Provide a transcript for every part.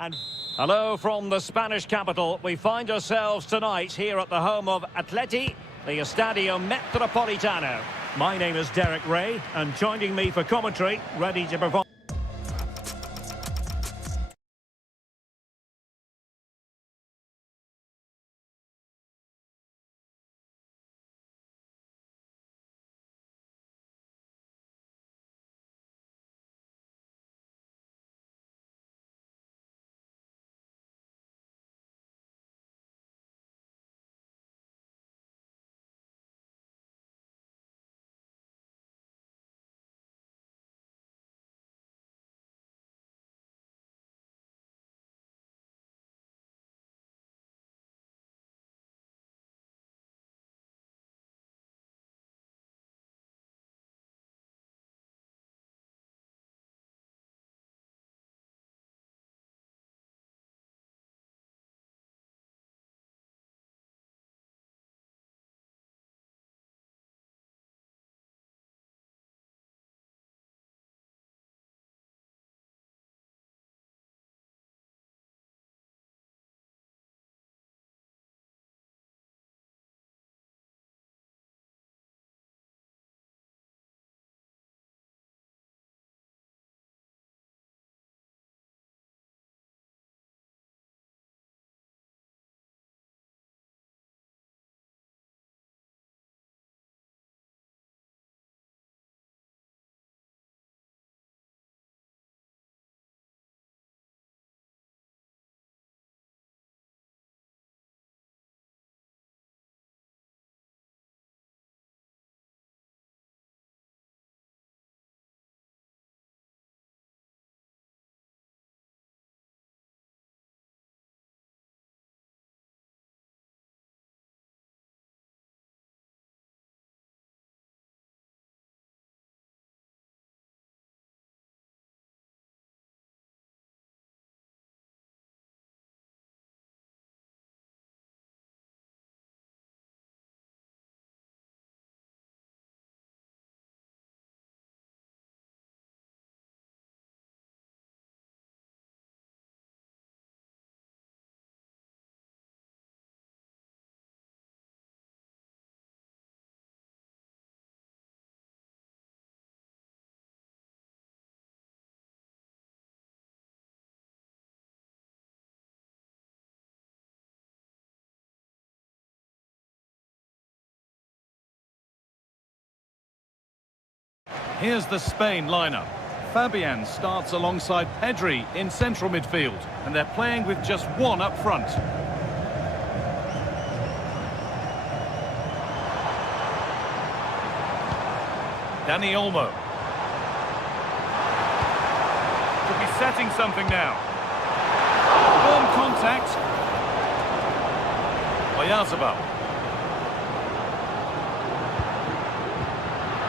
And hello from the Spanish capital. We find ourselves tonight here at the home of Atleti, the Estadio Metropolitano. My name is Derek Ray, and joining me for commentary, ready to provide... Here's the Spain lineup. Fabian starts alongside Pedri in central midfield, and they're playing with just one up front. Dani Olmo. Could be setting something now. Firm contact. Oyarzabal.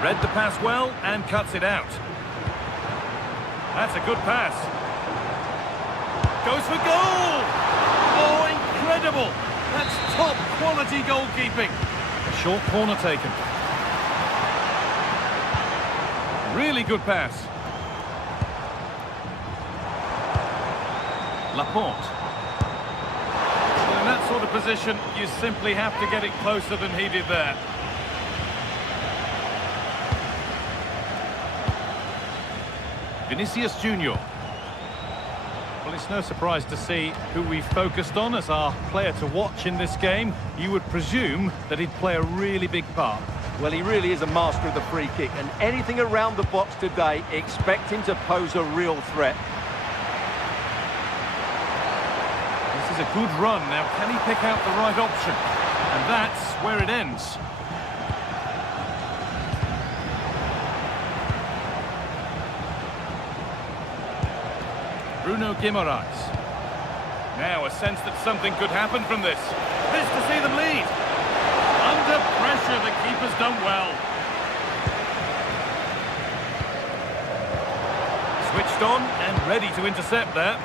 Read the pass well and cuts it out. That's a good pass. Goes for goal! Oh, incredible! That's top quality goalkeeping. Short corner taken. Really good pass. Laporte. Well, in that sort of position, you simply have to get it closer than he did there. Vinicius Junior. Well, it's no surprise to see who we focused on as our player to watch in this game. You would presume that he'd play a really big part. Well, he really is a master of the free kick, and anything around the box today, expect him to pose a real threat. This is a good run. Now, can he pick out the right option? And that's where it ends. Bruno Guimaraes. Now a sense that something could happen from this. This to see them lead. Under pressure, the keeper's done well. Switched on and ready to intercept there.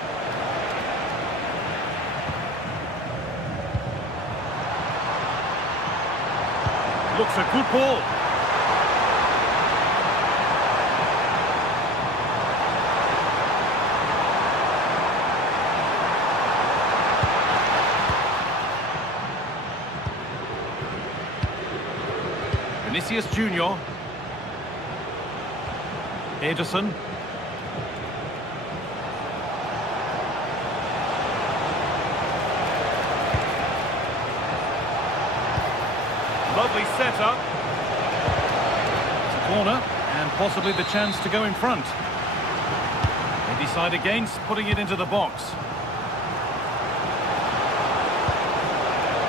Looks a good ball. Vinicius Junior. Ederson. Lovely setup. It's a corner and possibly the chance to go in front. They decide against putting it into the box.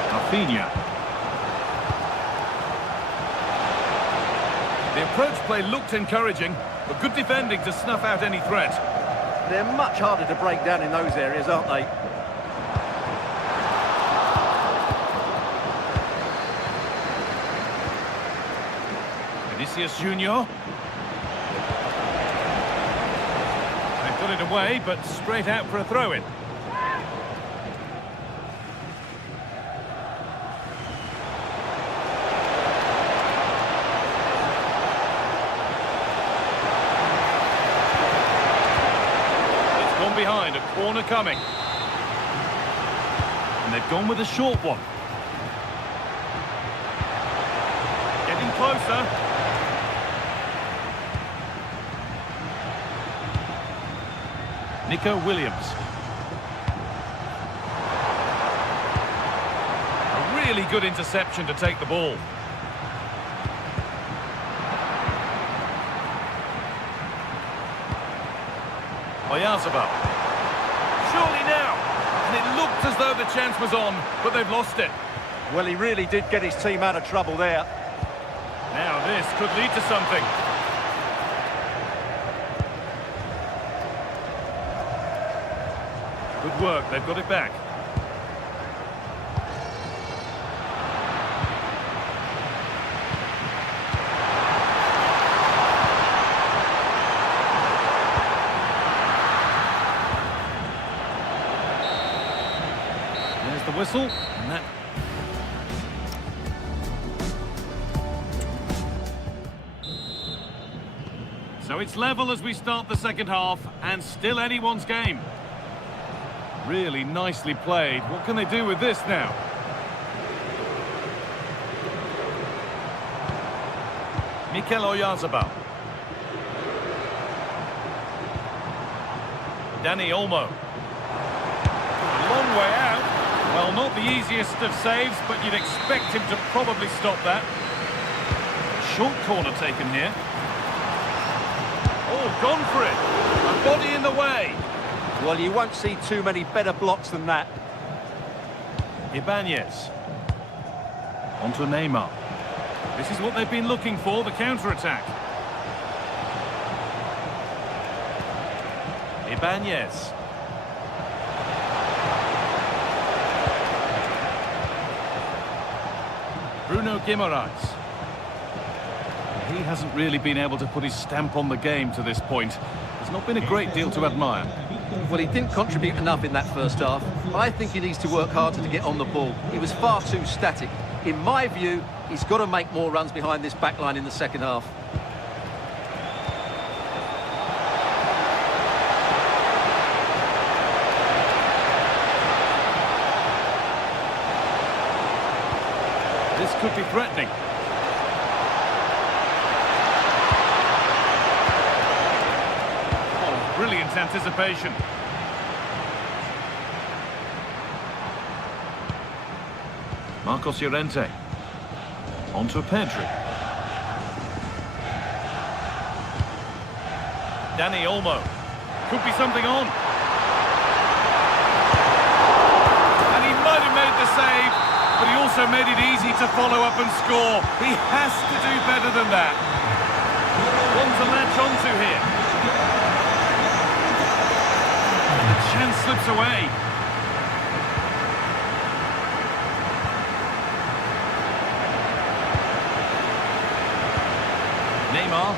Rafinha. The approach play looked encouraging, but good defending to snuff out any threat. They're much harder to break down in those areas, aren't they? Vinicius Junior. They've got it away, but straight out for a throw-in. Behind, a corner coming. And they've gone with a short one. Getting closer. Nico Williams. A really good interception to take the ball. Oyarzabal. Surely now. And it looked as though the chance was on, but they've lost it. Well, he really did get his team out of trouble there. Now this could lead to something. Good work, they've got it back. There's the whistle, and that... So it's level as we start the second half, and still anyone's game. Really nicely played. What can they do with this now? Mikel Oyarzabal. Dani Olmo. Long way out. Well, not the easiest of saves, but you'd expect him to probably stop that. Short corner taken here. Oh, gone for it. A body in the way. Well, you won't see too many better blocks than that. Ibanez. On to Neymar. This is what they've been looking for, the counter-attack. Ibanez. Bruno Guimaraes. He hasn't really been able to put his stamp on the game to this point. There's not been a great deal to admire. Well, he didn't contribute enough in that first half. I think he needs to work harder to get on the ball. He was far too static. In my view, he's got to make more runs behind this back line in the second half. This could be threatening. Oh, brilliant anticipation. Marcos Llorente. On to Pedri. Dani Olmo. Could be something on. And he might have made the save, but he also made it easy to follow up and score. He has to do better than that. One to latch onto here. The chance slips away. Neymar.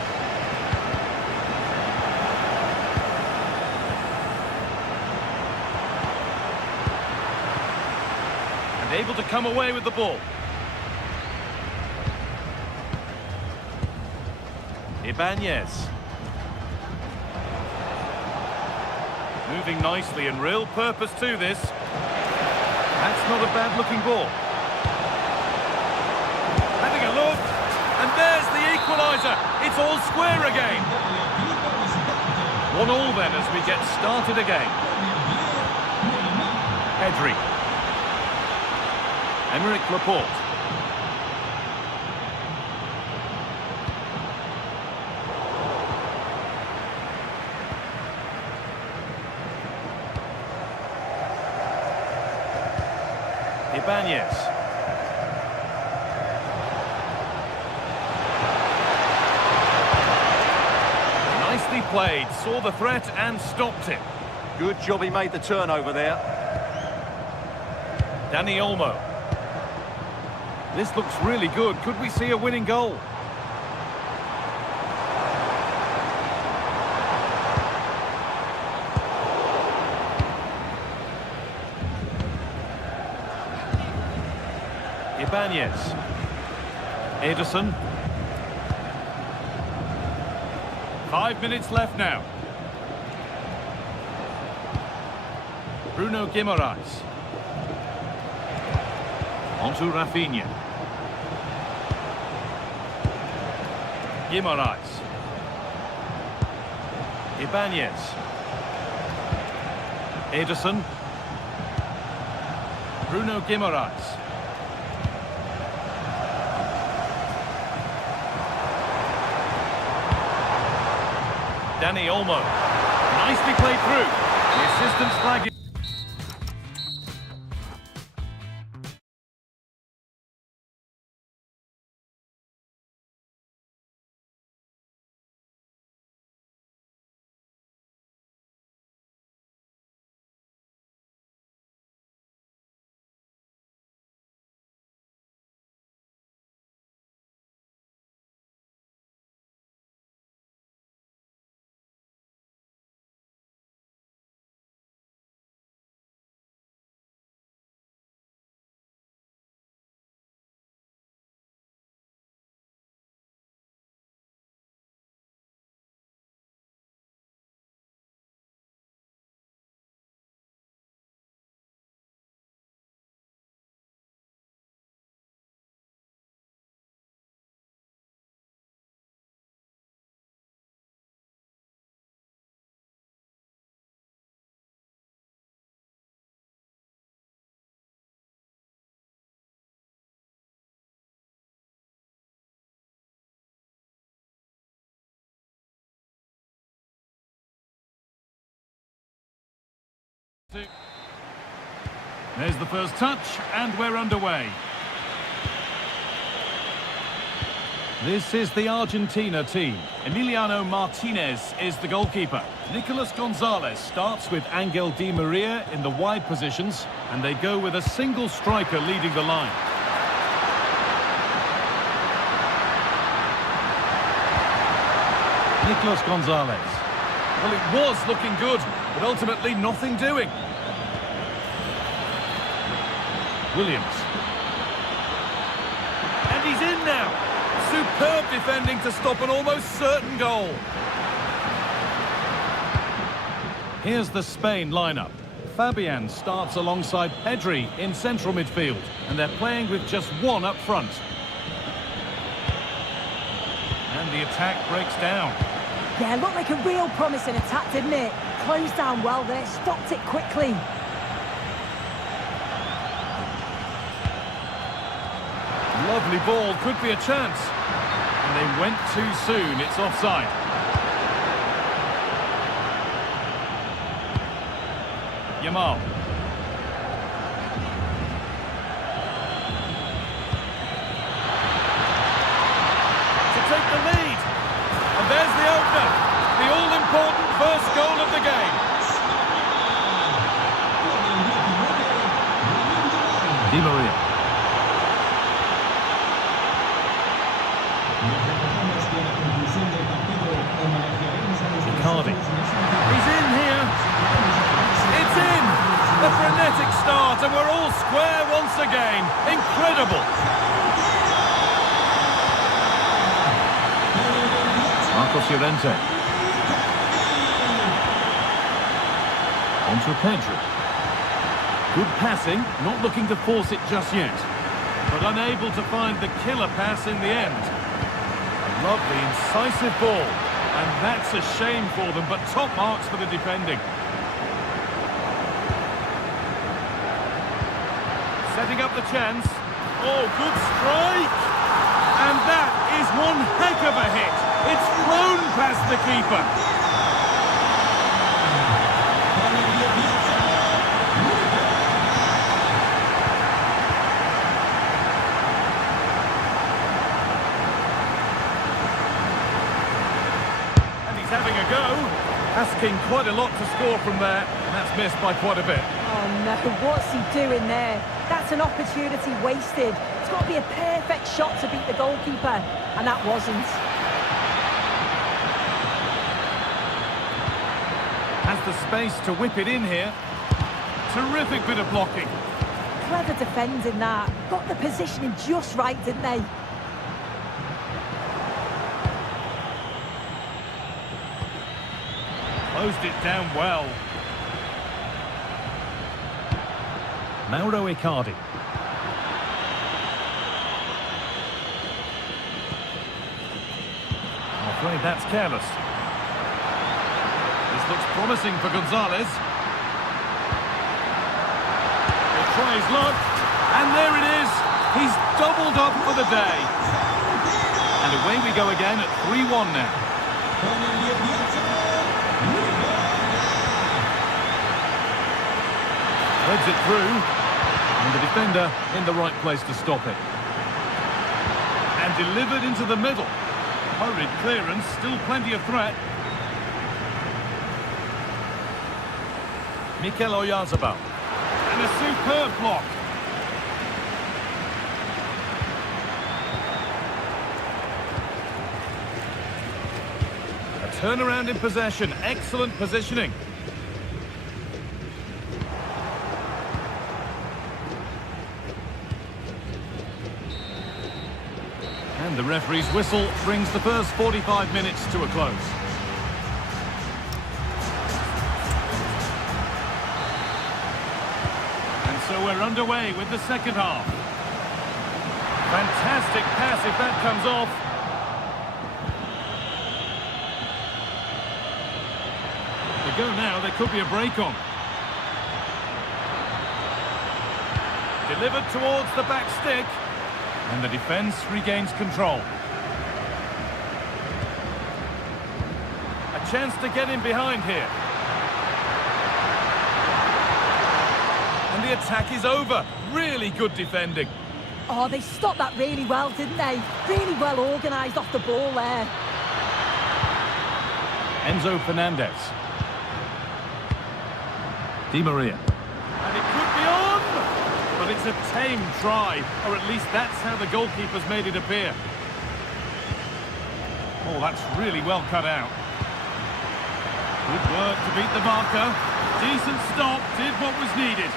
And able to come away with the ball. Ibanez. Moving nicely and real purpose to this. That's not a bad looking ball. Having a look. And equaliser. It's all square again. 1-1 then as we get started again. Pedri. Emerick Laporte. Ibanez. Nicely played, saw the threat and stopped it. Good job he made the turnover there. Dani Olmo. This looks really good. Could we see a winning goal? Ibanez. Ederson. 5 minutes left now. Bruno Guimaraes. On to Rafinha. Guimaraes. Ibanez. Ederson. Bruno Guimaraes. Dani Olmo. Nicely played through. The assistant's flag. There's the first touch, and we're underway. This is the Argentina team. Emiliano Martinez is the goalkeeper. Nicolas Gonzalez starts with Angel Di Maria in the wide positions, and they go with a single striker leading the line. Nicolas Gonzalez. Well, it was looking good, but ultimately nothing doing. Williams. And he's in now. Superb defending to stop an almost certain goal. Here's the Spain lineup. Fabian starts alongside Pedri in central midfield, and they're playing with just one up front. And the attack breaks down. Yeah, looked like a real promising attack, didn't it? Closed down well there, stopped it quickly. Lovely ball, could be a chance. And they went too soon, it's offside. Yamal. To take the lead. And there's the opener. The all-important first goal of the game. Di Maria. Icardi. He's in here. It's in. A frenetic start, and we're all square once again. Incredible. Marcos Llorente. On to Pedri. Good passing, not looking to force it just yet, but unable to find the killer pass in the end. A Lovely, incisive ball. And that's a shame for them, but top marks for the defending. Setting up the chance. Oh, good strike! And that is one heck of a hit. It's flown past the keeper. And he's having a go. Asking quite a lot to score from there, and that's missed by quite a bit. Oh no, what's he doing there? That's an opportunity wasted. It's got to be a perfect shot to beat the goalkeeper, and that wasn't. Has the space to whip it in here. Terrific bit of blocking. Clever defending that. Got the positioning just right, didn't they? Closed it down well. Mauro Icardi. I'm afraid that's careless. This looks promising for Gonzalez. He'll try his luck. And there it is. He's doubled up for the day. And away we go again at 3-1 now. Threads it through. And the defender in the right place to stop it. And delivered into the middle. Hurried clearance, still plenty of threat. Mikel Oyarzabal. And a superb block. A turnaround in possession, excellent positioning. And the referee's whistle brings the first 45 minutes to a close. And so we're underway with the second half. Fantastic pass if that comes off. They go now, there could be a break on. Delivered towards the back stick. And the defence regains control. A chance to get in behind here. And the attack is over. Really good defending. Oh, they stopped that really well, didn't they? Really well organised off the ball there. Enzo Fernandez. Di Maria. And it could be on! But it's a tame try, or at least that's how the goalkeeper's made it appear. Oh, that's really well cut out. Good work to beat the marker. Decent stop, did what was needed.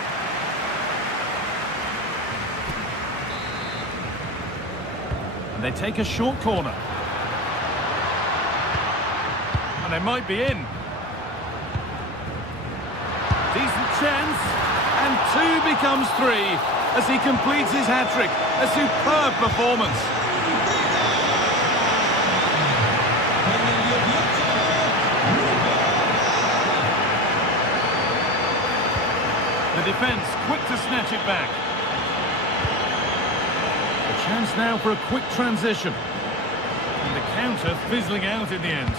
And they take a short corner. And they might be in. Decent chance. And 2 becomes 3 as he completes his hat-trick. A superb performance. The defence quick to snatch it back. A chance now for a quick transition. And the counter fizzling out in the end.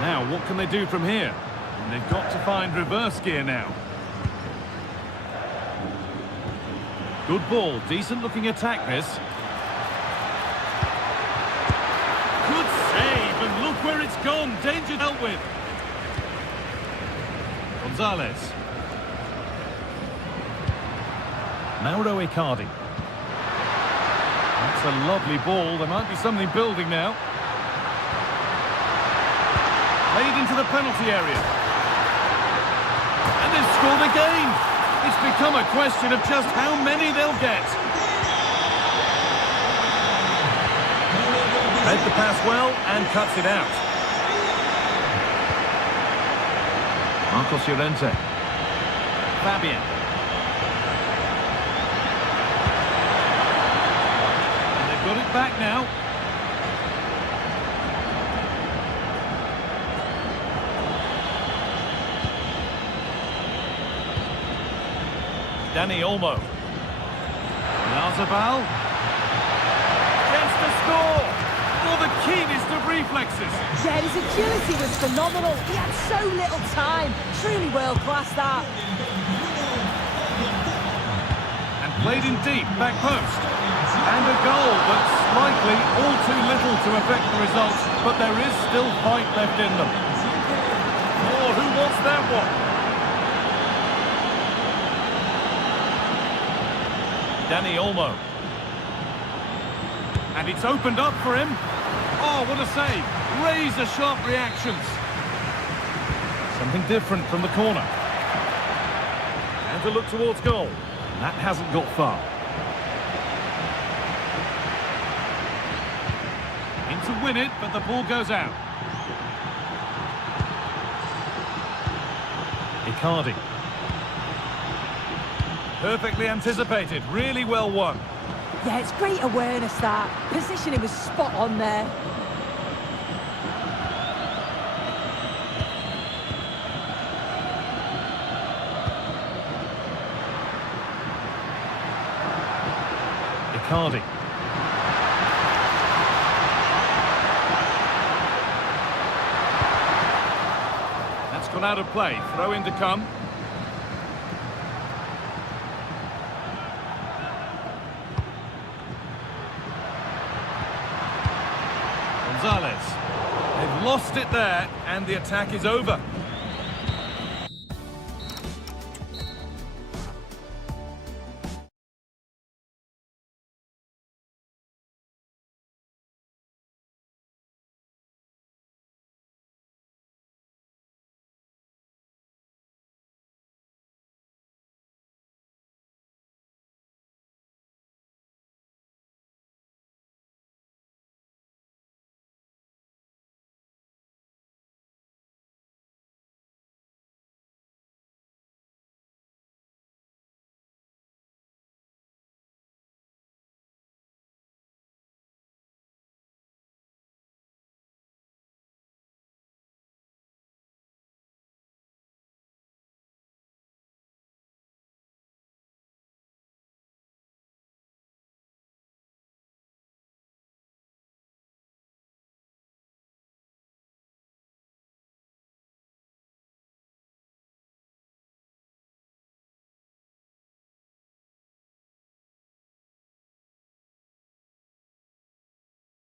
Now, what can they do from here? And they've got to find reverse gear now. Good ball, decent looking attack this. Good save, and look where it's gone. Danger dealt with. Gonzalez. Mauro Icardi. That's a lovely ball. There might be something building now. Played into the penalty area. And they've scored again. It's become a question of just how many they'll get. Read the pass well and cuts it out. Marcos Llorente. Fabian. And they've got it back now. Dani Olmo. Narzabal. Gets the score! For the keenest of reflexes. Yeah, his agility was phenomenal. He had so little time. Truly world-class, that. And played in deep, back post. And a goal, but slightly all too little to affect the results. But there is still fight left in them. Oh, who wants that one? Dani Olmo. And it's opened up for him. Oh, what a save. Razor-sharp reactions. Something different from the corner. And to look towards goal. That hasn't got far. In to win it, but the ball goes out. Icardi. Perfectly anticipated, really well won. Yeah, it's great awareness, that. Positioning was spot on there. Icardi. That's gone out of play. Throw in to come. Gonzalez. They've lost it there, and the attack is over.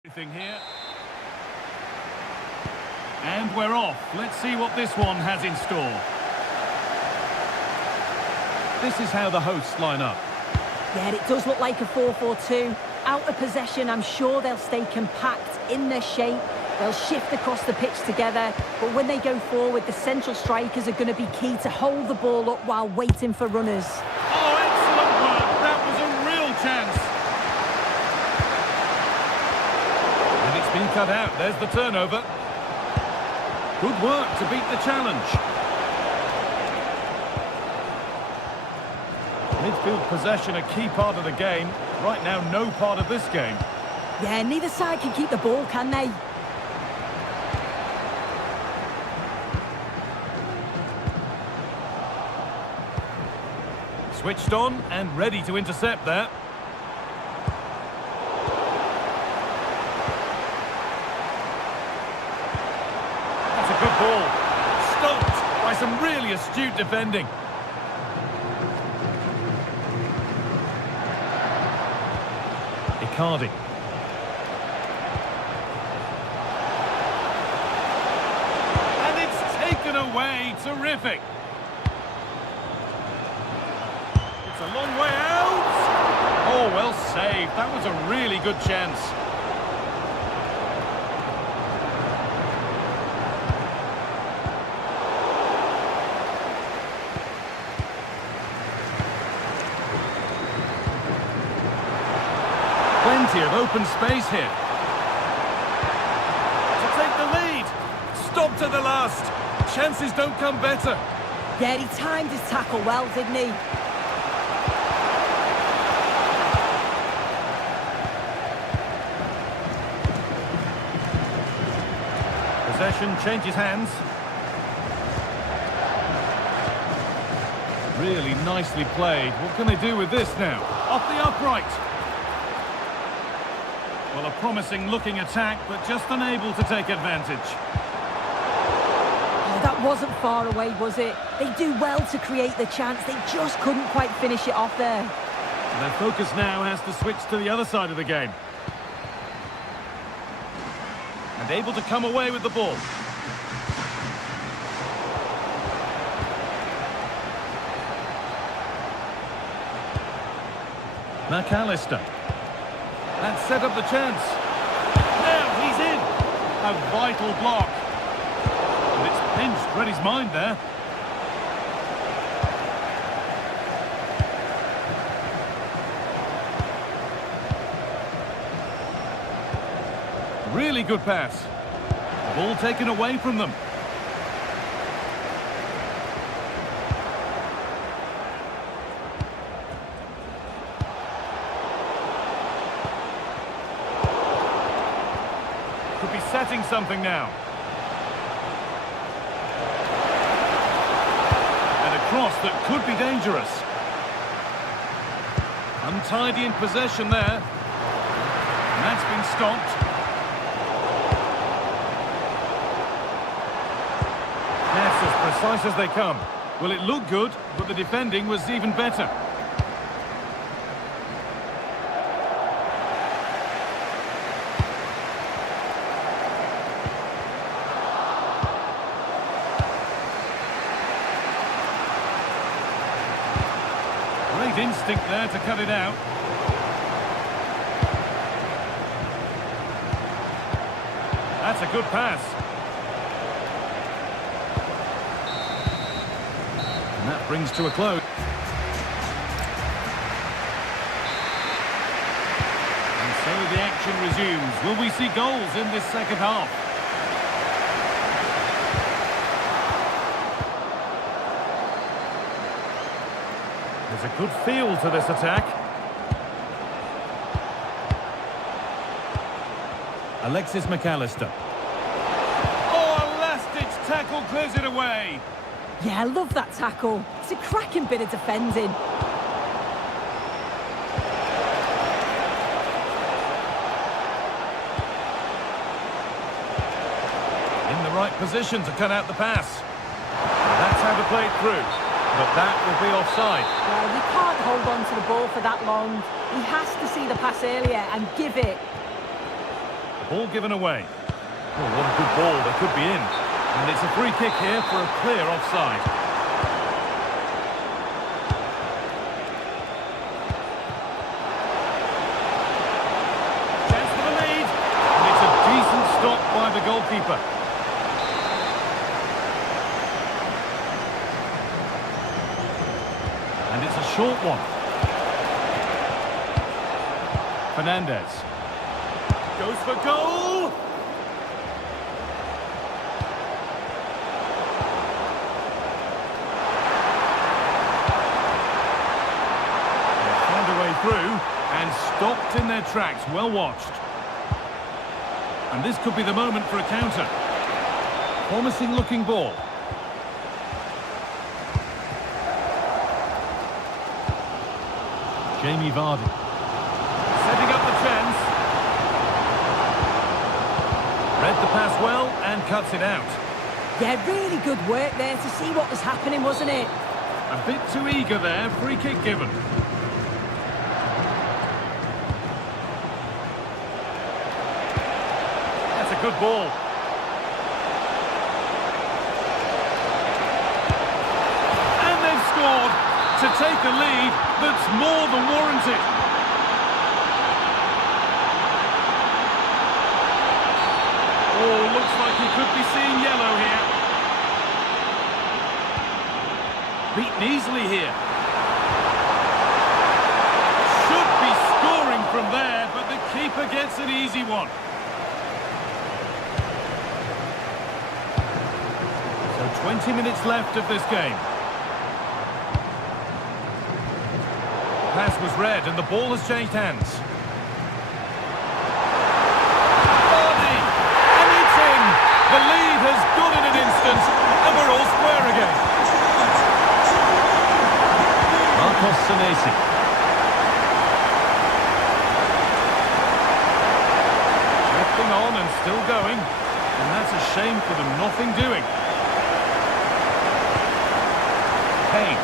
Everything here. And we're off. Let's see what this one has in store. This is how the hosts line up. Yeah, it does look like a 4-4-2. Out of possession, I'm sure they'll stay compact in their shape. They'll shift across the pitch together. But when they go forward, the central strikers are going to be key to hold the ball up while waiting for runners. Oh, excellent work. That was a real chance. And it's been cut out. There's the turnover. Good work to beat the challenge. Midfield possession, a key part of the game. Right now, no part of this game. Yeah, neither side can keep the ball, can they? Switched on and ready to intercept there. That's a good ball. Stopped by some really astute defending. Icardi. And it's taken away. Terrific. It's a long way out. Oh, well saved. That was a really good chance. Plenty of open space here. To take the lead. Stop to the last. Chances don't come better. Yeah, he timed his tackle well, didn't he? Possession changes hands. Really nicely played. What can they do with this now? Off the upright. Well, a promising looking attack, but just unable to take advantage. Oh, that wasn't far away, was it? They do well to create the chance. They just couldn't quite finish it off there. And their focus now has to switch to the other side of the game. And able to come away with the ball. McAllister. That set up the chance. Now he's in. A vital block. And it's pinched Reddy's mind there. Really good pass. Ball taken away from them. Could be setting something now. And a cross that could be dangerous. Untidy in possession there. And that's been stopped. Yes, as precise as they come. Well, it looked good, but the defending was even better. Great instinct there to cut it out. That's a good pass. And that brings to a close. And so the action resumes. Will we see goals in this second half? There's a good feel to this attack. Alexis McAllister. Oh, a last-ditch tackle clears it away. Yeah, I love that tackle. It's a cracking bit of defending. In the right position to cut out the pass. That's how to play it through. But that will be offside. Well, you can't hold on to the ball for that long. He has to see the pass earlier and give it. Ball given away. Oh, what a good ball. They could be in. And it's a free kick here for a clear offside. Chance for the lead. And it's a decent stop by the goalkeeper. And it's a short one. Fernandez. Goes for goal! Through and stopped in their tracks. Well watched. And this could be the moment for a counter. Promising looking ball. Jamie Vardy. Setting up the chance. Read the pass well and cuts it out. Yeah, really good work there to see what was happening, wasn't it? A bit too eager there. Free kick given. Good ball. And they've scored to take a lead that's more than warranted. Oh, looks like he could be seeing yellow here. Beaten easily here. Should be scoring from there, but the keeper gets an easy one. 20 minutes left of this game. pass was read and the ball has changed hands. And it's in! The lead has gone in an instant, and we're all square again. Marcos Senesi. Drifting on and still going, and that's a shame for them nothing doing. Kane.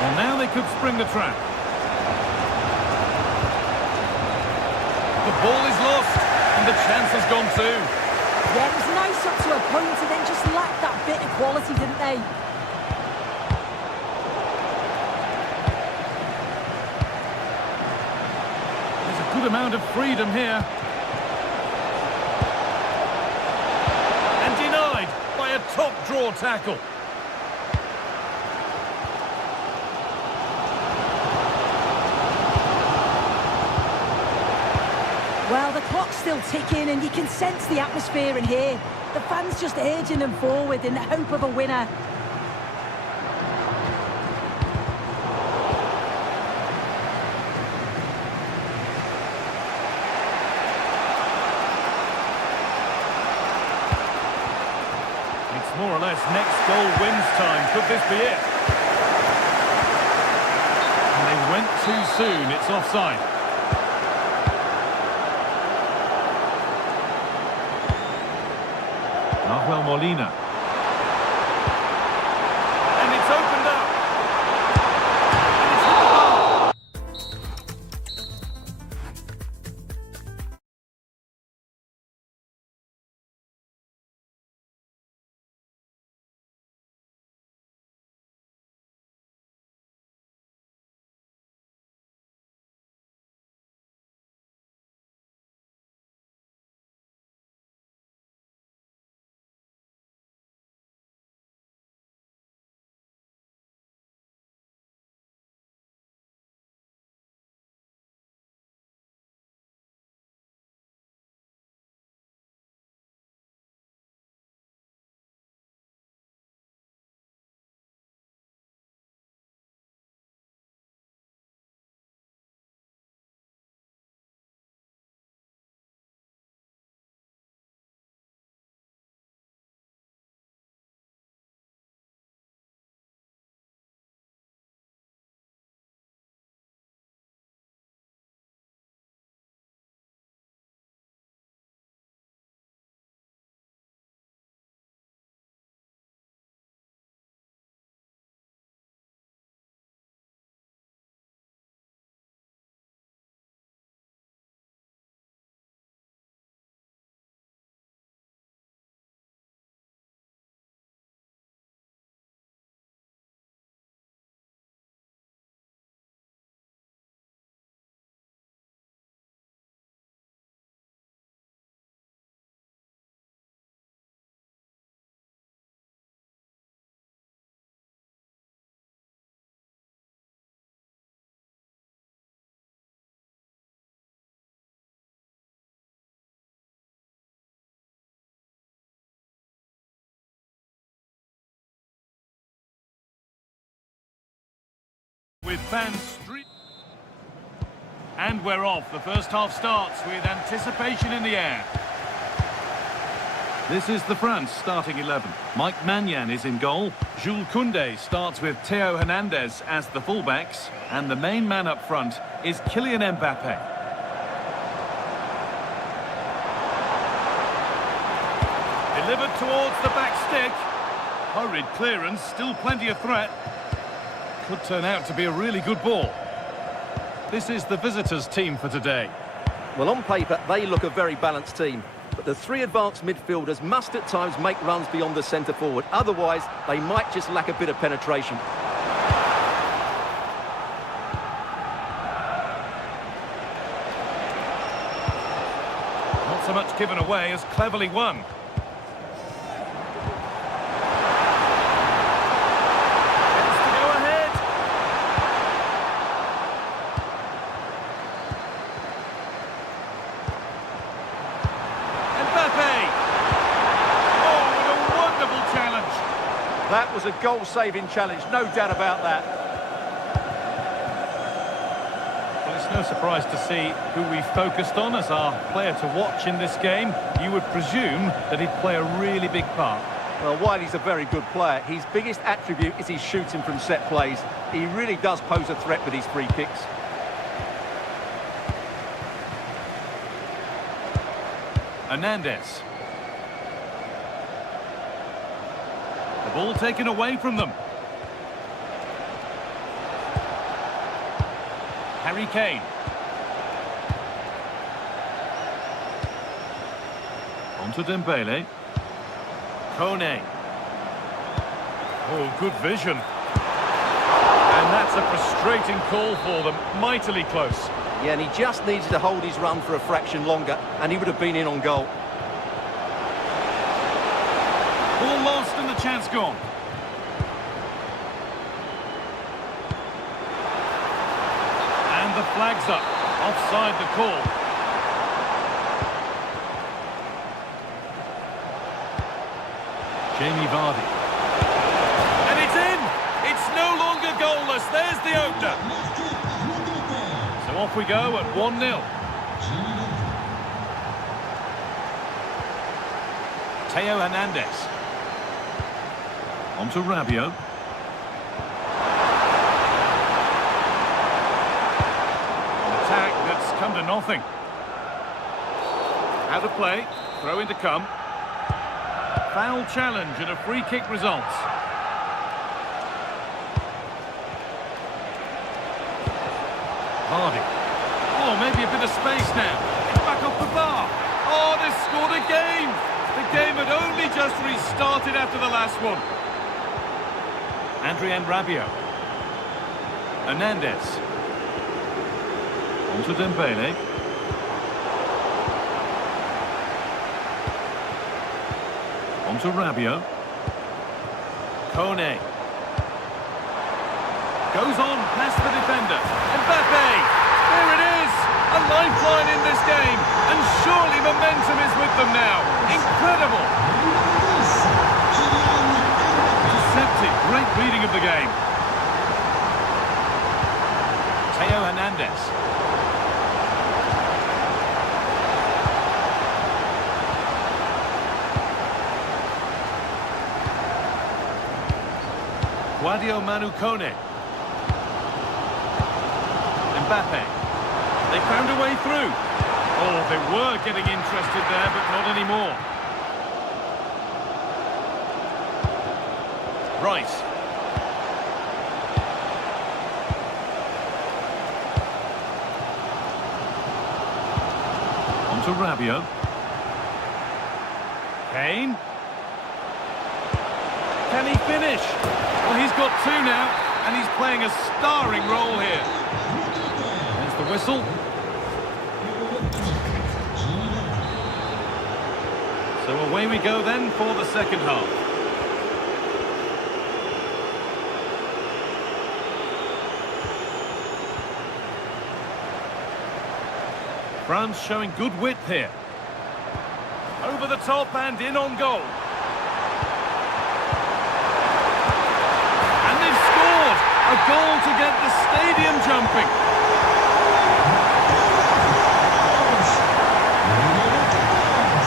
Well, now they could spring the trap. The ball is lost, and the chance has gone too. Yeah, it was nice up to a point, and then just lacked that bit of quality, didn't they? There's a good amount of freedom here. And denied by a top draw tackle. Well, the clock's still ticking, and you can sense the atmosphere in here. The fans just urging them forward in the hope of a winner. It's more or less next goal wins time. Could this be it? And they went too soon. It's offside. Nahuel Molina. And it's opened up. And it's hit the bar. With fans street. And we're off. The first half starts with anticipation in the air. This is the France starting 11. Mike Maignan is in goal. Jules Koundé starts with Theo Hernandez as the fullbacks. And the main man up front is Kylian Mbappe. Delivered towards the back stick. Hurried clearance, still plenty of threat. Could turn out to be a really good ball. This is the visitors' team for today. Well, on paper, they look a very balanced team. But the three advanced midfielders must at times make runs beyond the centre forward. Otherwise, they might just lack a bit of penetration. Not so much given away as cleverly won. That was a goal-saving challenge, no doubt about that. Well, it's no surprise to see who we focused on as our player to watch in this game. You would presume that he'd play a really big part. Well, while he's a very good player, his biggest attribute is his shooting from set plays. He really does pose a threat with his free kicks. Hernandez. The ball taken away from them. Harry Kane. On to Dembele. Kone. Oh, good vision. And that's a frustrating call for them. Mightily close. Yeah, and he just needed to hold his run for a fraction longer, and he would have been in on goal. Ball lost and the chance gone. And the flag's up. Offside the call. Jamie Vardy. And it's in! It's no longer goalless. There's the opener. So off we go at 1-0. Theo Hernandez. On to Rabiot. An attack that's come to nothing. Out of play. Throw in to come. Foul challenge and a free kick results. Hardy. Oh, maybe a bit of space now. It's back off the bar. Oh, they scored a game. The game had only just restarted after the last one. Adrien Rabiot. Hernandez. On to Dembele. On to Rabiot. Kone. Goes on past the defender. Mbappe! There it is! A lifeline in this game. And surely momentum is with them now. Incredible! Deceptive. Great reading of the game. Theo Hernandez. Guadio Manu Kone. Mbappe. They found a way through. Oh, they were getting interested there, but not anymore. Rice. On to Rabiot. Kane. Can he finish? Well, he's got two now, and he's playing a starring role here. There's the whistle. So away we go then for the second half. France showing good width here. Over the top and in on goal. And they've scored! A goal to get the stadium jumping.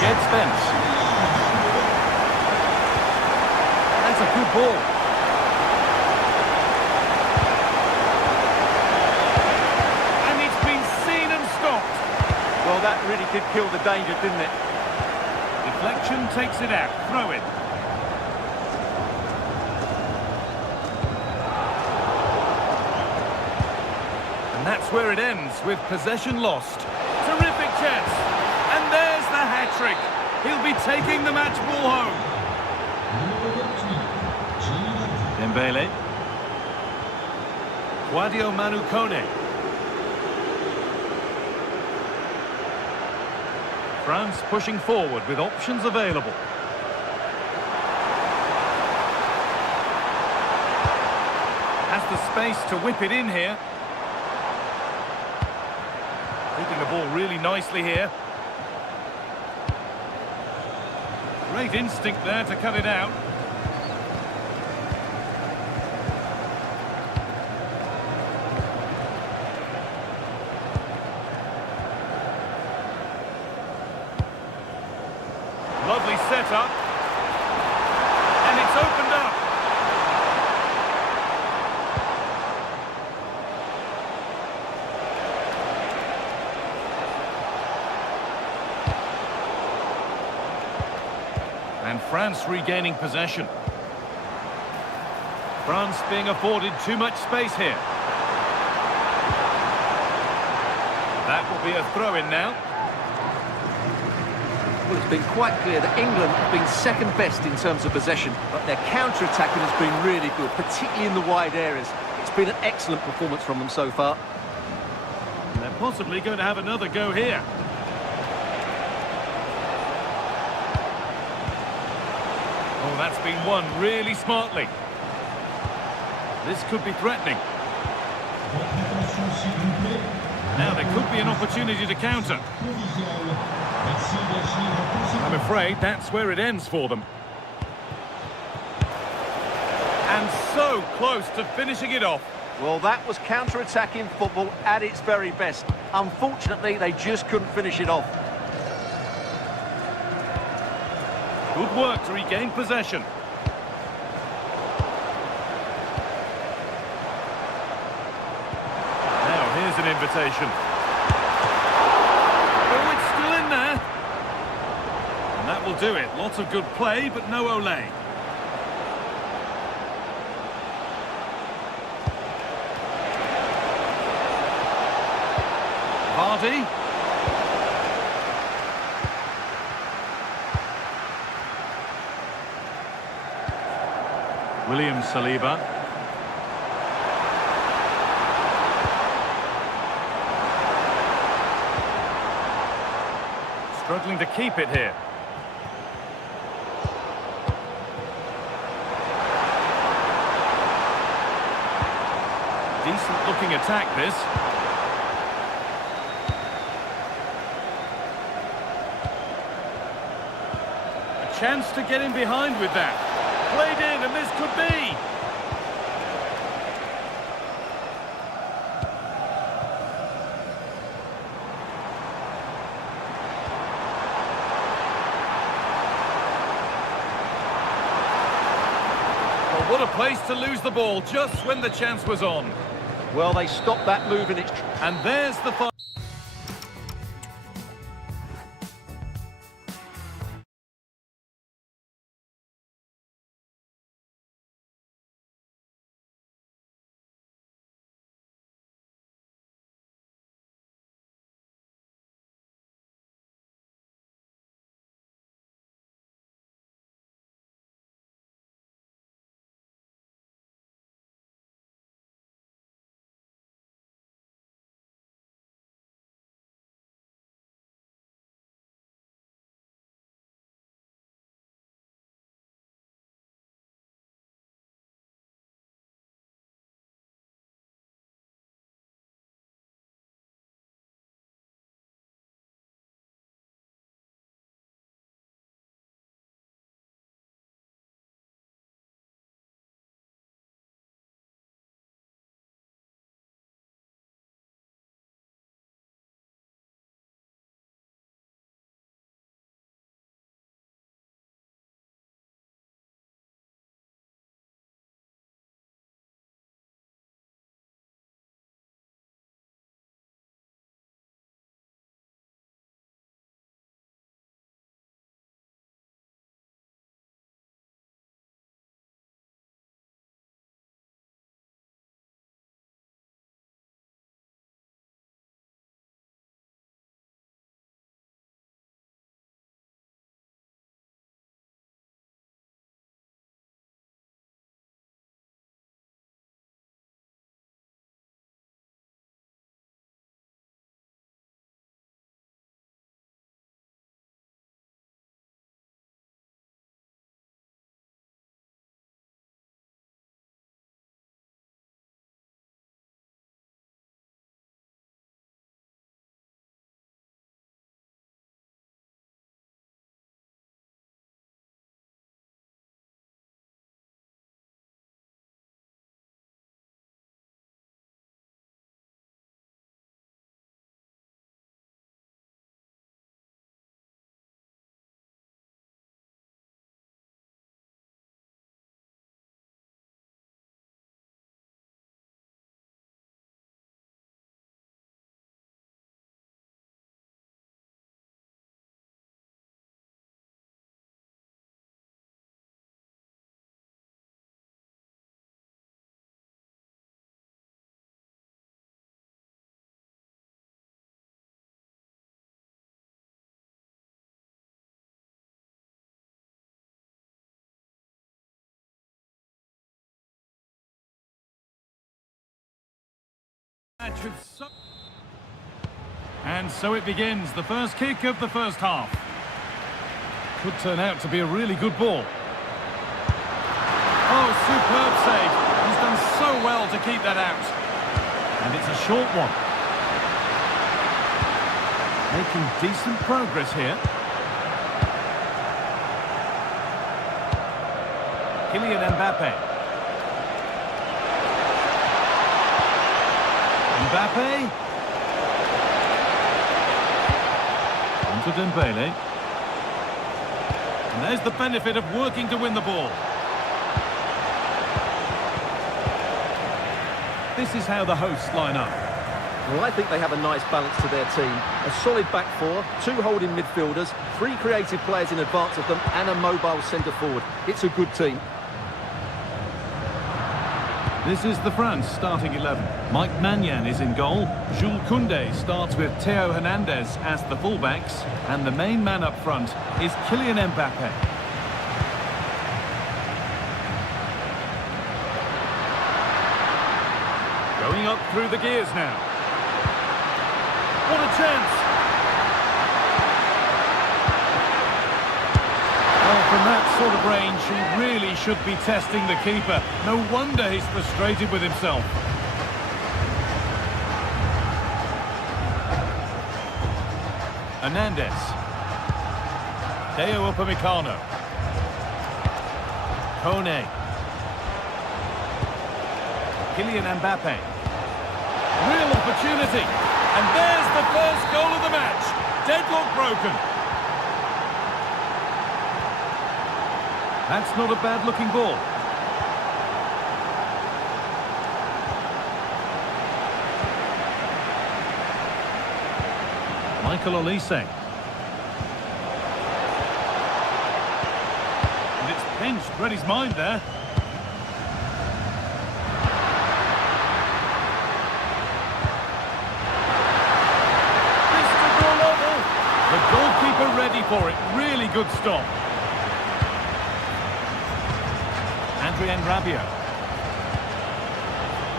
Jed Spence. That's a good ball. And it's been seen and stopped. Well, that really did kill the danger, didn't it? Deflection takes it out. Throw in. And that's where it ends, with possession lost. Terrific chance. And there's the hat-trick. He'll be taking the match ball home. Dembele. Guadio Manu Kone. France pushing forward with options available. Has the space to whip it in here. Keeping the ball really nicely here. Great instinct there to cut it out. Lovely setup. And it's opened up. And France regaining possession. France being afforded too much space here. That will be a throw-in now. Well, it's been quite clear that England have been second best in terms of possession, but their counter-attacking has been really good, particularly in the wide areas. It's been an excellent performance from them so far. And they're possibly going to have another go here. Oh, that's been won really smartly. This could be threatening. Now there could be an opportunity to counter. I'm afraid that's where it ends for them. And so close to finishing it off. Well, that was counter-attacking football at its very best. Unfortunately, they just couldn't finish it off. Good work to regain possession. Now here's an invitation. Oh, it's still in there. And that will do it. Lots of good play, but no Olé. Vardy. William Saliba. Struggling to keep it here. Decent looking attack this. A chance to get in behind with that. Played in, and this could be. Well, what a place to lose the ball just when the chance was on. Well, they stopped that move in its... And there's the match with so... And so it begins, the first kick of the first half. Could turn out to be a really good ball. Oh, superb save. He's done so well to keep that out. And it's a short one. Making decent progress here. Kylian Mbappe. Mbappe. On to Dembele. And there's the benefit of working to win the ball. This is how the hosts line up. Well, I think they have a nice balance to their team. A solid back four, 2 holding midfielders, 3 creative players in advance of them, and a mobile centre forward. It's a good team. This is the France starting 11. Mike Maignan is in goal. Jules Koundé starts with Theo Hernandez as the fullbacks. And the main man up front is Kylian Mbappe. Going up through the gears now. What a chance! Well, from that sort of range, he really should be testing the keeper. No wonder he's frustrated with himself. Hernandez. Deo Upamecano. Kone. Kylian Mbappe. Real opportunity. And there's the first goal of the match. Deadlock broken. That's not a bad-looking ball. Michael Olise. And it's pinched, read his mind there. The goalkeeper ready for it. Really good stop. Adrien Rabiot.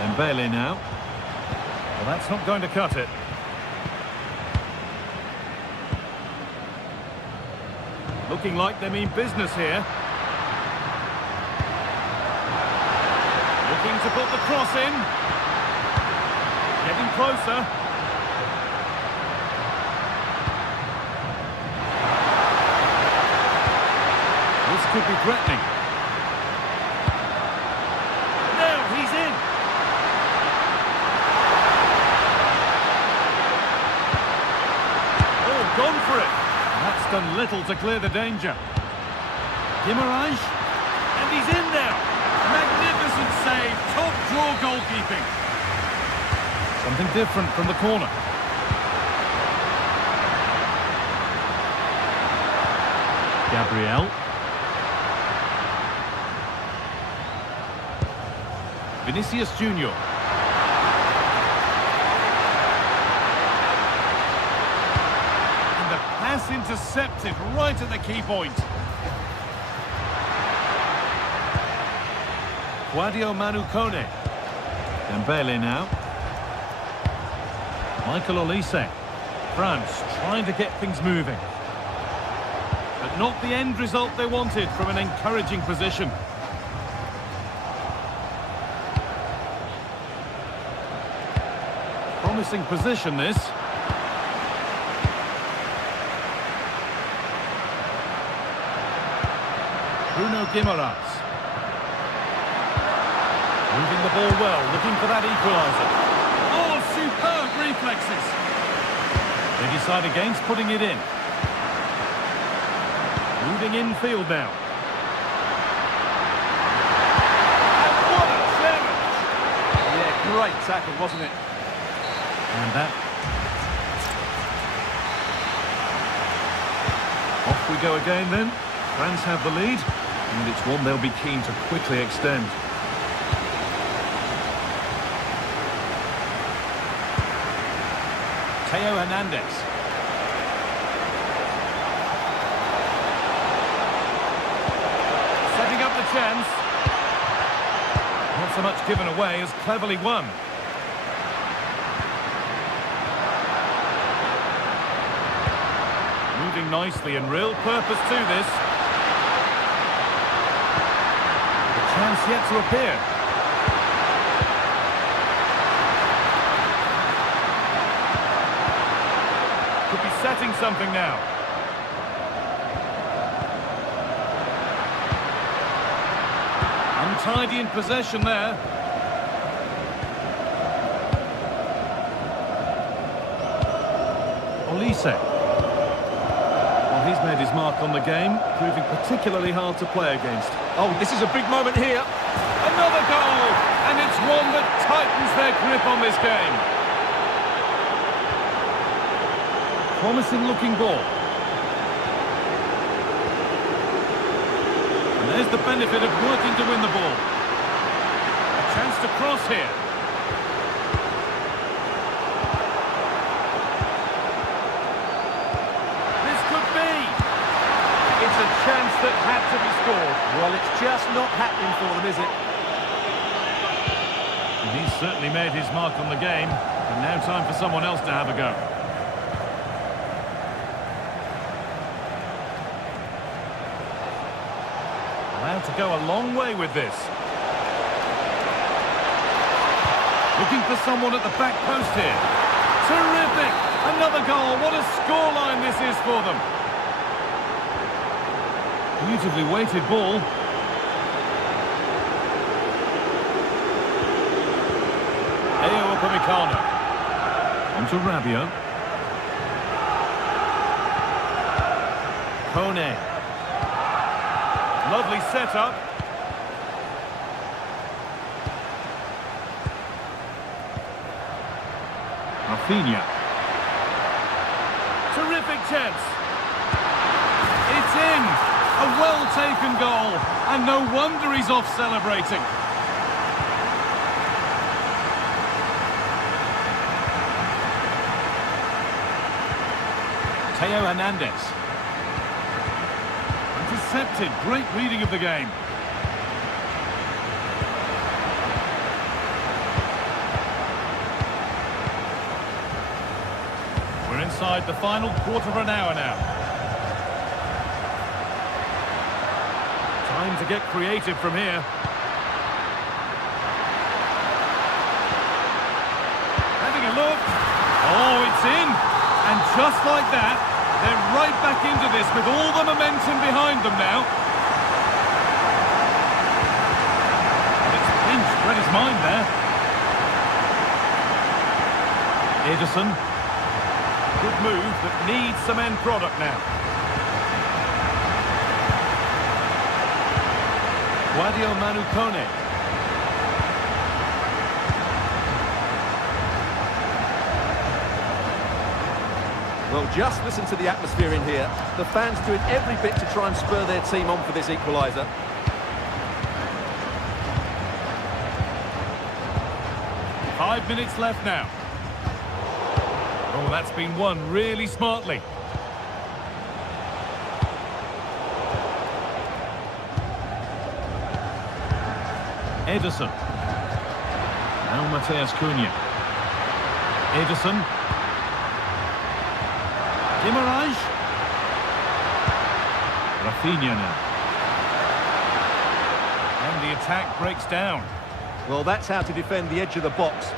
Dembele now. Well, that's not going to cut it. Looking like they mean business here. Looking to put the cross in. Getting closer. This could be threatening. Now he's in. Oh, gone for it. That's done little to clear the danger. Guimaraes. And he's in now. Magnificent save. Top draw goalkeeping. Something different from the corner. Gabriel. Vinicius Junior. And the pass intercepted right at the key point. Sadio Manu Kone. Dembele now. Michael Olise. France trying to get things moving. But not the end result they wanted from an encouraging position. Promising position, this. Bruno Guimaraes. Moving the ball well, looking for that equaliser. Oh, superb reflexes. They decide against putting it in. Moving infield now. And what a challenge! Yeah, great tackle, wasn't it? And that. Off we go again then. France have the lead, and it's one they'll be keen to quickly extend. Theo Hernandez. Setting up the chance. Not so much given away as cleverly won. playing nicely and real purpose to this. A chance yet to appear. Could be setting something now. Untidy in possession there. Olise. Well, he's made his mark on the game, proving particularly hard to play against. Oh, this is a big moment here. Another goal! And it's one that tightens their grip on this game. Promising looking ball. And there's the benefit of working to win the ball. A chance to cross here. This could be. It's a chance that had to be scored. Well, it's just not happening for them, is it? And he's certainly made his mark on the game. And now time for someone else to have a go. Allowed to go a long way with this. Looking for someone at the back post here. Terrific! Another goal. What a scoreline this is for them. Beautifully weighted ball. Upamecano. Onto Rabiot. Kone. Lovely setup. Rafinha. Terrific chance. It's in. A well-taken goal. And no wonder he's off celebrating. Theo Hernandez. Intercepted. Great reading of the game. We're inside the final quarter of an hour now. Time to get creative from here. Having a look. Oh, it's in. And just like that, they're right back into this with all the momentum behind them now. And it's pinched, read his mind there. Ederson. Good move, but needs some end product now. Wadio Manu Kone. Well, just listen to the atmosphere in here. The fans doing every bit to try and spur their team on for this equaliser. Five minutes left now. Oh, that's been won really smartly. Ederson. Now Mateus Cunha. Ederson. Guimaraes. Rafinha now. And the attack breaks down. Well, that's how to defend the edge of the box.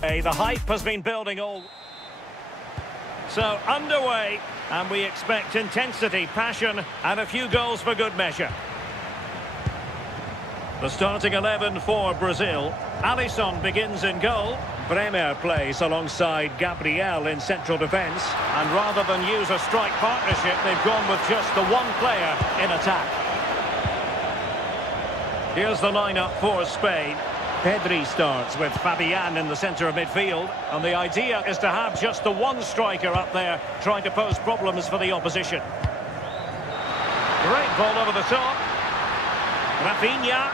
The hype has been building all... So, underway, and we expect intensity, passion, and a few goals for good measure. The starting 11 for Brazil. Alisson begins in goal. Bremer plays alongside Gabriel in central defence. And rather than use a strike partnership, they've gone with just the one player in attack. Here's the lineup for Spain. Pedri starts with Fabian in the centre of midfield. And the idea is to have just the one striker up there trying to pose problems for the opposition. Great ball over the top. Rafinha.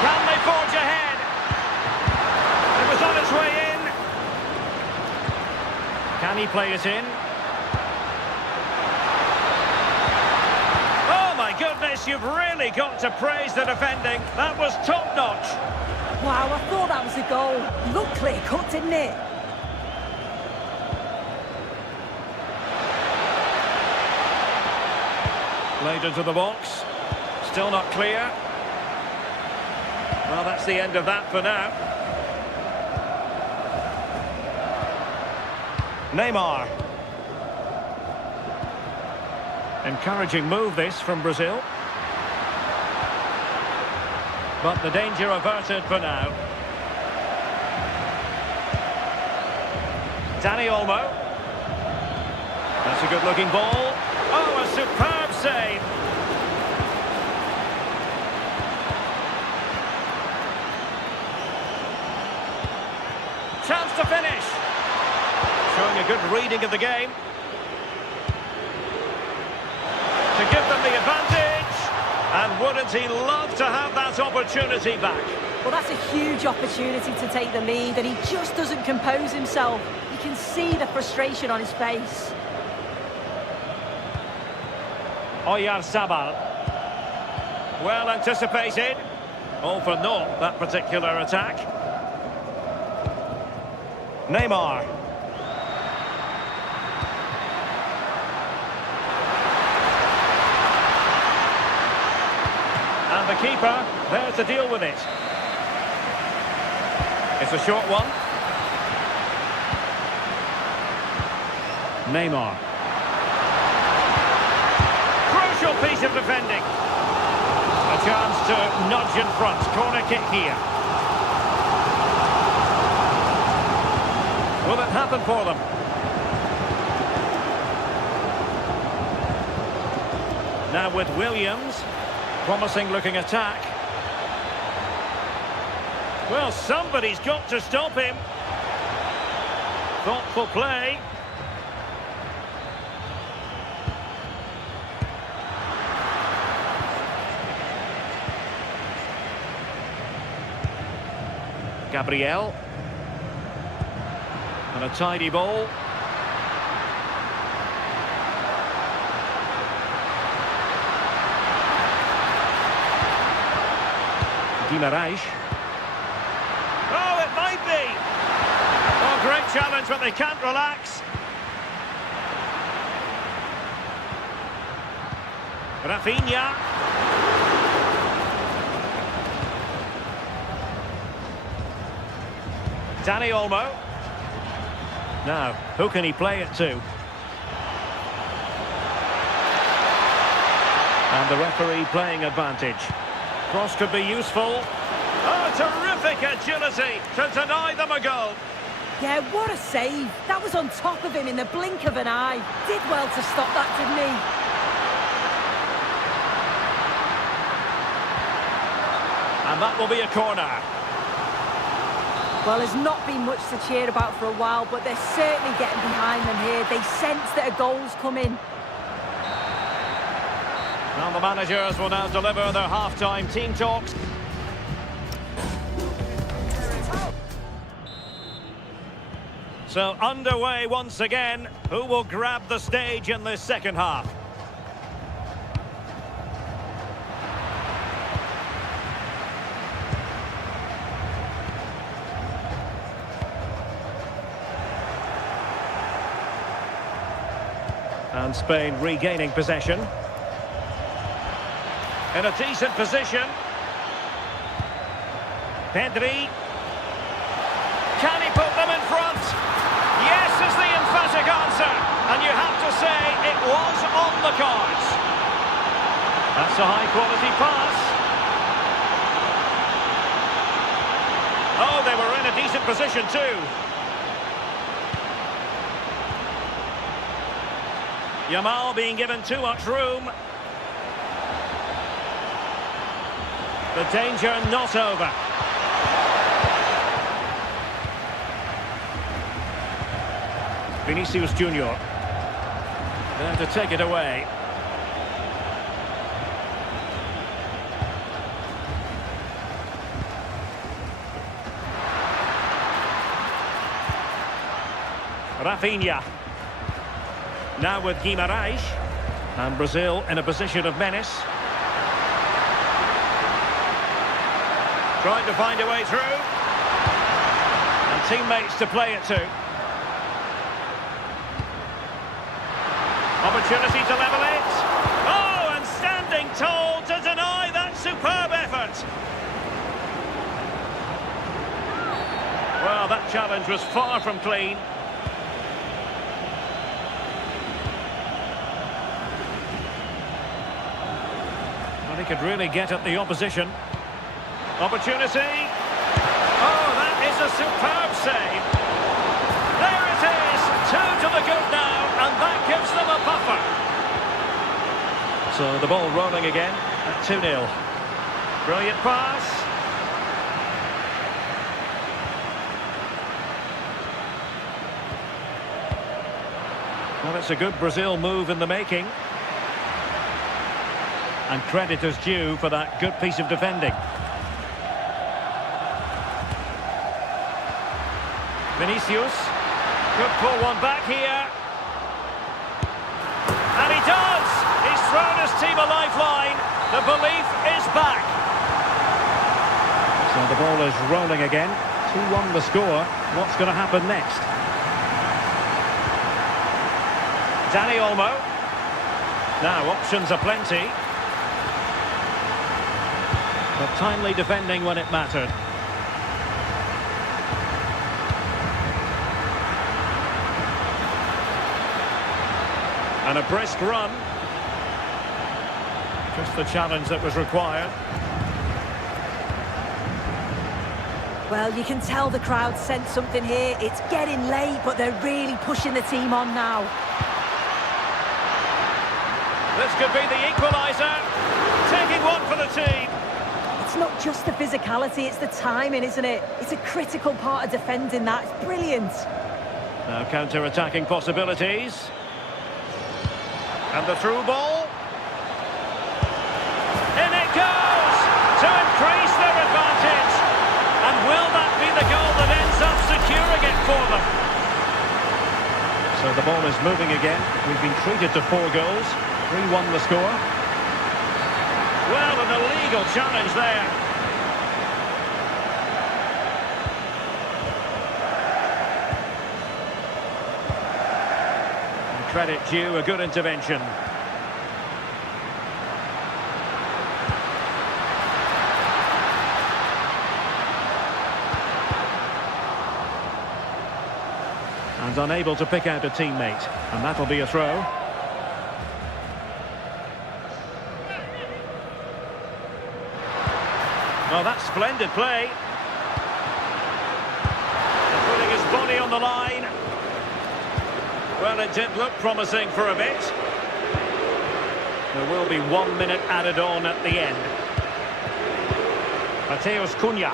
Can they forge ahead? It was on its way in. Can he play it in? Oh my goodness, you've really got to praise the defending. That was top-notch. Wow, I thought that was a goal. It looked clear-cut, didn't it? Played into the box. Still not clear. Well, that's the end of that for now. Neymar. Encouraging move this from Brazil. But the danger averted for now. Dani Olmo. That's a good-looking ball. Oh, a superb save. Chance to finish. Showing a good reading of the game. To give them the advantage. And wouldn't he love to have that opportunity back? Well, that's a huge opportunity to take the lead, and he just doesn't compose himself. You can see the frustration on his face. Oyarzabal. Well anticipated. All for naught, that particular attack. Neymar. And the keeper there to deal with it. It's a short one. Neymar. Crucial piece of defending. A chance to nudge in front. Corner kick here. Will it happen for them? Now with Williams. Promising looking attack. Well, somebody's got to stop him. Thoughtful play. Gabriel. And a tidy ball. Guimaraes. Oh, it might be. Oh, great challenge, but they can't relax. Rafinha. Dani Olmo. Now, who can he play it to? And the referee playing advantage. Cross could be useful. Oh, terrific agility to deny them a goal. Yeah, what a save. That was on top of him in the blink of an eye. Did well to stop that, didn't he? And that will be a corner. Well, there's not been much to cheer about for a while, but they're certainly getting behind them here. They sense that a goal's coming. And the managers will now deliver their half-time team talks. So underway once again. Who will grab the stage in this second half? And Spain regaining possession. In a decent position. Pedri. And you have to say it was on the cards. That's a high-quality pass. Oh, they were in a decent position too. Yamal being given too much room. The danger not over. Vinicius Junior. There to take it away. Rafinha. Now with Guimarães. And Brazil in a position of menace. Trying to find a way through. And teammates to play it to. Opportunity to level it. Oh, and standing tall to deny that superb effort. Well, that challenge was far from clean. Well, he could really get at the opposition. Opportunity. Oh, that is a superb save. There it is. 2 to the good now, and that gives them a buffer. So the ball rolling again at 2-0. Brilliant pass. Well, it's a good Brazil move in the making. And credit is due for that good piece of defending. Vinicius could pull one back here. And he does! He's thrown his team a lifeline. The belief is back. So the ball is rolling again. 2-1 the score. What's going to happen next? Dani Olmo. Now options are plenty. But timely defending when it mattered. And a brisk run. Just the challenge that was required. Well, you can tell the crowd sensed something here. It's getting late, but they're really pushing the team on now. This could be the equaliser. Taking one for the team. It's not just the physicality, it's the timing, isn't it? It's a critical part of defending that. It's brilliant. Now counter-attacking possibilities. And the through ball. In it goes! To increase their advantage. And will that be the goal that ends up securing it for them? So the ball is moving again. We've been treated to 4 goals. 3-1 the score. Well, an illegal challenge there. And credit due, a good intervention. And unable to pick out a teammate. And that'll be a throw. Well, that's splendid play. Putting his body on the line. Well, it did look promising for a bit. There will be 1 minute added on at the end. Mateus Cunha.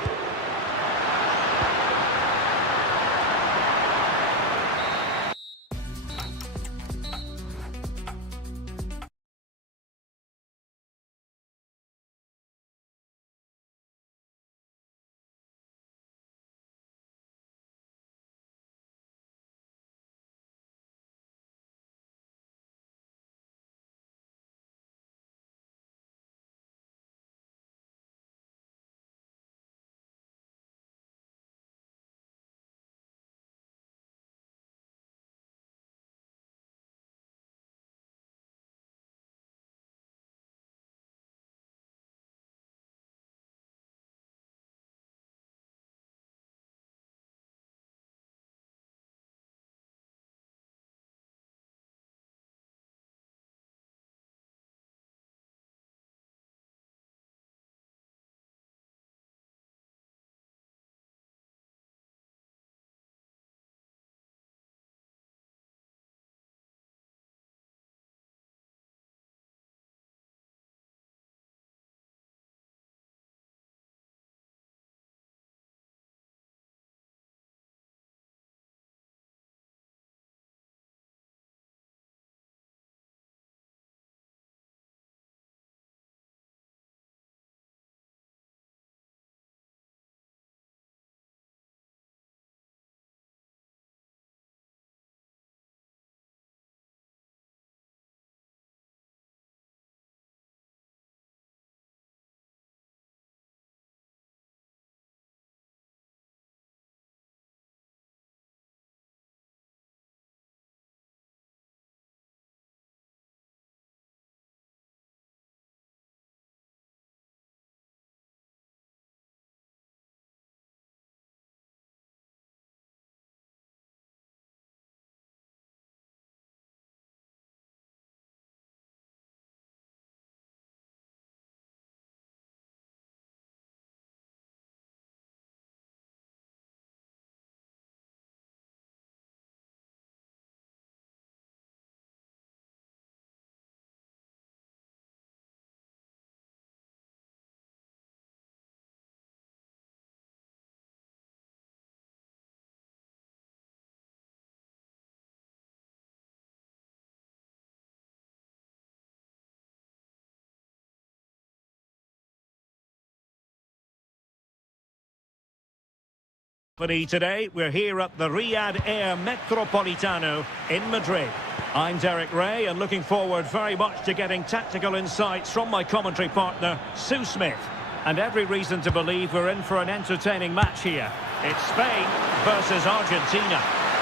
Today, we're here at the Riyadh Air Metropolitano in Madrid. I'm Derek Ray and looking forward very much to getting tactical insights from my commentary partner, Sue Smith. And every reason to believe we're in for an entertaining match here. It's Spain versus Argentina.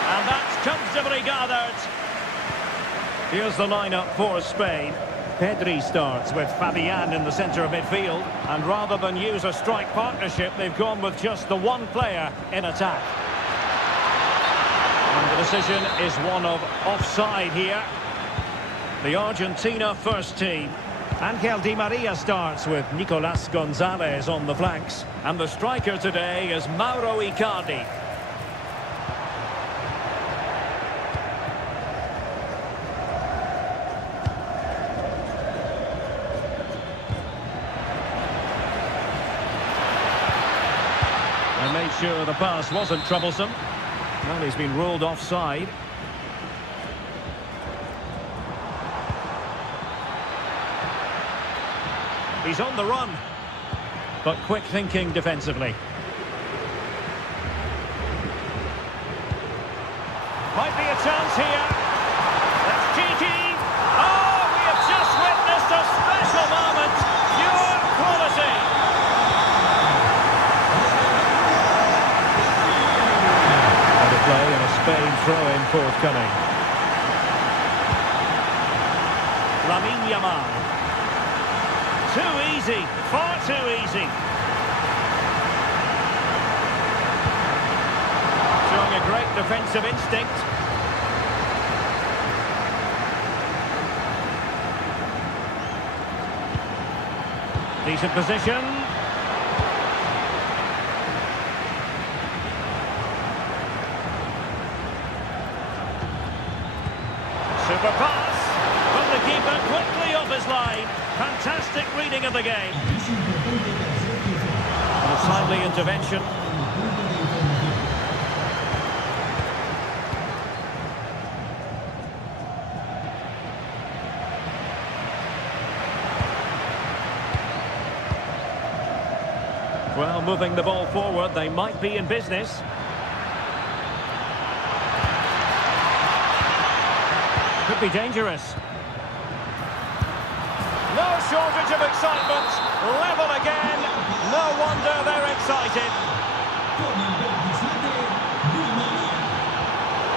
And that's comfortably gathered. Here's the lineup for Spain. Pedri starts with Fabian in the centre of midfield, and rather than use a strike partnership, they've gone with just the one player in attack. And the decision is one of offside here. The Argentina first team. Angel Di Maria starts with Nicolas Gonzalez on the flanks, and the striker today is Mauro Icardi. And made sure the pass wasn't troublesome. Well, he's been ruled offside. He's on the run, but quick thinking defensively. Might be a chance here. That's Kiki. Oh, we have just witnessed a special moment. Pure quality. Play and a Spain throw-in forthcoming. Lamine Yamal. Too easy, far too easy. Showing a great defensive instinct. Decent position. Super pass, but the keeper quickly off his line. Fantastic reading of the game. And a timely intervention. Well, moving the ball forward, they might be in business. Could be dangerous. No shortage of excitement. Level again. No wonder they're excited.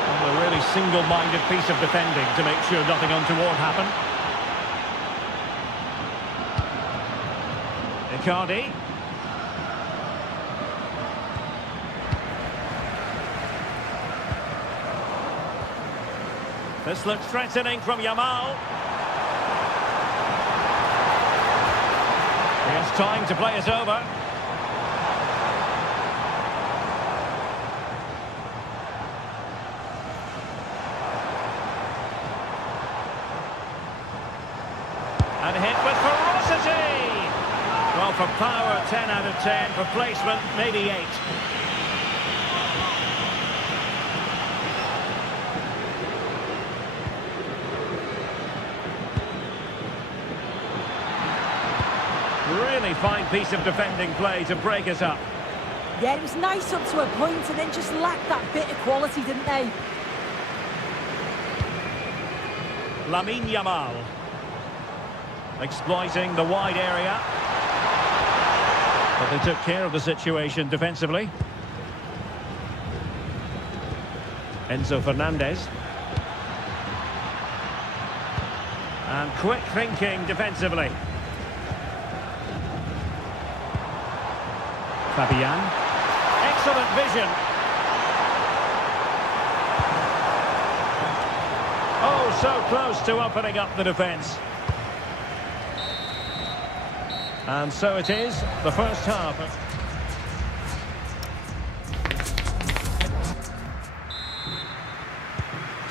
And a really single-minded piece of defending to make sure nothing untoward happened. Icardi. This looks threatening from Yamal. He has time to play it over. And hit with ferocity. Well, for power, 10 out of 10. For placement, maybe 8. Really fine piece of defending play to break it up. Yeah, it was nice up to a point and then just lacked that bit of quality, didn't they? Lamine Yamal. Exploiting the wide area. But they took care of the situation defensively. Enzo Fernandez. And quick thinking defensively. Fabian. Excellent vision. Oh, so close to opening up the defence. And so it is, the first half.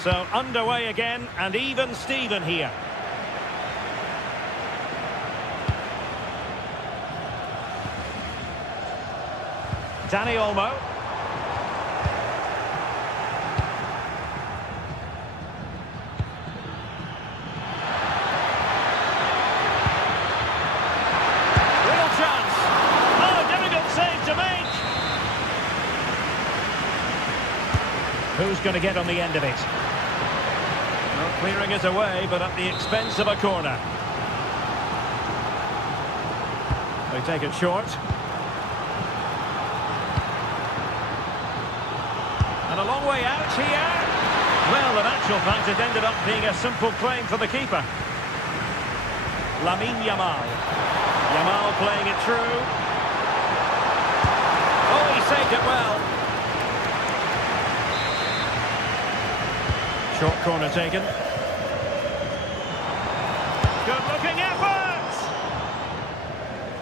So underway again, and even Steven here. Dani Olmo. Real chance. Oh, difficult save to make. Who's going to get on the end of it? Not clearing it away, but at the expense of a corner. They take it short. And a long way out here. Well, in actual fact, it ended up being a simple claim for the keeper. Lamine Yamal. Yamal playing it through. Oh, he saved it well. Short corner taken. Good looking effort!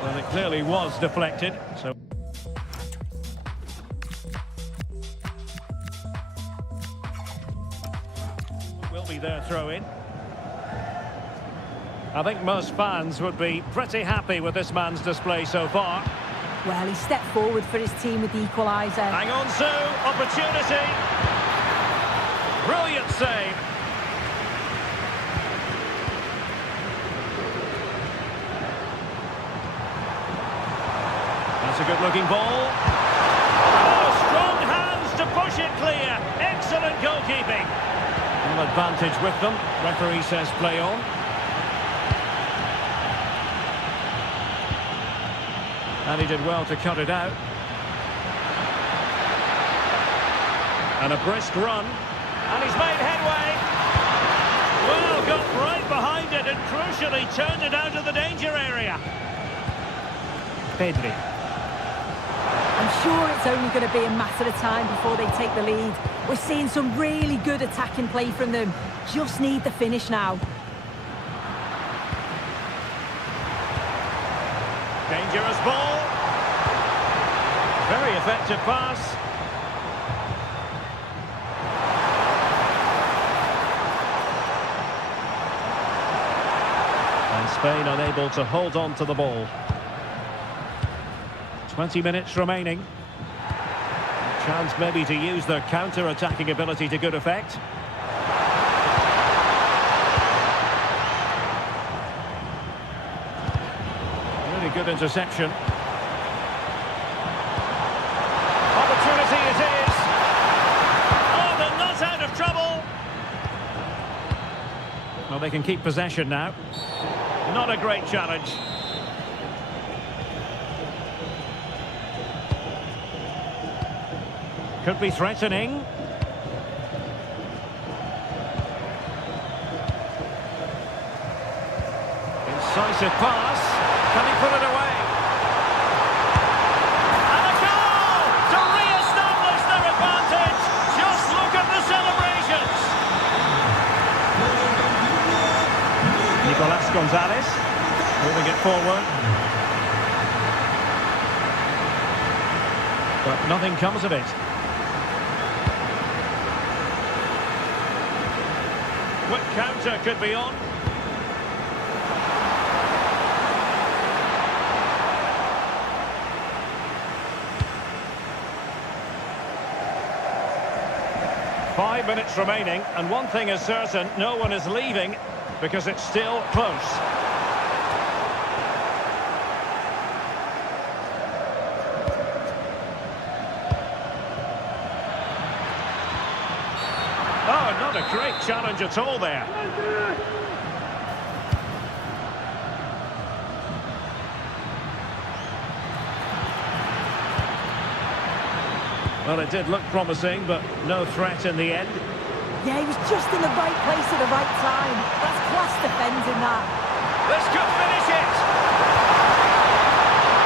Well, it clearly was deflected, so... Will be their throw-in. I think most fans would be pretty happy with this man's display so far. Well, he stepped forward for his team with the equaliser. Hang on, Sue. Opportunity. Brilliant save. That's a good-looking ball. Oh, strong hands to push it clear. Excellent goalkeeping. An advantage with them. Referee says play on. And he did well to cut it out. And a brisk run. And he's made headway. Well, got right behind it and crucially turned it out of the danger area. Pedri. I'm sure it's only going to be a matter of time before they take the lead. We're seeing some really good attacking play from them. Just need the finish now. Dangerous ball. Very effective pass. And Spain unable to hold on to the ball. 20 minutes remaining. Chance maybe to use their counter-attacking ability to good effect. Really good interception. Opportunity it is. Oh, they're not out of trouble. Well, they can keep possession now. Not a great challenge. Could be threatening. Incisive pass. Can he put it away? And a goal to re-establish their advantage. Just look at the celebrations. Nicolas Gonzalez moving it forward. But nothing comes of it. Quick counter could be on. Five minutes remaining, and one thing is certain, no one is leaving because it's still close. Oh, not a great challenge at all there. Well, it did look promising, but no threat in the end. Yeah, he was just in the right place at the right time. That's class defending that. This could finish it!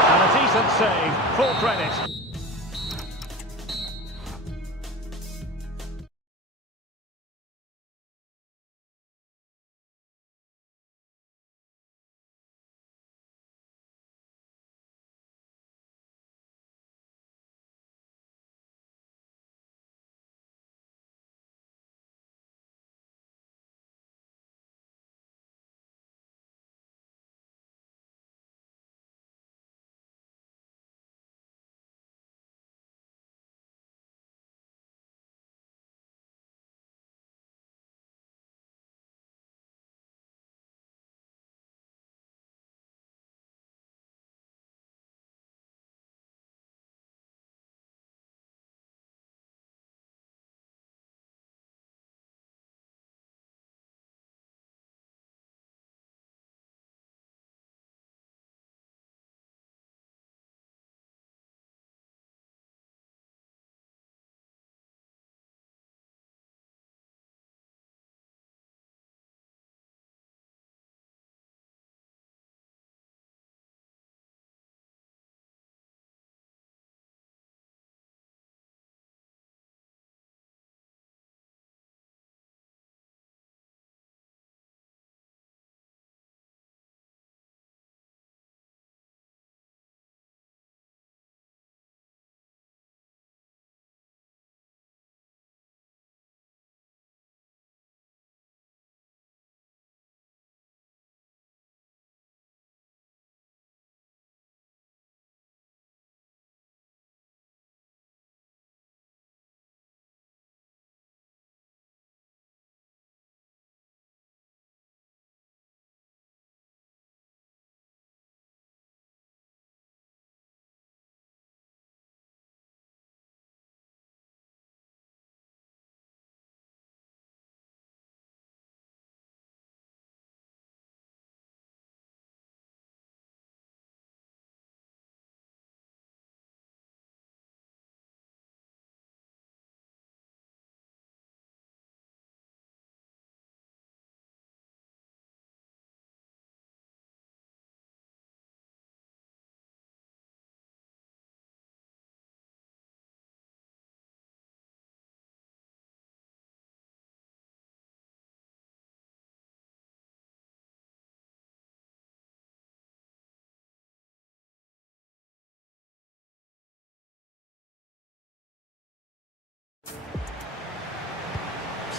And a decent save, full credit.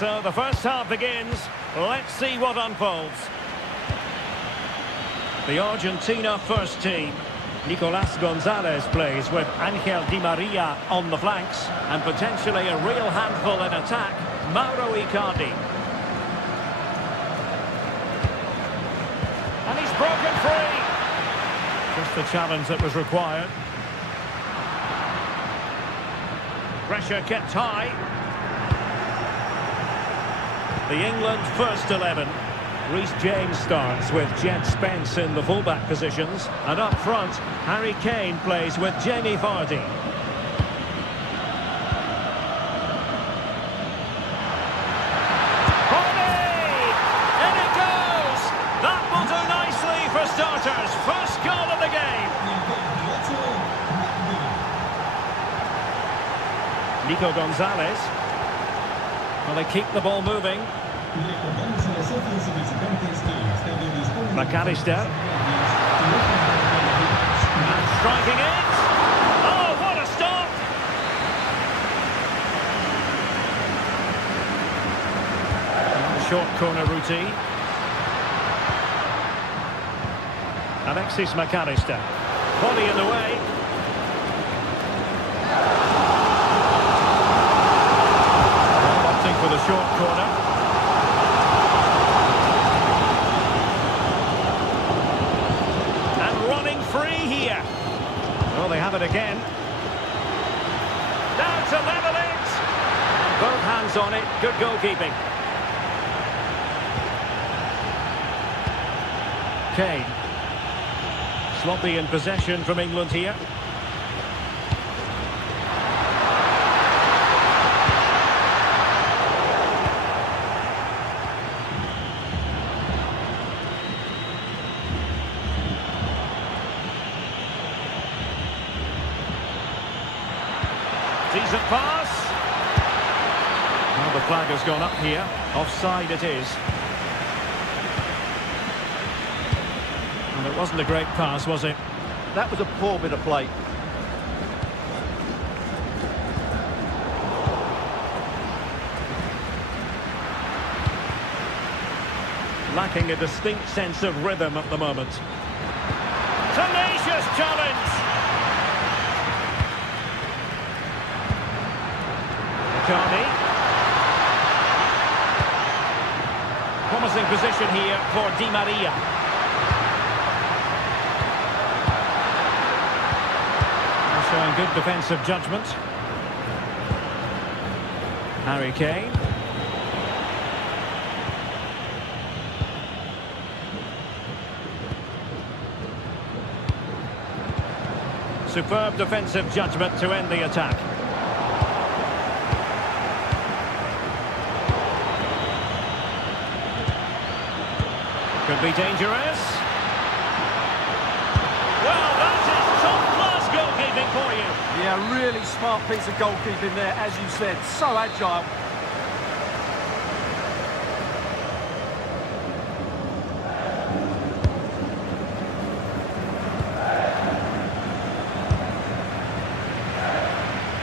So the first half begins. Let's see what unfolds. The Argentina first team. Nicolas Gonzalez plays with Angel Di Maria on the flanks, and potentially a real handful in attack, Mauro Icardi. And he's broken free. Just the challenge that was required. Pressure kept high. The England first 11. Reece James starts with Jed Spence in the fullback positions. And up front, Harry Kane plays with Jamie Vardy. Vardy! In it goes! That will do nicely for starters. First goal of the game. Nico Gonzalez. Well, they keep the ball moving. McAllister. And striking it. Oh, what a stop! Short corner routine. Alexis McAllister. Body in the way. Opting for the short corner. Well, they have it again. Down to level it. Both hands on it. Good goalkeeping. Kane. Sloppy in possession from England here. Decent pass. Well, the flag has gone up here. Offside it is. And it wasn't a great pass, was it? That was a poor bit of play. Lacking a distinct sense of rhythm at the moment. Tenacious challenge. Promising position here for Di Maria. Showing good defensive judgment. Harry Kane. Superb defensive judgment to end the attack. Could be dangerous. Well, that is top-class goalkeeping for you. Yeah, really smart piece of goalkeeping there, as you said. So agile.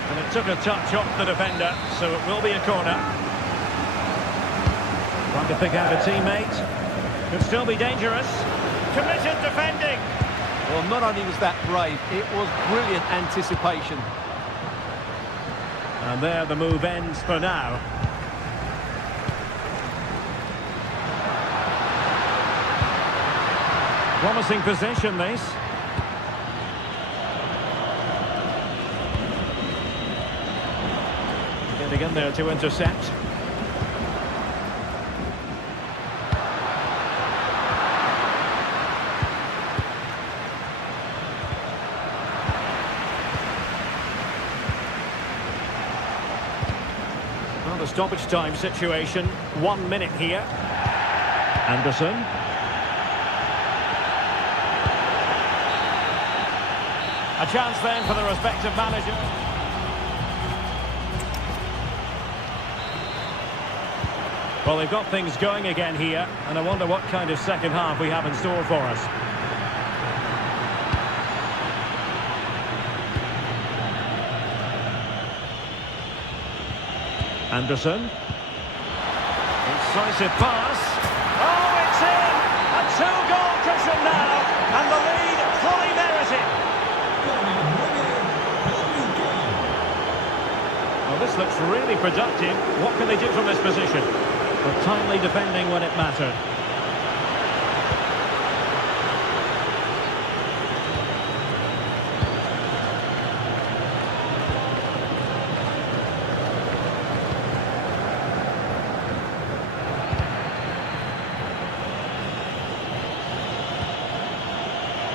And it took a touch off the defender, so it will be a corner. Trying to pick out a teammate. Could still be dangerous. Committed defending. Well, not only was that brave, it was brilliant anticipation. And there the move ends for now. Promising possession, this. Getting in there to intercept. Well, the stoppage time situation. 1 minute here. Anderson. A chance then for the respective manager. Well, they've got things going again here, and I wonder what kind of second half we have in store for us. Anderson. Decisive pass. Oh, it's in! A two-goal cushion now, and the lead fully merited. Well, this looks really productive. What can they do from this position? But timely defending when it mattered.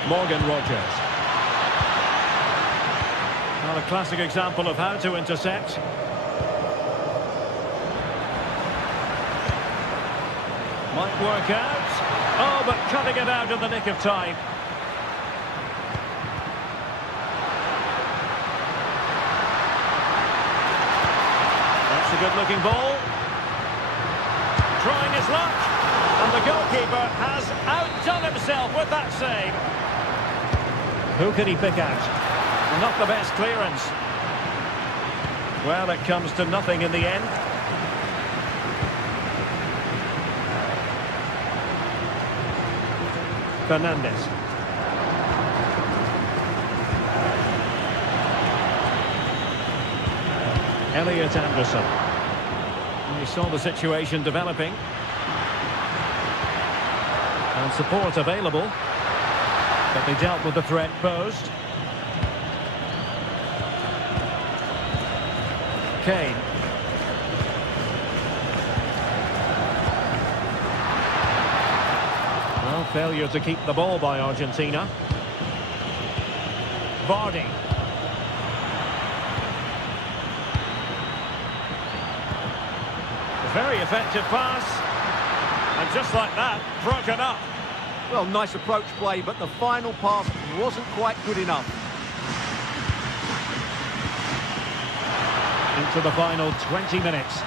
Morgan Rogers. Well, a classic example of how to intercept. Might work out. Oh, but cutting it out in the nick of time. That's a good-looking ball. Trying his luck. And the goalkeeper has outdone himself with that save. Who can he pick out? Not the best clearance. Well, it comes to nothing in the end. Fernandez. Elliot Anderson. He saw the situation developing. And support available. But they dealt with the threat posed. Kane. Well, failure to keep the ball by Argentina. Vardy. Very effective pass. And just like that, broken up. Well, nice approach play, but the final pass wasn't quite good enough. Into the final 20 minutes.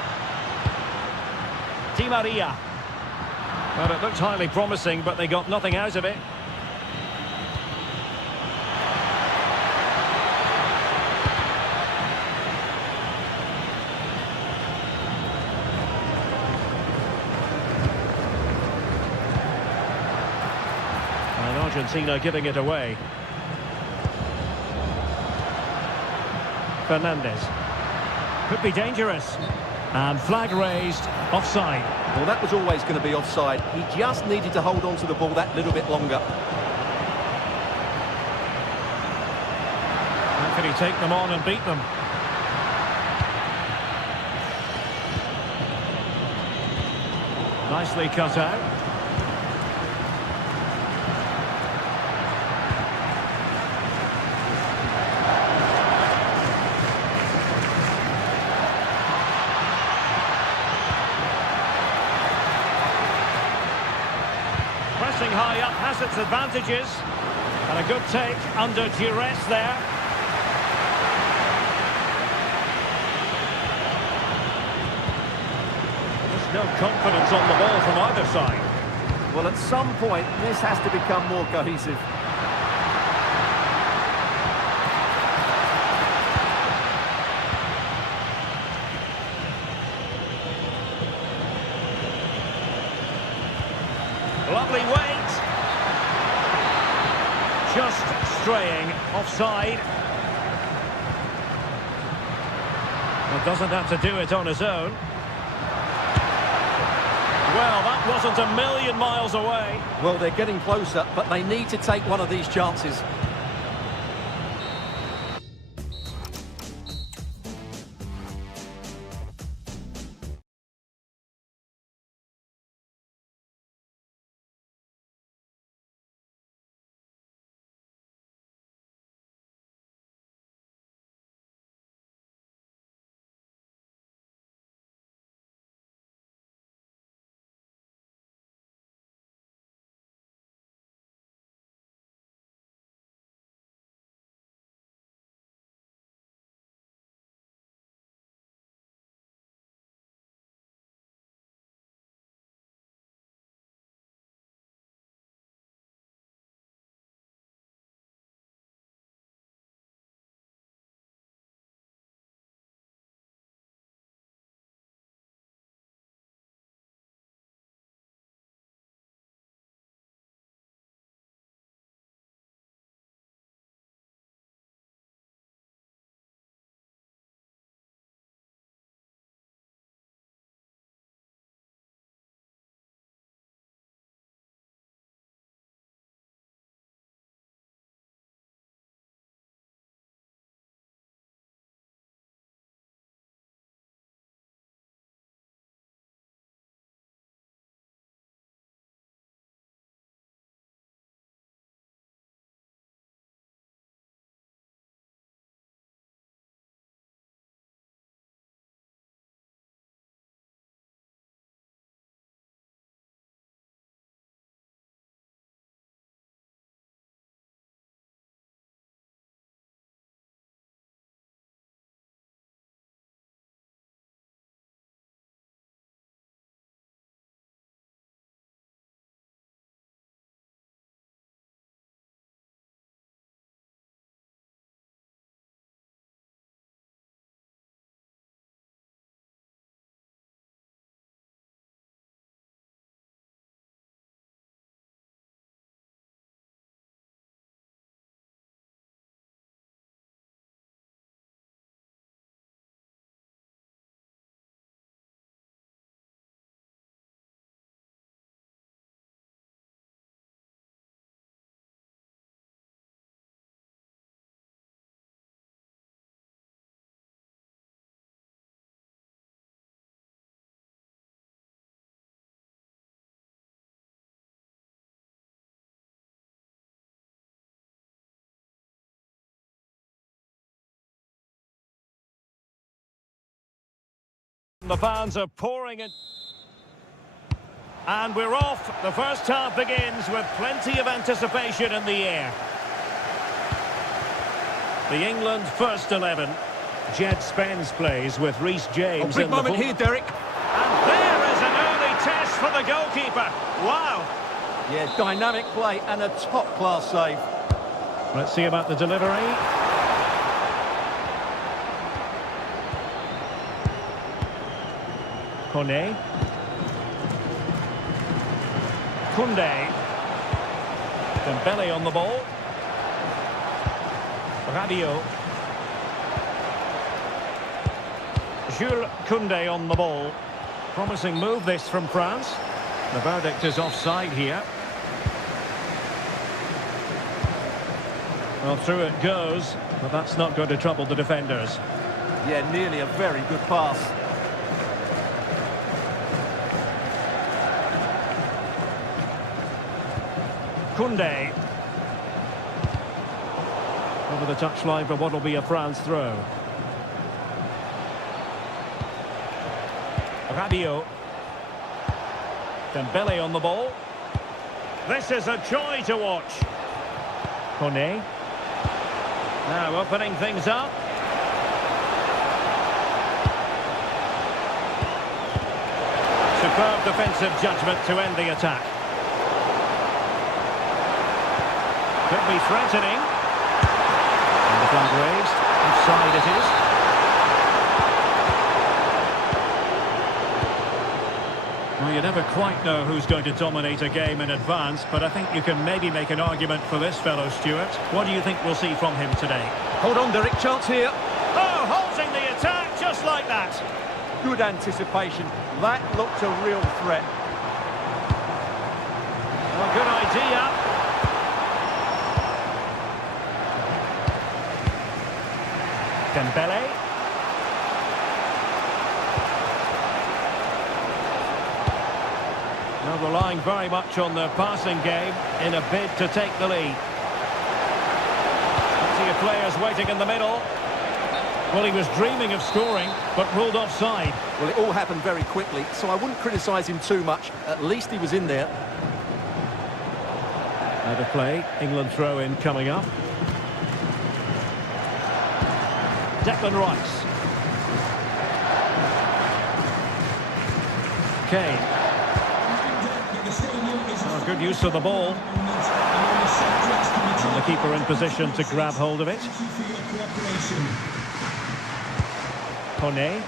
Di Maria. Well, it looked highly promising, but they got nothing out of it. Argentina giving it away. Fernandez. Could be dangerous. And flag raised. Offside. Well, that was always going to be offside. He just needed to hold on to the ball that little bit longer. How can he take them on and beat them? Nicely cut out. Pressing high up has its advantages. And a good take under duress there. There's no confidence on the ball from either side. Well, at some point, this has to become more cohesive. Lovely weight. Just straying offside. Well, doesn't have to do it on his own. Well, that wasn't a million miles away. Well, they're getting closer, but they need to take one of these chances. The fans are pouring in. And we're off. The first half begins with plenty of anticipation in the air. The England first 11. Jed Spence plays with Reece James. Big moment here, Derek. And there is an early test for the goalkeeper. Wow. Yeah, dynamic play and a top-class save. Let's see about the delivery. Kone. Koundé. Dembele on the ball. Rabiot. Jules Koundé on the ball. Promising move this from France. The verdict is offside here. Well, through it goes, but that's not going to trouble the defenders. Yeah, nearly a very good pass. Koundé. Over the touchline for what will be a France throw. Rabiot. Dembele on the ball. This is a joy to watch. Kone. Now opening things up. Superb defensive judgment to end the attack. Could be threatening. And the flag raised. Offside it is. Well, you never quite know who's going to dominate a game in advance, but I think you can maybe make an argument for this fellow, Stuart. What do you think we'll see from him today? Hold on, Derek, chance here. Oh, halting the attack just like that. Good anticipation. That looked a real threat. Well, good idea. Dembele. Now relying very much on their passing game in a bid to take the lead. Plenty of players waiting in the middle. Well, he was dreaming of scoring, but ruled offside. Well, it all happened very quickly, so I wouldn't criticise him too much. At least he was in there. Out of play, England throw-in coming up. Declan Rice. Kane. Oh, good use of the ball. And the keeper in position to grab hold of it. Kone.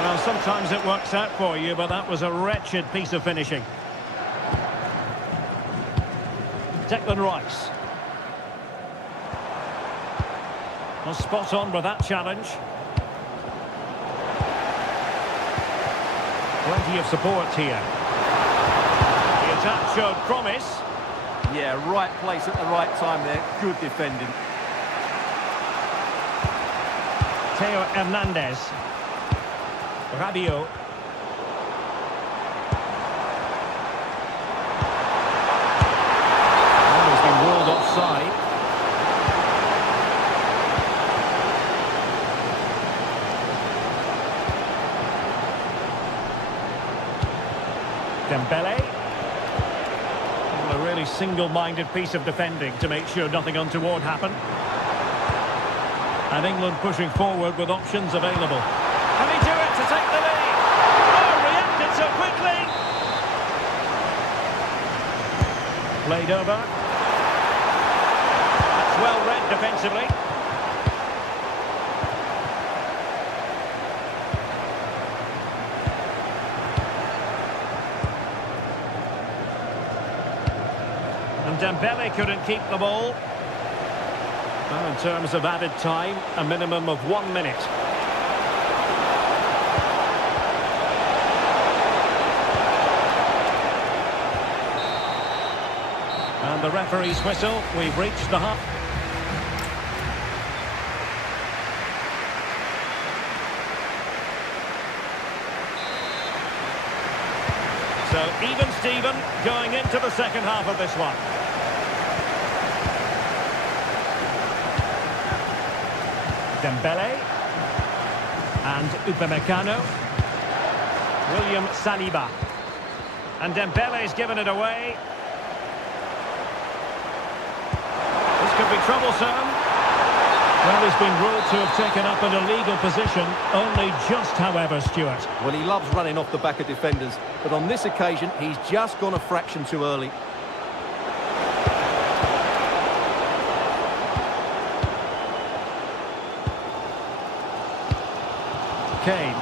Well, sometimes it works out for you, but that was a wretched piece of finishing. Declan Rice. Well, spot on with that challenge. Plenty of support here. The attack showed promise. Yeah, right place at the right time there. Good defending. Theo Hernandez. Rabiot. Oh, he's been ruled offside. Dembele. Well, a really single-minded piece of defending to make sure nothing untoward happened. And England pushing forward with options available. Can he do it to take the lead? Oh, reacted so quickly! Played over. That's well read defensively. And Dembele couldn't keep the ball. Well, in terms of added time, a minimum of 1 minute. And the referee's whistle, we've reached the half. So So even Steven going into the second half of this one. Dembele and Upamecano. William Saliba. And Dembele's given it away. This could be troublesome. Well, he's been ruled to have taken up an illegal position. Only just, however, Stuart. Well, he loves running off the back of defenders, but on this occasion, he's just gone a fraction too early. Kane.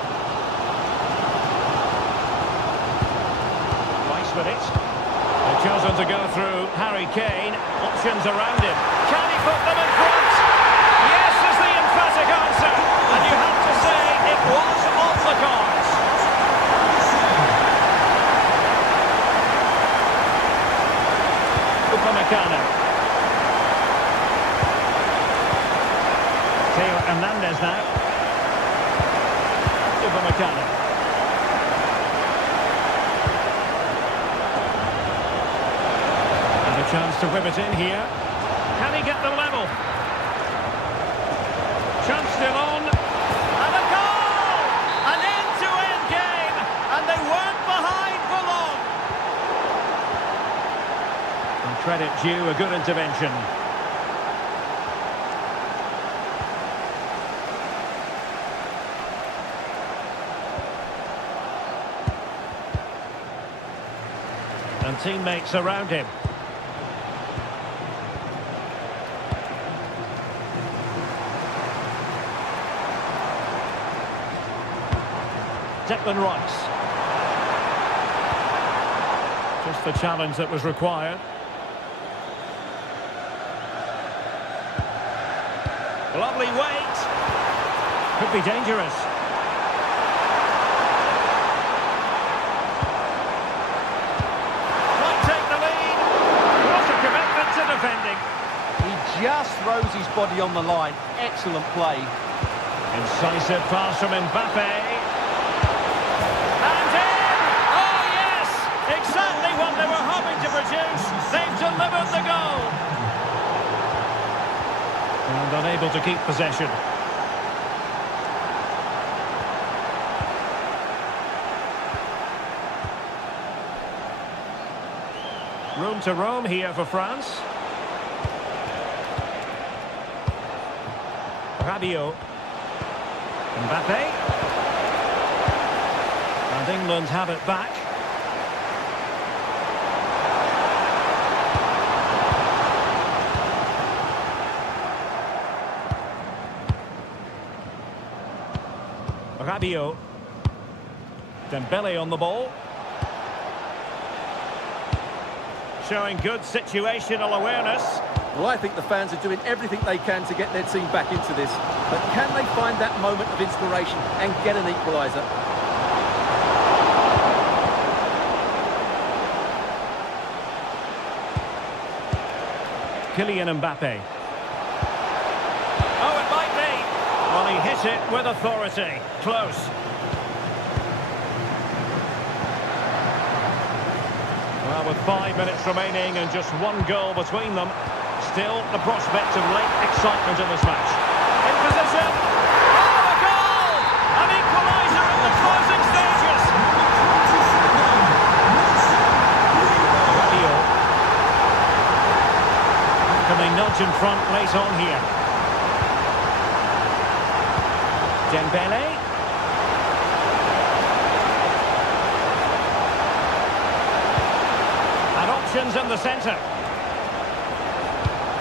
Rice with it. They've chosen to go through Harry Kane. Options around him. Can he put them in front? Yes is the emphatic answer. And you have to say it was on the cards. Upamecano. Theo Hernandez now. Upamecano. And a chance to whip it in here. Can he get the level? Chance still on. And a goal! An end-to-end game. And they weren't behind for long. And credit due, a good intervention. And teammates around him. Declan Rice. Just the challenge that was required. Lovely weight. Could be dangerous. Might take the lead. What a commitment to defending. He just throws his body on the line. Excellent play. Incisive pass from Mbappe. And in! Oh yes! Exactly what they were hoping to produce. They've delivered the goal. And unable to keep possession. Room to roam here for France. Rabiot. Mbappe. And England have it back. Rabiot. Dembele on the ball. Showing good situational awareness. Well, I think the fans are doing everything they can to get their team back into this. But can they find that moment of inspiration and get an equaliser? Kylian Mbappe. Oh, it might be. Well, he hit it with authority. Close. Well, with 5 minutes remaining and just one goal between them, still the prospect of late excitement in this match. In position. Oh, a goal! An equaliser in the closing stages. Rabiot. Can they nudge in front late on here? Dembele. And options in the centre.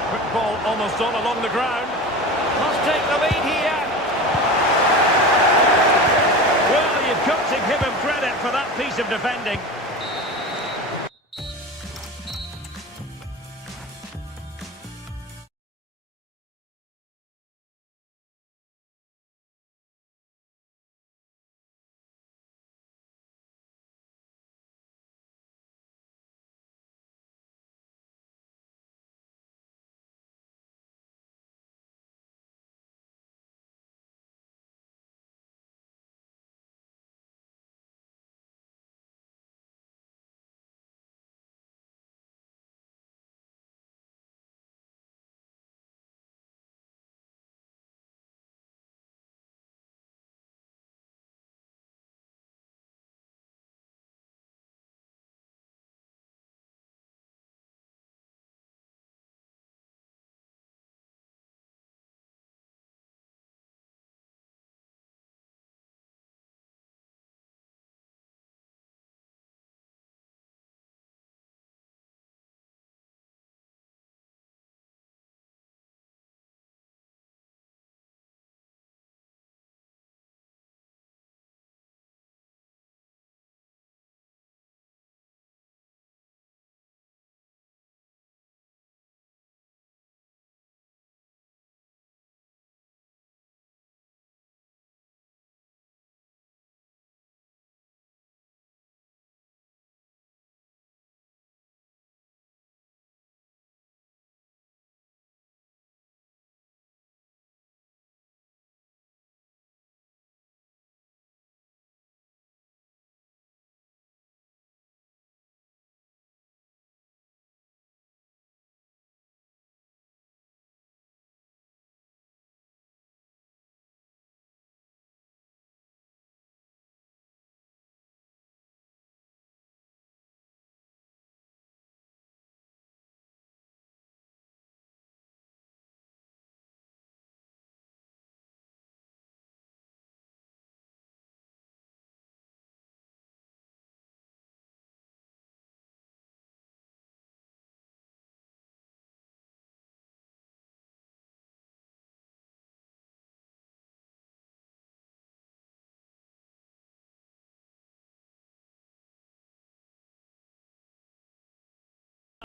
Quick ball almost all along the ground. Must take the lead here. Well, you've got to give him credit for that piece of defending.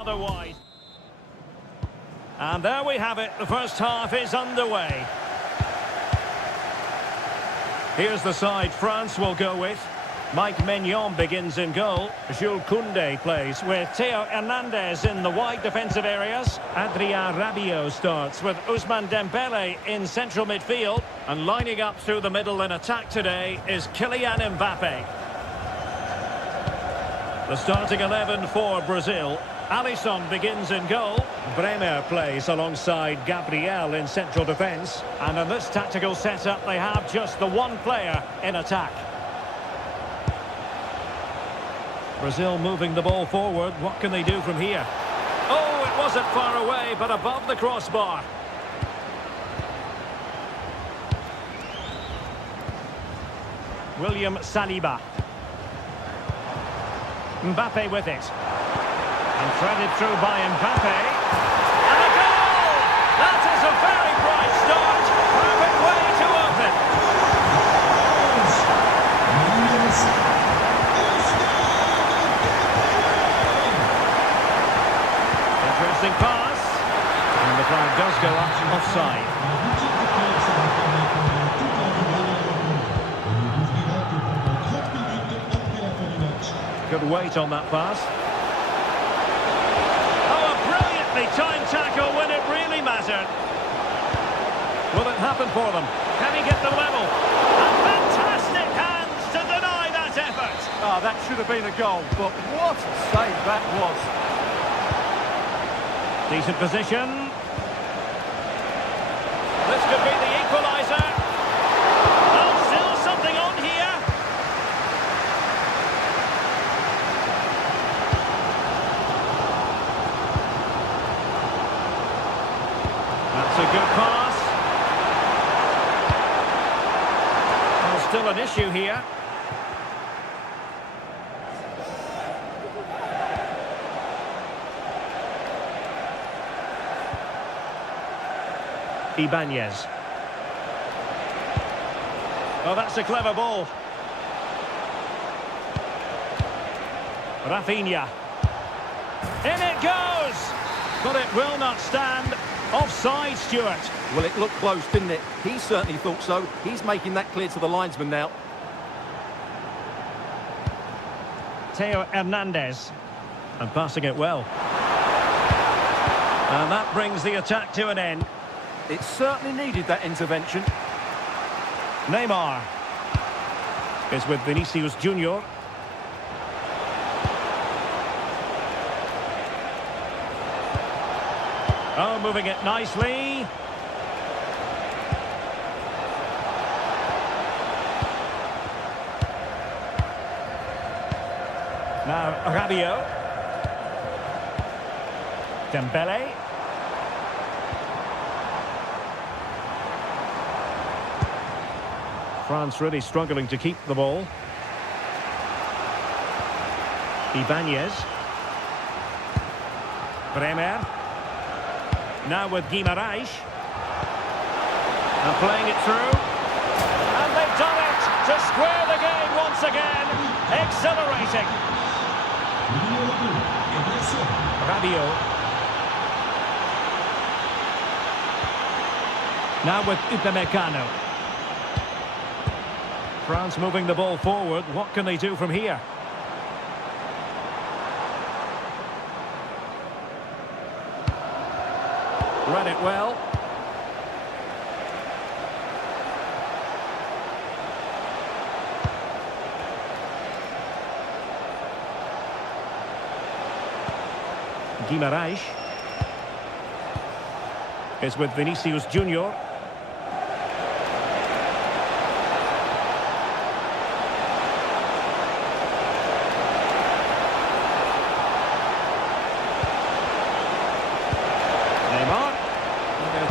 Otherwise. And there we have it. The first half is underway. Here's the side France will go with. Mike Maignan begins in goal. Jules Koundé plays with Theo Hernandez in the wide defensive areas. Adrien Rabiot starts with Ousmane Dembélé in central midfield. And lining up through the middle in attack today is Kylian Mbappe. The starting 11 for Brazil. Alisson begins in goal. Bremer plays alongside Gabriel in central defence. And in this tactical setup, they have just the one player in attack. Brazil moving the ball forward. What can they do from here? Oh, it wasn't far away, but above the crossbar. William Saliba. Mbappe with it. And threaded through by Mbappe. And a goal! That is a very bright start. Perfect way to open. Interesting pass. And the flag does go up offside. Good weight on that pass. Time tackle when it really mattered. Will it happen for them? Can he get the level? And fantastic hands to deny that effort. Ah, that should have been a goal, but what a save that was. Decent position. This could be the equaliser. Oh, still something on here. That's a good pass. Well, still an issue here. Ibanez. Oh, that's a clever ball. Rafinha. In it goes! But it will not stand. Offside, Stuart. Well, it looked close, didn't it? He certainly thought so. He's making that clear to the linesman now. Theo Hernandez. And passing it well. And that brings the attack to an end. It certainly needed that intervention. Neymar is with Vinicius Junior. Oh, moving it nicely. Now Rabiot. Dembélé. France really struggling to keep the ball. Ibanez. Bremer. Now with Guimaraes. And playing it through. And they've done it to square the game once again. Exhilarating. Rabiot. Now with Upamecano. France moving the ball forward. What can they do from here? Read it well. Guimaraes is with Vinicius Junior.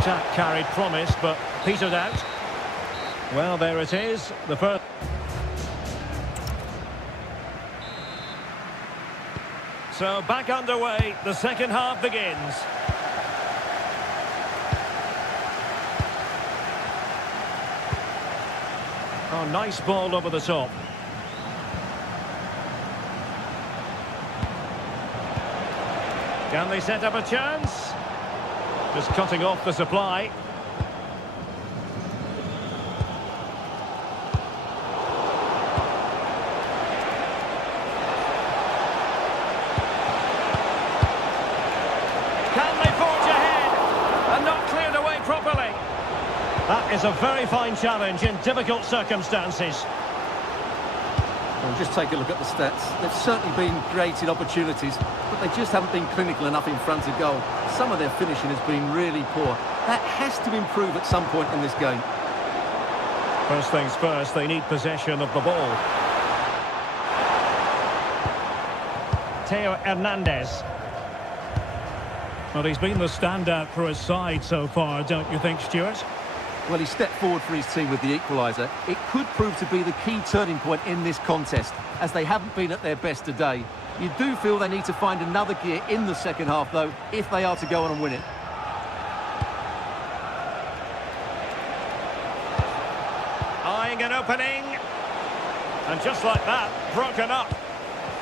Attack carried promise, but petered out. Well, there it is. The first. So back underway. The second half begins. Oh, nice ball over the top. Can they set up a chance? Just cutting off the supply. Can they forge ahead? And not cleared away properly. That is a very fine challenge in difficult circumstances. Well, just take a look at the stats. They've certainly been created opportunities, but they just haven't been clinical enough in front of goal. Some of their finishing has been really poor. That has to improve at some point in this game. First things first, they need possession of the ball. Theo Hernandez. Well, he's been the standout for his side so far, don't you think, Stuart? Well, he stepped forward for his team with the equaliser. It could prove to be the key turning point in this contest, as they haven't been at their best today. You do feel they need to find another gear in the second half, though, if they are to go on and win it. Eyeing an opening. And just like that, broken up.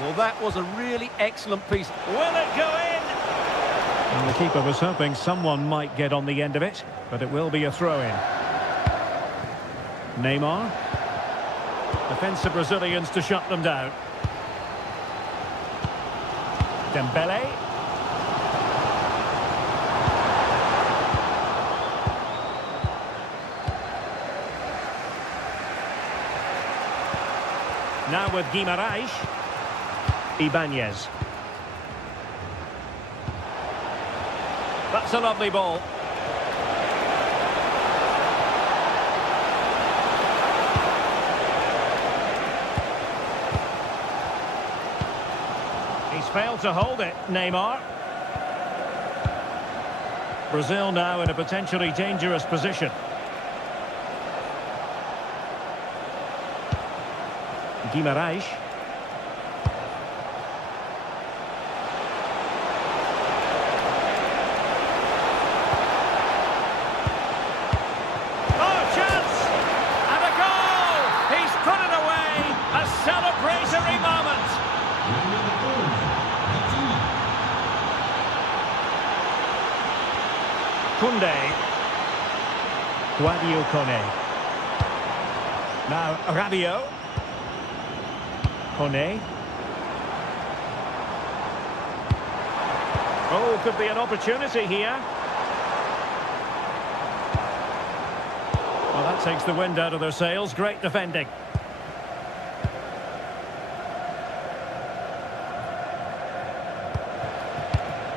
Well, that was a really excellent piece. Will it go in? And the keeper was hoping someone might get on the end of it, but it will be a throw-in. Neymar. Defensive Brazilians to shut them down. Dembele. Now with Guimarães. Ibanez. That's a lovely ball. He's failed to hold it, Neymar. Brazil now in a potentially dangerous position. Guimarães. Celebratory moment. Kunde. Guadio Kone. Now Rabiot. Kone. Oh, could be an opportunity here. Well, that takes the wind out of their sails. Great defending.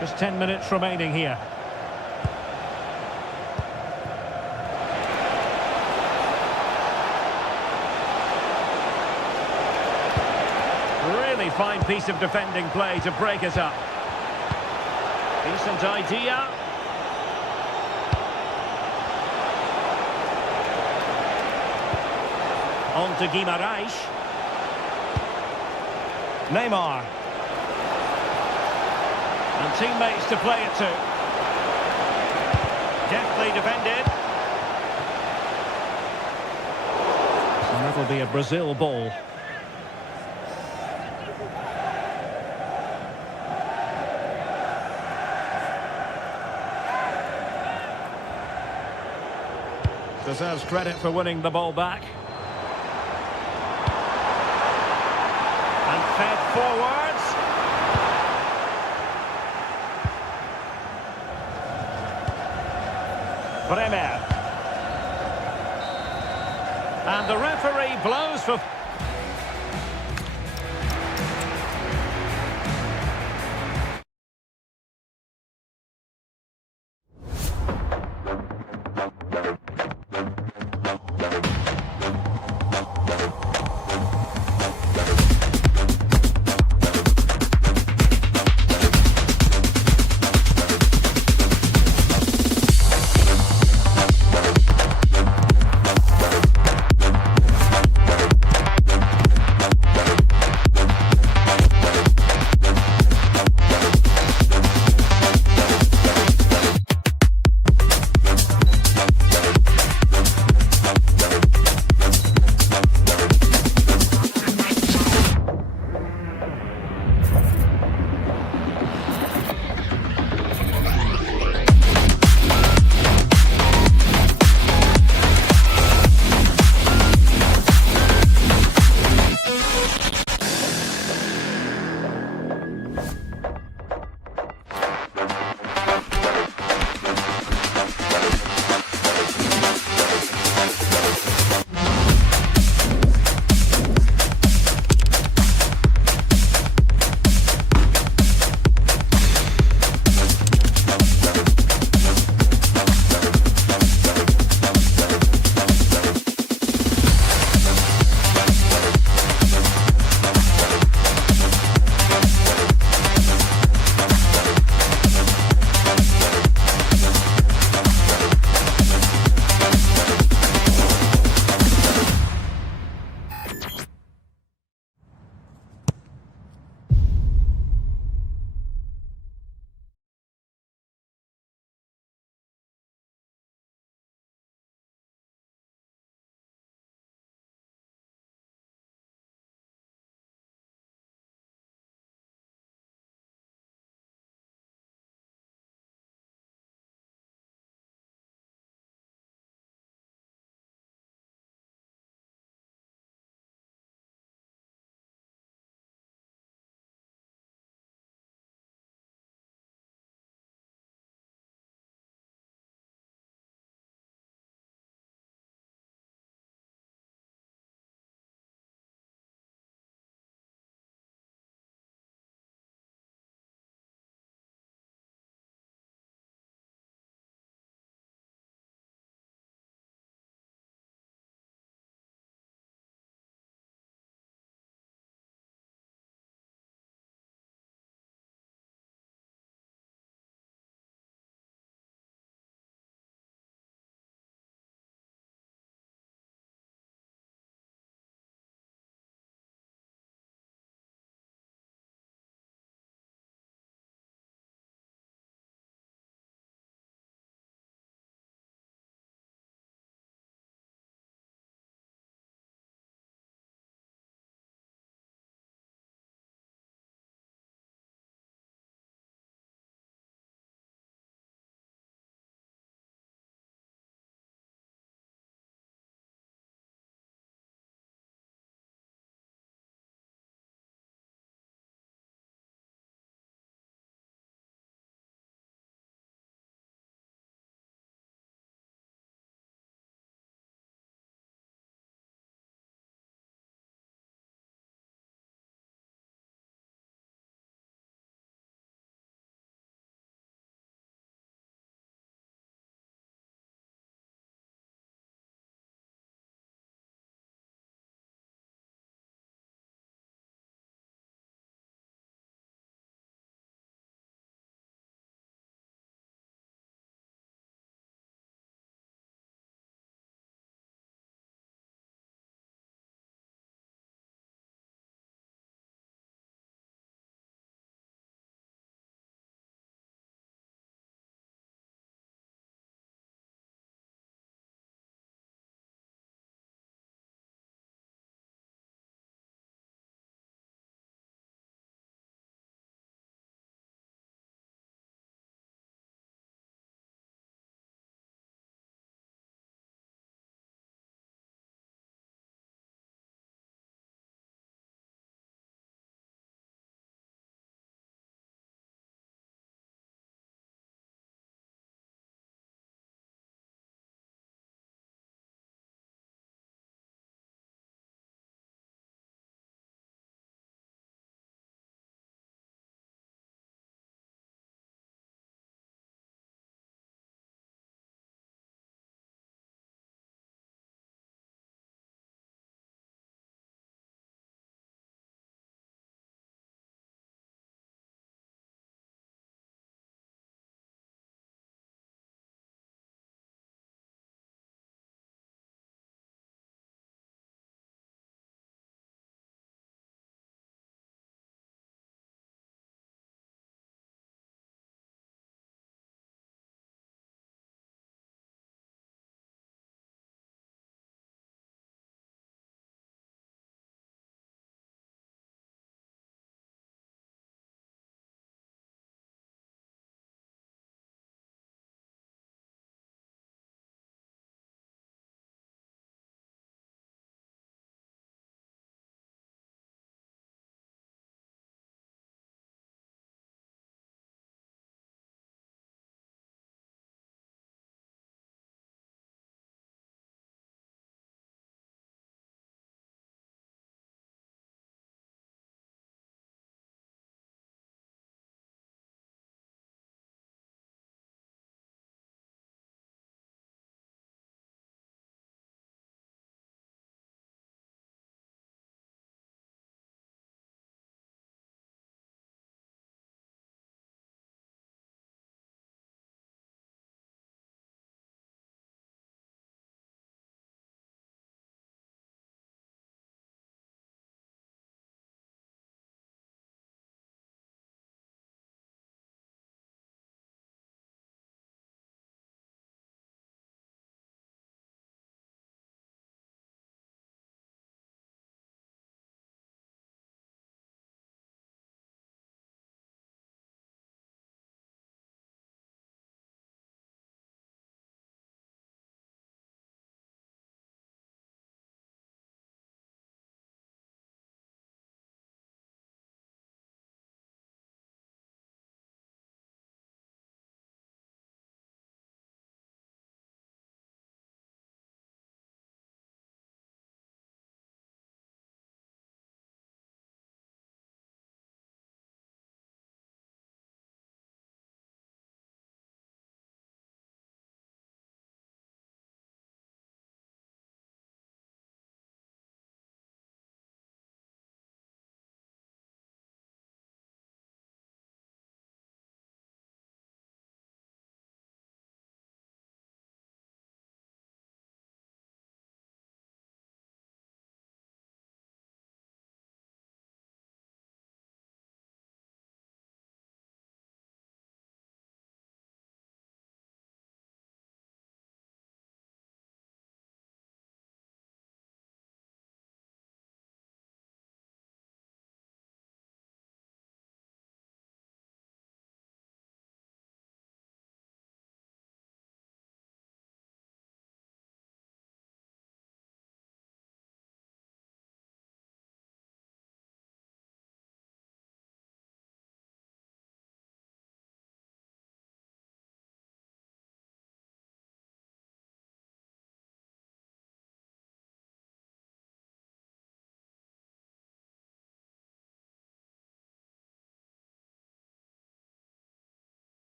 Just 10 minutes remaining here. Really fine piece of defending play to break it up. Decent idea. On to Guimarães. Neymar. And teammates to play it to. Deftly defended. And that'll be a Brazil ball. Deserves credit for winning the ball back. And fed forwards. Premé. And the referee blows for...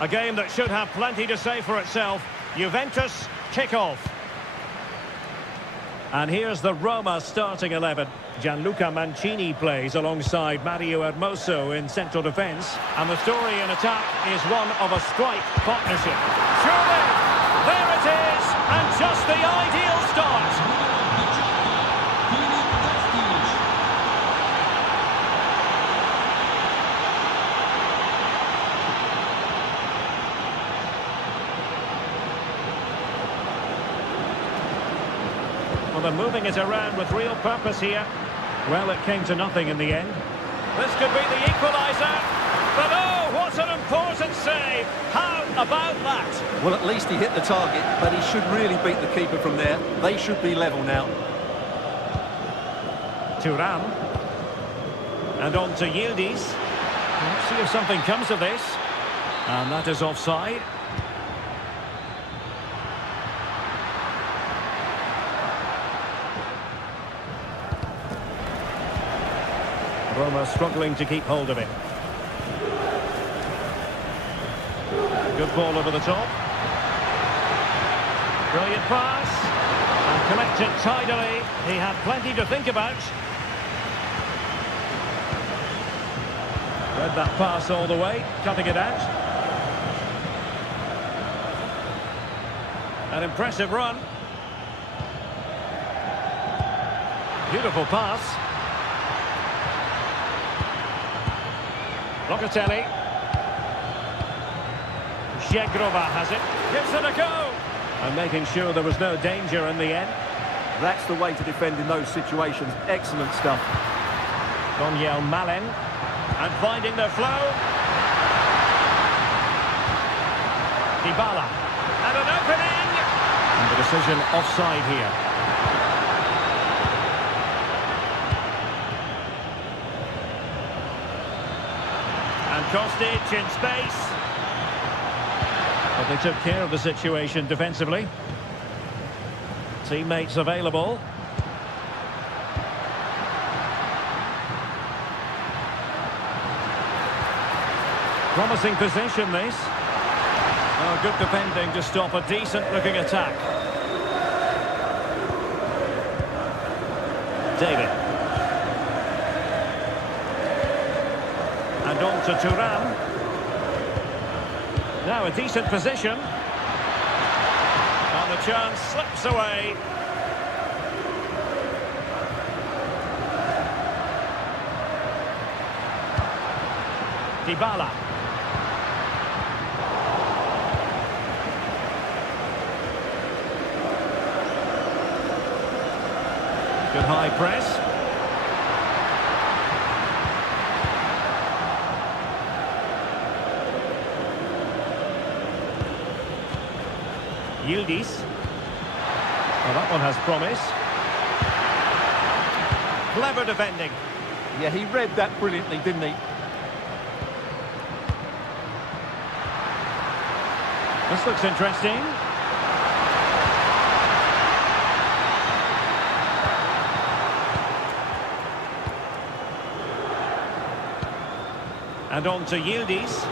A game that should have plenty to say for itself. Juventus kick-off. And here's the Roma starting 11. Gianluca Mancini plays alongside Mario Hermoso in central defence. And the story in attack is one of a strike partnership. Surely, there it is, and just the ideal start. Well, they're moving it around with real purpose here. Well, it came to nothing in the end. This could be the equaliser. But oh, what an important save. How about that? Well, at least he hit the target, but he should really beat the keeper from there. They should be level now. Thuram. And on to Yildiz. Let's see if something comes of this. And that is offside. Roma struggling to keep hold of it. Good ball over the top. Brilliant pass. And collected tidily. He had plenty to think about. Read that pass all the way, cutting it out. An impressive run. Beautiful pass. Locatelli. Zhegrova has it. Gives it a go. And making sure there was no danger in the end. That's the way to defend in those situations. Excellent stuff. Daniel Malen. And finding their flow. Dybala. And an opening. And the decision offside here. And Kostic in space. But they took care of the situation defensively. Teammates available. Promising position, this. Oh, good defending to stop a decent-looking attack. David. And on to Thuram. Now a decent position. And the chance slips away. Dybala. Good high press. Yildiz. Well, that one has promise. Clever defending. Yeah, he read that brilliantly, didn't he? This looks interesting. And on to Yildiz.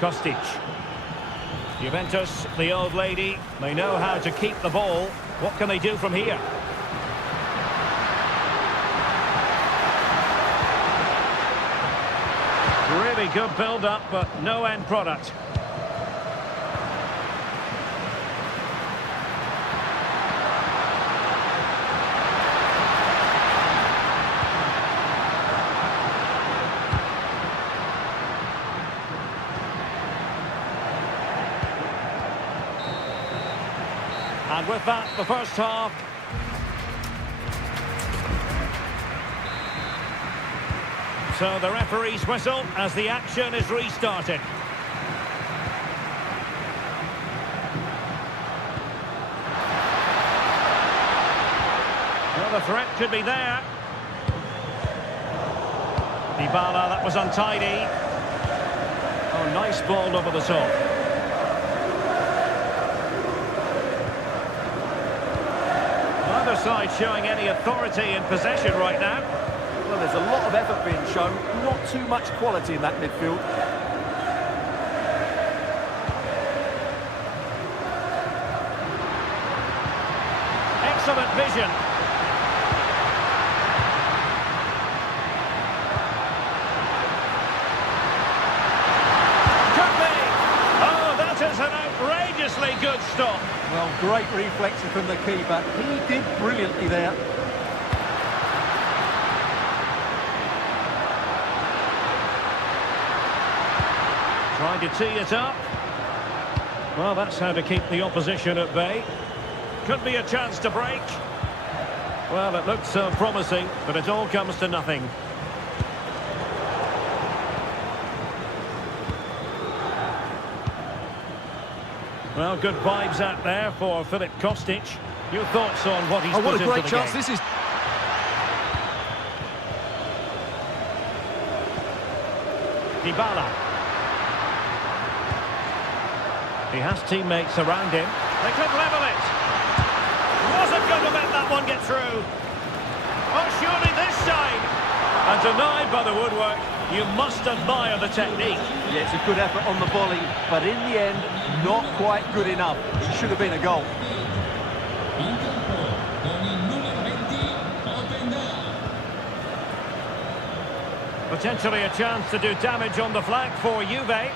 Kostic. Juventus, the old lady, they know how to keep the ball. What can they do from here? Really good build-up, but no end product. And with that, the first half. So the referee's whistle as the action is restarted. Well, the threat could be there. Dybala, that was untidy. Oh, nice ball over the top. Neither side showing any authority in possession right now. Well, there's a lot of effort being shown, not too much quality in that midfield. Excellent vision. Could be. Oh, that is an outrageously good stop. Well, great reflexes from the keeper. He did brilliantly there. Trying to tee it up. Well, that's how to keep the opposition at bay. Could be a chance to break. Well, it looked so promising, but it all comes to nothing. Well, good vibes out there for Filip Kostic. Your thoughts on what he's put what a into great the chance game? this is. Dybala. He has teammates around him. They could level it. Wasn't going to let that one get through. Oh, surely this time. And denied by the woodwork. You must admire the technique. Yeah, it's a good effort on the volley, but in the end, not quite good enough. It should have been a goal. Potentially a chance to do damage on the flank for Juve.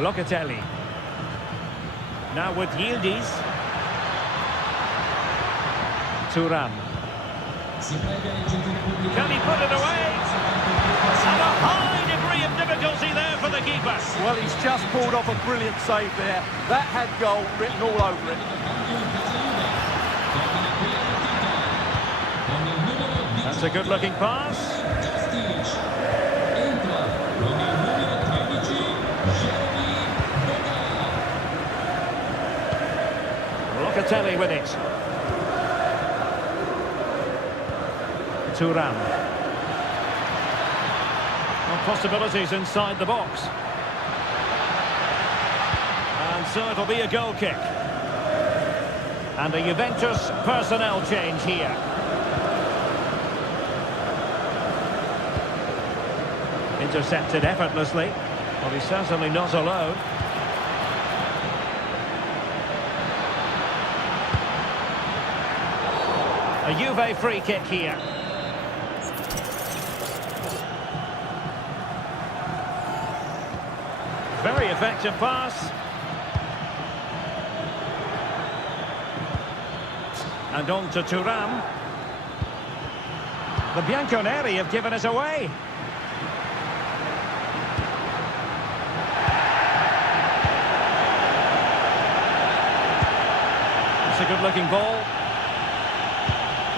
Locatelli. Now with Yildiz. Thuram. Can he put it away? And a high degree of difficulty there for the keeper. Well, he's just pulled off a brilliant save there. That had goal written all over it. That's a good-looking pass. Locatelli with it. Thuram. Well, possibilities inside the box. And so it'll be a goal kick. And a Juventus personnel change here. Intercepted effortlessly. Well, he's certainly not alone. A Juve free kick here. Very effective pass. And on to Thuram. The Bianconeri have given us away. It's a good-looking ball.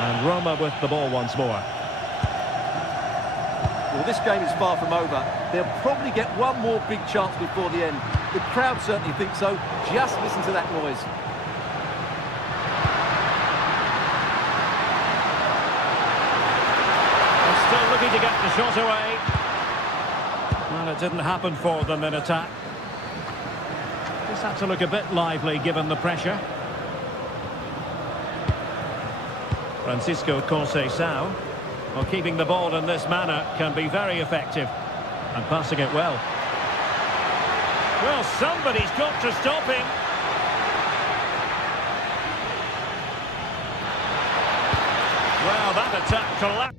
And Roma with the ball once more. Well, this game is far from over. They'll probably get one more big chance before the end. The crowd certainly think so. Just listen to that noise. They're still looking to get the shot away. Well, it didn't happen for them in attack. Just had to look a bit lively given the pressure. Francisco Conceição. Well, keeping the ball in this manner can be very effective. And passing it well. Well, somebody's got to stop him. Well, that attack collapsed.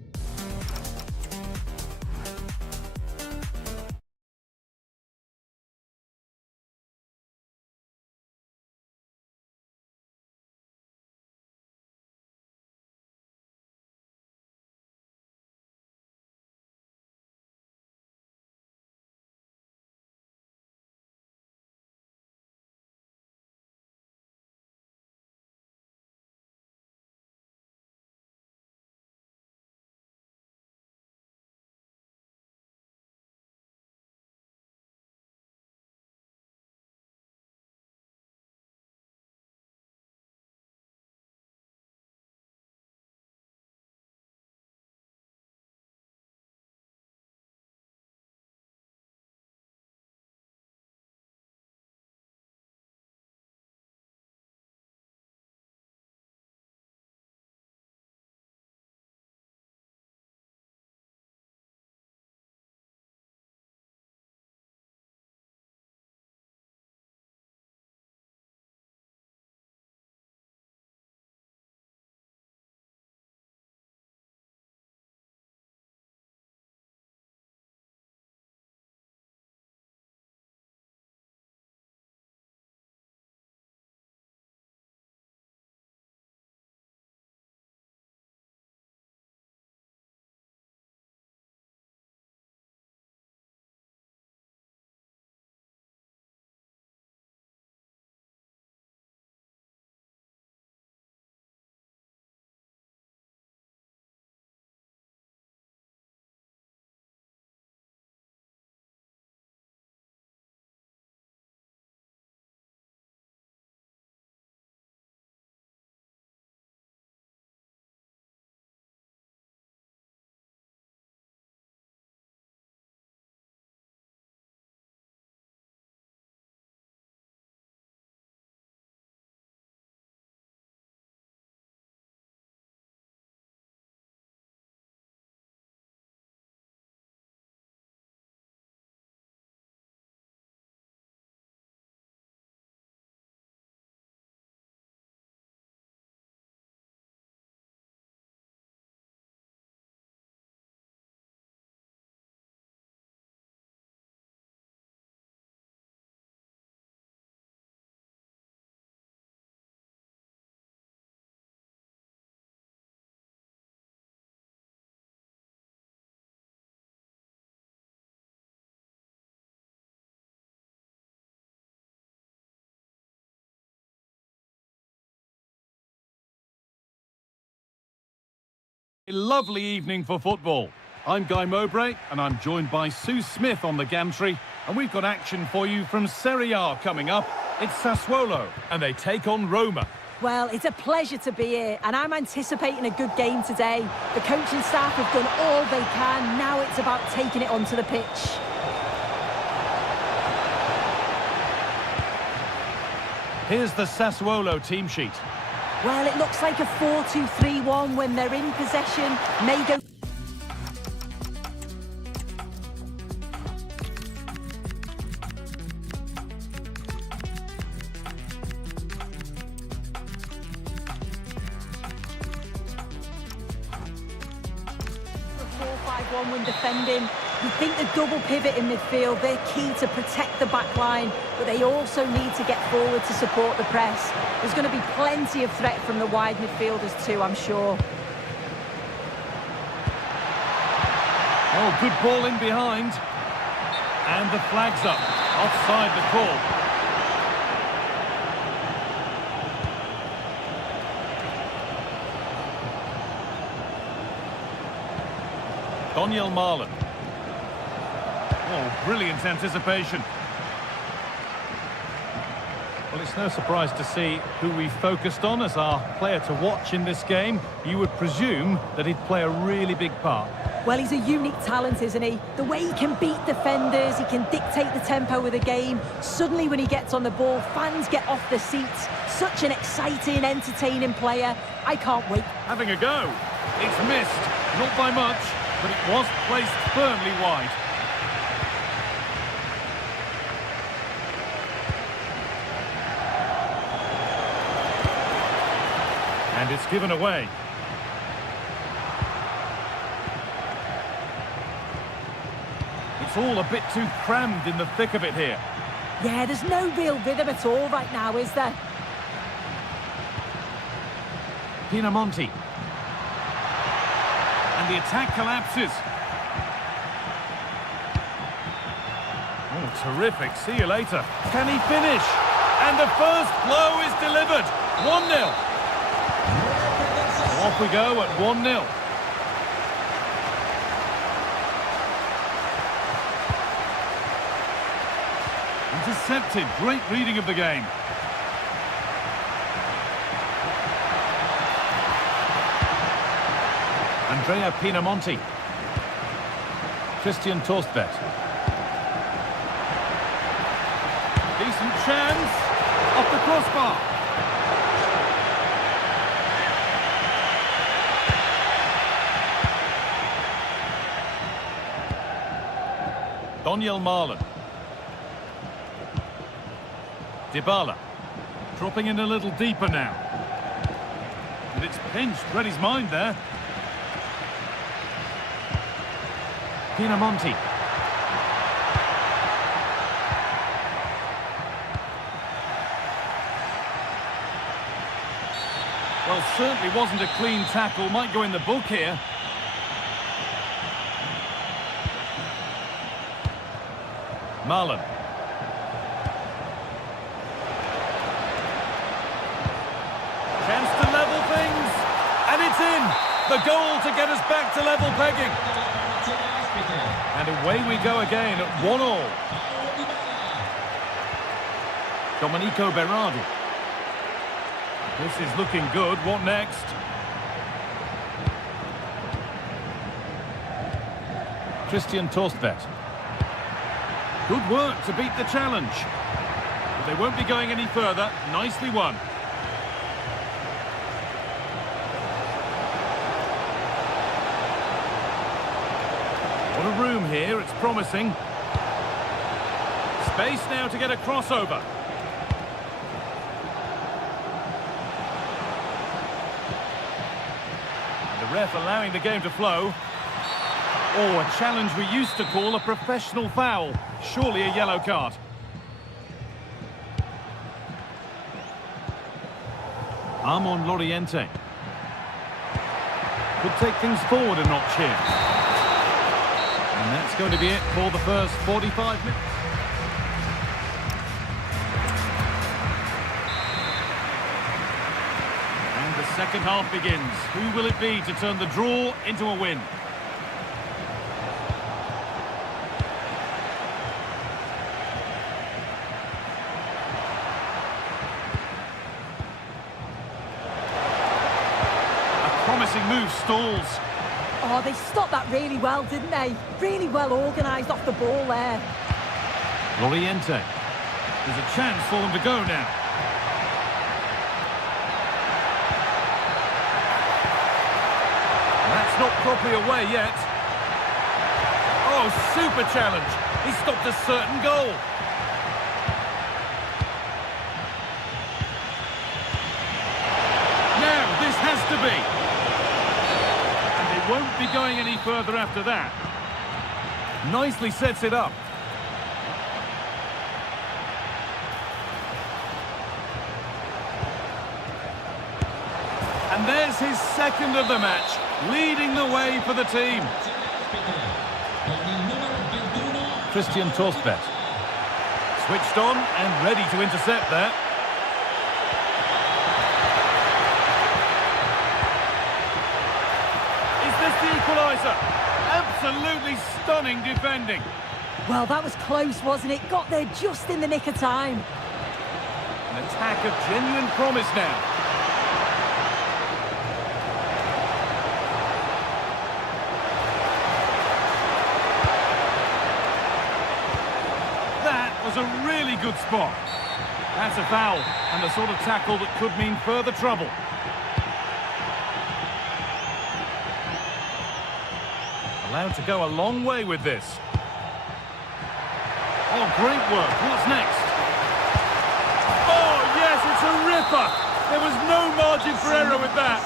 A lovely evening for football. I'm Guy Mowbray, and I'm joined by Sue Smith on the gantry, and we've got action for you from Serie A coming up. It's Sassuolo, and they take on Roma. Well, it's a pleasure to be here, and I'm anticipating a good game today. The coaching staff have done all they can. Now it's about taking it onto the pitch. Here's the Sassuolo team sheet. Well, it looks like a 4-2-3-1 when they're in possession. May go... when defending. You think the double pivot in midfield, they're key to protect the back line, but they also need to get forward to support the press. There's going to be plenty of threat from the wide midfielders too, I'm sure. Oh, good ball in behind. And the flag's up. Offside the call. Daniel Marlon. Oh, brilliant anticipation. Well, it's no surprise to see who we focused on as our player to watch in this game. You would presume that he'd play a really big part. Well, he's a unique talent, isn't he? The way he can beat defenders, he can dictate the tempo of the game. Suddenly when he gets on the ball, fans get off their seats. Such an exciting, entertaining player. I can't wait. Having a go. It's missed. Not by much, but it was placed firmly wide. And it's given away. It's all a bit too crammed in the thick of it here. Yeah, there's no real rhythm at all right now, is there? Pinamonti. And the attack collapses. Oh, terrific. See you later. Can he finish? And the first blow is delivered. 1-0. Off we go at 1-0. Intercepted. Great reading of the game. Andrea Pinamonti. Christian Torstvedt. Decent chance. Off the crossbar. Daniel Marlon. Dybala. Dropping in a little deeper now. And it's pinched. Read his mind there. Pinamonti. Well, certainly wasn't a clean tackle. Might go in the book here. Marlon. Chance to level things. And it's in. The goal to get us back to level pegging. And away we go again at 1-1. Domenico Berardi. This is looking good. What next? Christian Torstvedt. Good work to beat the challenge. But they won't be going any further. Nicely won. What a room here. It's promising. Space now to get a crossover. And the ref allowing the game to flow. Oh, a challenge we used to call a professional foul. Surely a yellow card. Armand Loriente. Could take things forward a notch here. And that's going to be it for the first 45 minutes. And the Second half begins. Who will it be to turn the draw into a win? A promising move stalls. Oh, they stopped that really well, didn't they? Really well organised off the ball there. Loriente. There's a chance for them to go now. That's not properly away yet. Oh, super challenge. He stopped a certain goal. Now, this has to be. And they won't be going any further after that. Nicely sets it up. And there's his second of the match, leading the way for the team. Christian Torsbet. Switched on and ready to intercept that. Is this the equaliser? Absolutely stunning defending. Well, that was close, wasn't it? Got there just in the nick of time. An attack of genuine promise now. Was a really good spot. That's a foul, and the sort of tackle that could mean further trouble. Allowed to go a long way with this. Oh, great work. What's next? Oh, yes, it's a ripper. There was no margin for error with that.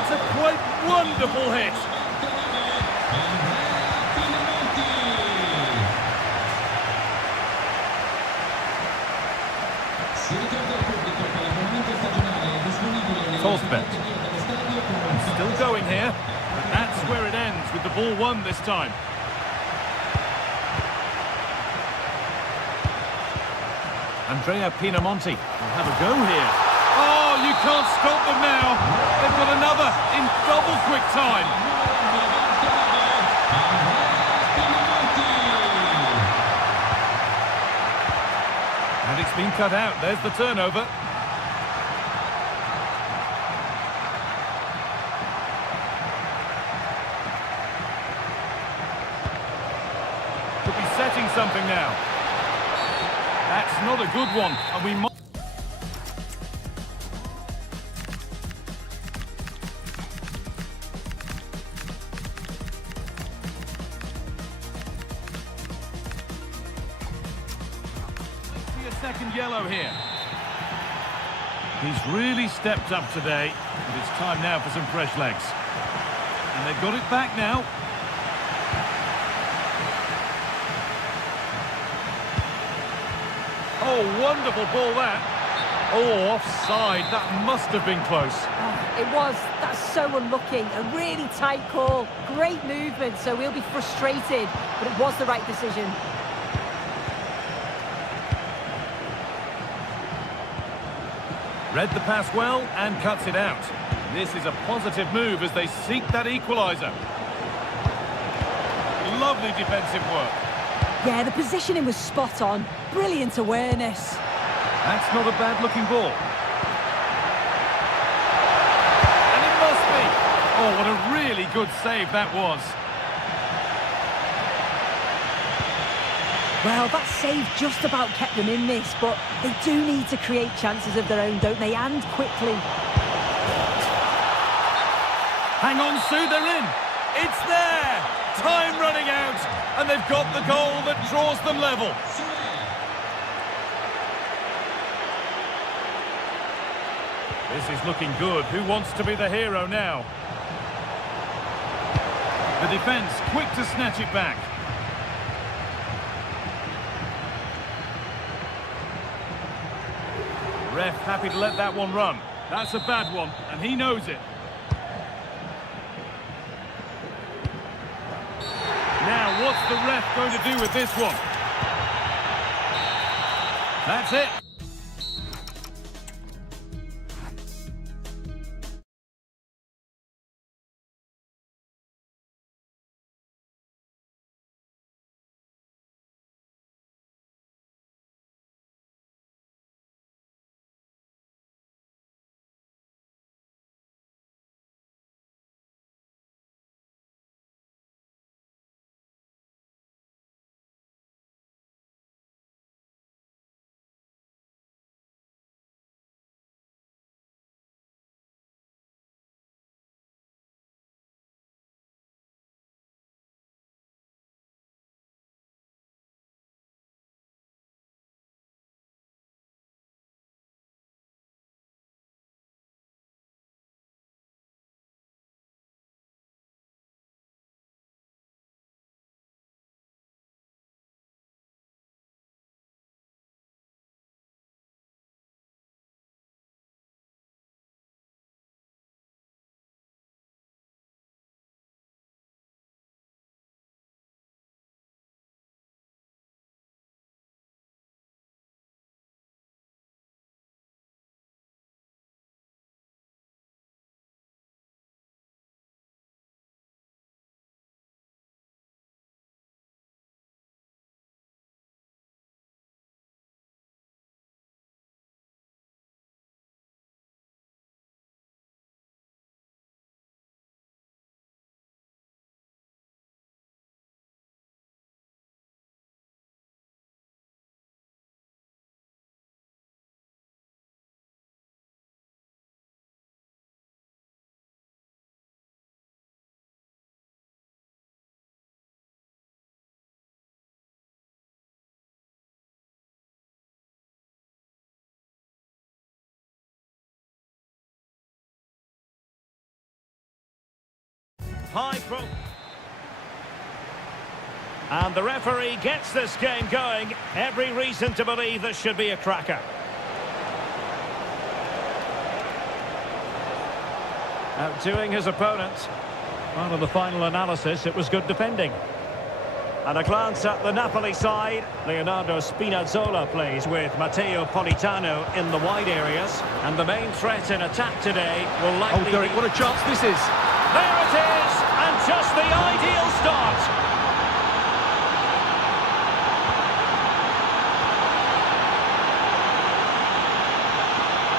It's a quite wonderful hit. Torsbet. Still going here, but that's where it ends with the ball won this time. Andrea Pinamonti will have a go here. Oh, you can't stop them now. They've got another in double quick time. And it's been cut out. There's the turnover. Could be setting something now. That's not a good one, and we might... see a second yellow here. He's really stepped up today, but it's time now for some fresh legs. And they've got it back now. Oh, wonderful ball that. Oh, offside. That must have been close. Oh, it was. That's so unlucky. A really tight call. Great movement, so we'll be frustrated. But it was the right decision. Read the pass well and cuts it out. This is a positive move as they seek that equaliser. Lovely defensive work. Yeah, the positioning was spot on. Brilliant awareness. That's not a bad-looking ball. And it must be. Oh, what a really good save that was. Well, that save just about kept them in this, but they do need to create chances of their own, don't they? And quickly. Hang on, Sue, they're in. It's there. Time running out, and they've got the goal that draws them level. This is looking good. Who wants to be the hero now? The defence quick to snatch it back. Ref happy to let that one run. That's a bad one, and he knows it. Now, what's the ref going to do with this one? That's it. high pro. And the referee gets this game going. Every reason to believe this should be a cracker. Outdoing his opponent. Well, in the final analysis, it was good defending. And a glance at the Napoli side. Leonardo Spinazzola plays with Matteo Politano in the wide areas. And the main threat in attack today will likely... Oh, Derek, what a chance this is. There it is! And just the ideal start.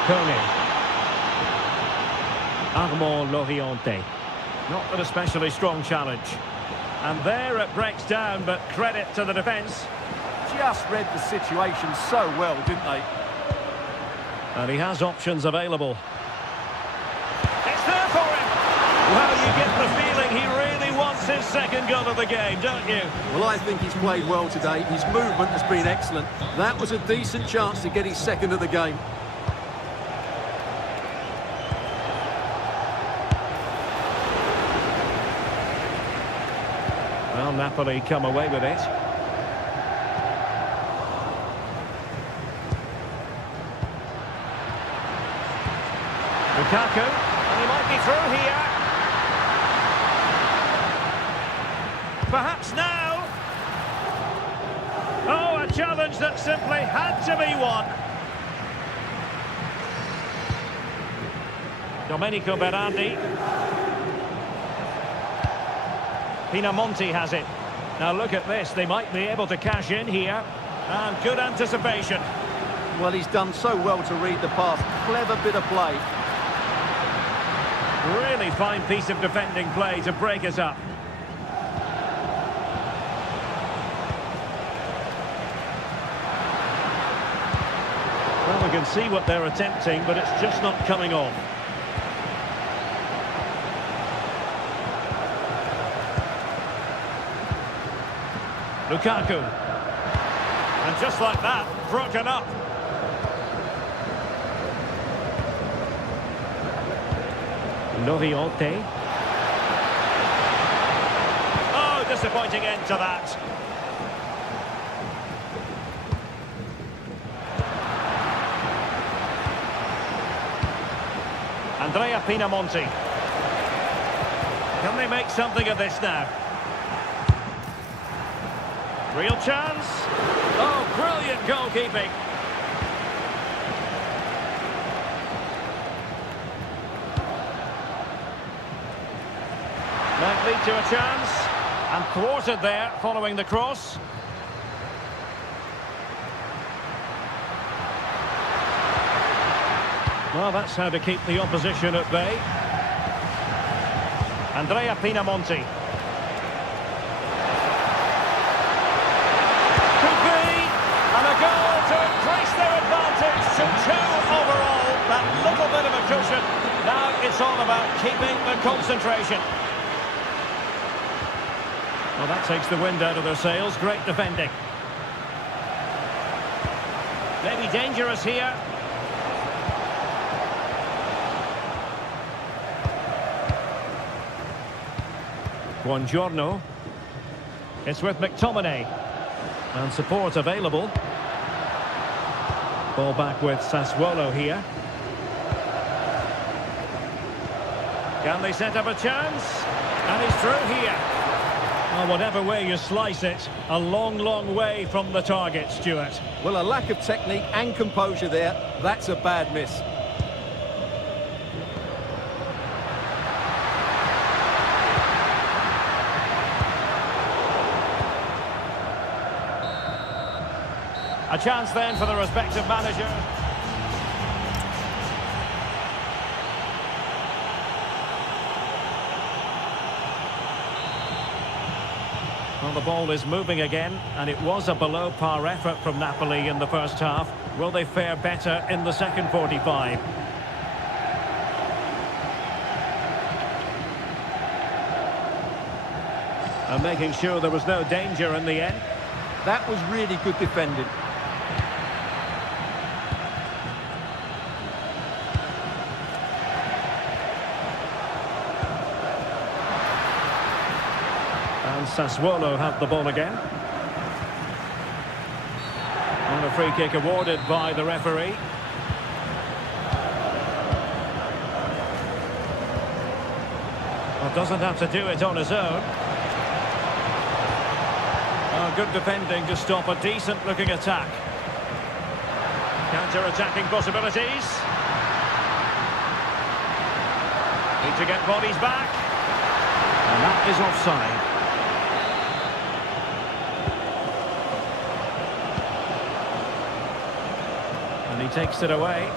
Kone. Armand Loriente. Not an especially strong challenge. And there it breaks down, but credit to the defence. Just read the situation so well, didn't they? And he has options available. It's there for him! Well, you get the feeling he really wants his second goal of the game, don't you? Well, I think he's played well today. His movement has been excellent. That was a decent chance to get his second of the game. Well, Napoli come away with it. Lukaku, and he might be through here. Perhaps now. Oh, a challenge that simply had to be won. Domenico Berardi. Pinamonti has it. Now look at this, they might be able to cash in here. And good anticipation. Well, he's done so well to read the pass. Clever bit of play. Really fine piece of defending play to break us up. Well, we can see what they're attempting, but it's just not coming off. Lukaku. And just like that, broken up. Loriente. Oh, disappointing end to that. Andrea Pinamonti. Can they make something of this now? Real chance. Oh, brilliant goalkeeping. Might lead to a chance. And thwarted there following the cross. Well, that's how to keep the opposition at bay. Andrea Pinamonti. And a goal to increase their advantage to 2 overall. That little bit of a cushion. Now it's all about keeping the concentration. Well, that takes the wind out of their sails. Great defending. Maybe dangerous here. Buongiorno. It's with McTominay. And support available. Ball back with Sassuolo here. Can they set up a chance? And he's through here. Well, whatever way you slice it, a long, long way from the target, Stuart. Well, a lack of technique and composure there. That's a bad miss. A chance then for the respective manager. Well, the ball is moving again, and it was a below-par effort from Napoli in the first half. Will they fare better in the second 45? And making sure there was no danger in the end. That was really good defending. Sassuolo have the ball again. And a free kick awarded by the referee. Well, doesn't have to do it on his own. Oh, good defending to stop a decent-looking attack. Counter-attacking possibilities. Need to get bodies back. And that is offside. And he takes it away.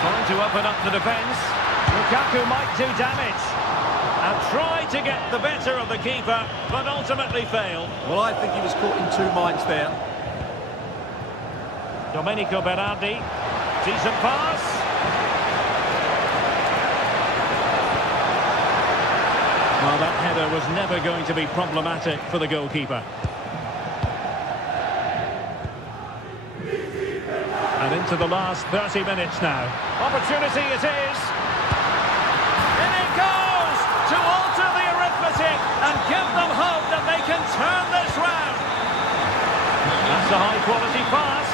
Trying to open up the defence. Lukaku might do damage. And tried to get the better of the keeper, but ultimately failed. Well, I think he was caught in two minds there. Domenico Berardi. Decent pass. Well, that header was never going to be problematic for the goalkeeper. And into the last 30 minutes now. Opportunity it is. In it goes to alter the arithmetic and give them hope that they can turn this round. That's a high-quality pass.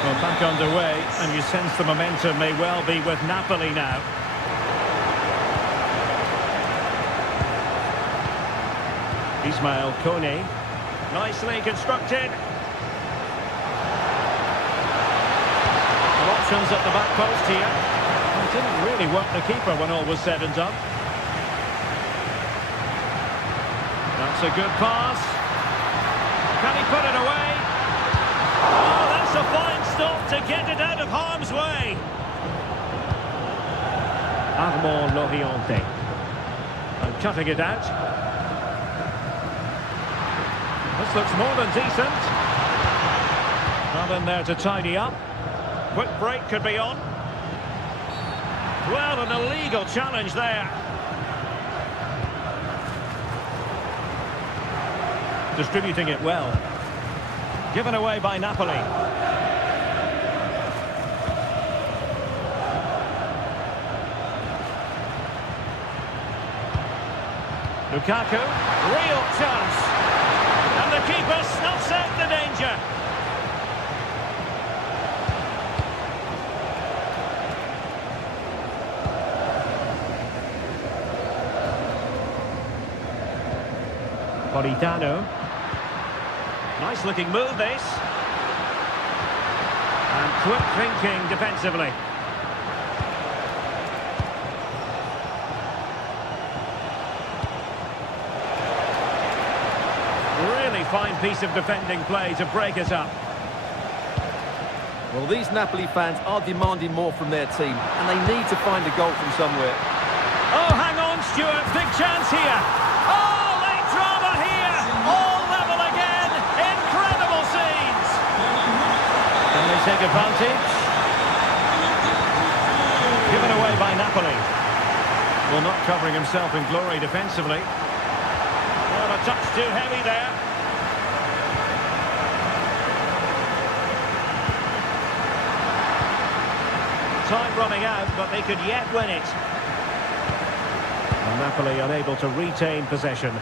Well, back underway, and you sense the momentum may well be with Napoli now. Ismail Kone, nicely constructed. Options at the back post here. Well, it didn't really work the keeper when all was said and done. That's a good pass. Can he put it away? Oh, that's a fine stop to get it out of harm's way. Armand Loriente. And cutting it out. This looks more than decent. Not in there to tidy up. Quick break could be on. Well, an illegal challenge there. Distributing it well. Given away by Napoli. Lukaku, real chance. And the keeper snuffs out the danger. Politano. Nice looking move this. And quick thinking defensively. Really fine piece of defending play to break it up. Well, these Napoli fans are demanding more from their team, and they need to find a goal from somewhere. Oh, hang on, Stuart. Big chance here. Oh, late drama here. All level again. Incredible scenes. Can they take advantage? Given away by Napoli. Well, not covering himself in glory defensively. Well, a touch too heavy there. Time running out, but they could yet win it. And Napoli unable to retain possession.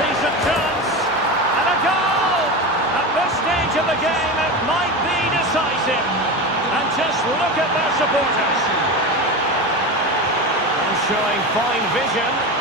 Decent chance, and a goal! At this stage of the game, it might be decisive. And just look at their supporters. And showing fine vision.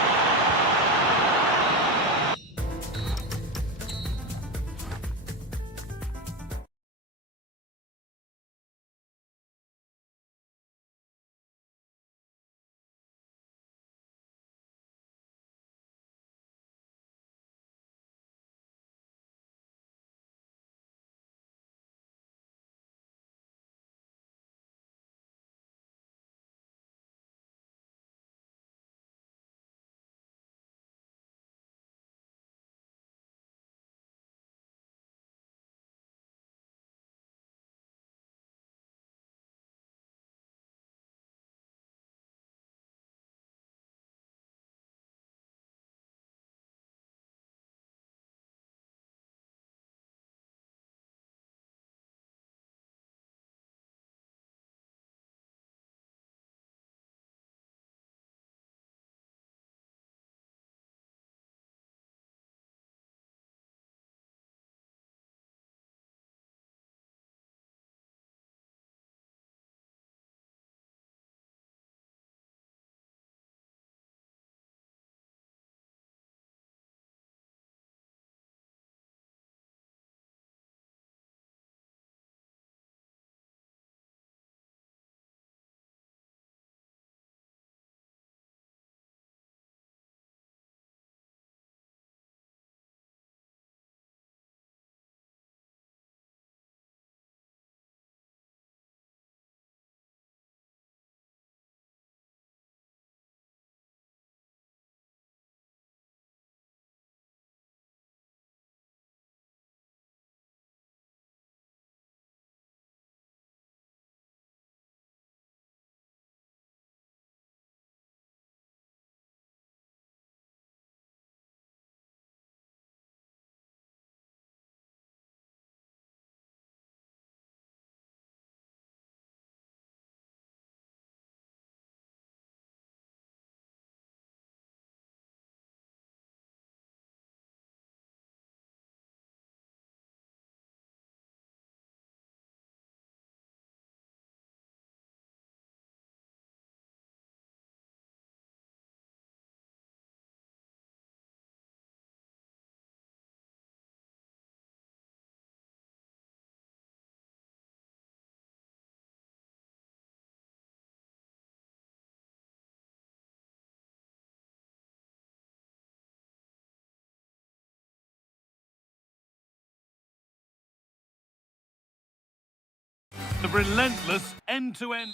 The relentless end-to-end.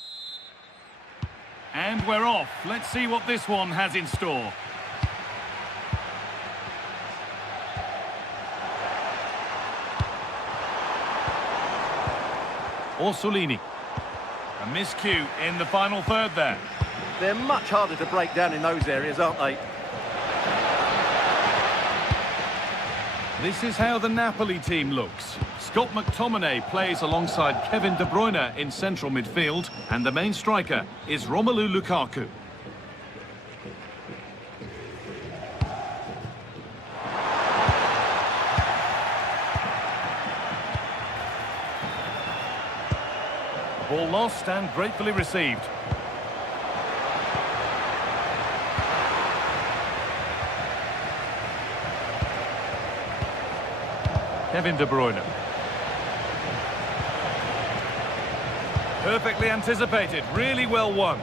And we're off. Let's see what this one has in store. Orsolini. A miscue in the final third there. They're much harder to break down in those areas, aren't they? This is how the Napoli team looks. Scott McTominay plays alongside Kevin De Bruyne in central midfield, and the main striker is Romelu Lukaku. Ball lost and gratefully received. Kevin De Bruyne. Perfectly anticipated, really well won.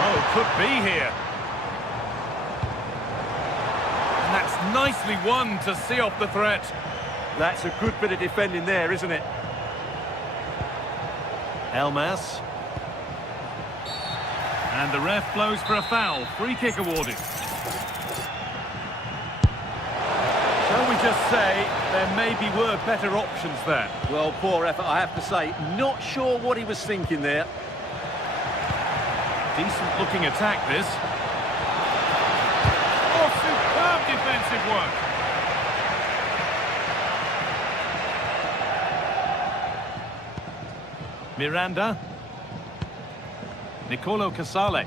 Oh, could be here. And that's nicely won to see off the threat. That's a good bit of defending there, isn't it? Elmas. And the ref blows for a foul. Free kick awarded. Shall we just say there maybe were better options there? Well, poor effort, I have to say. Not sure what he was thinking there. Decent looking attack, this. Oh, superb defensive work. Miranda. Nicolo Casale.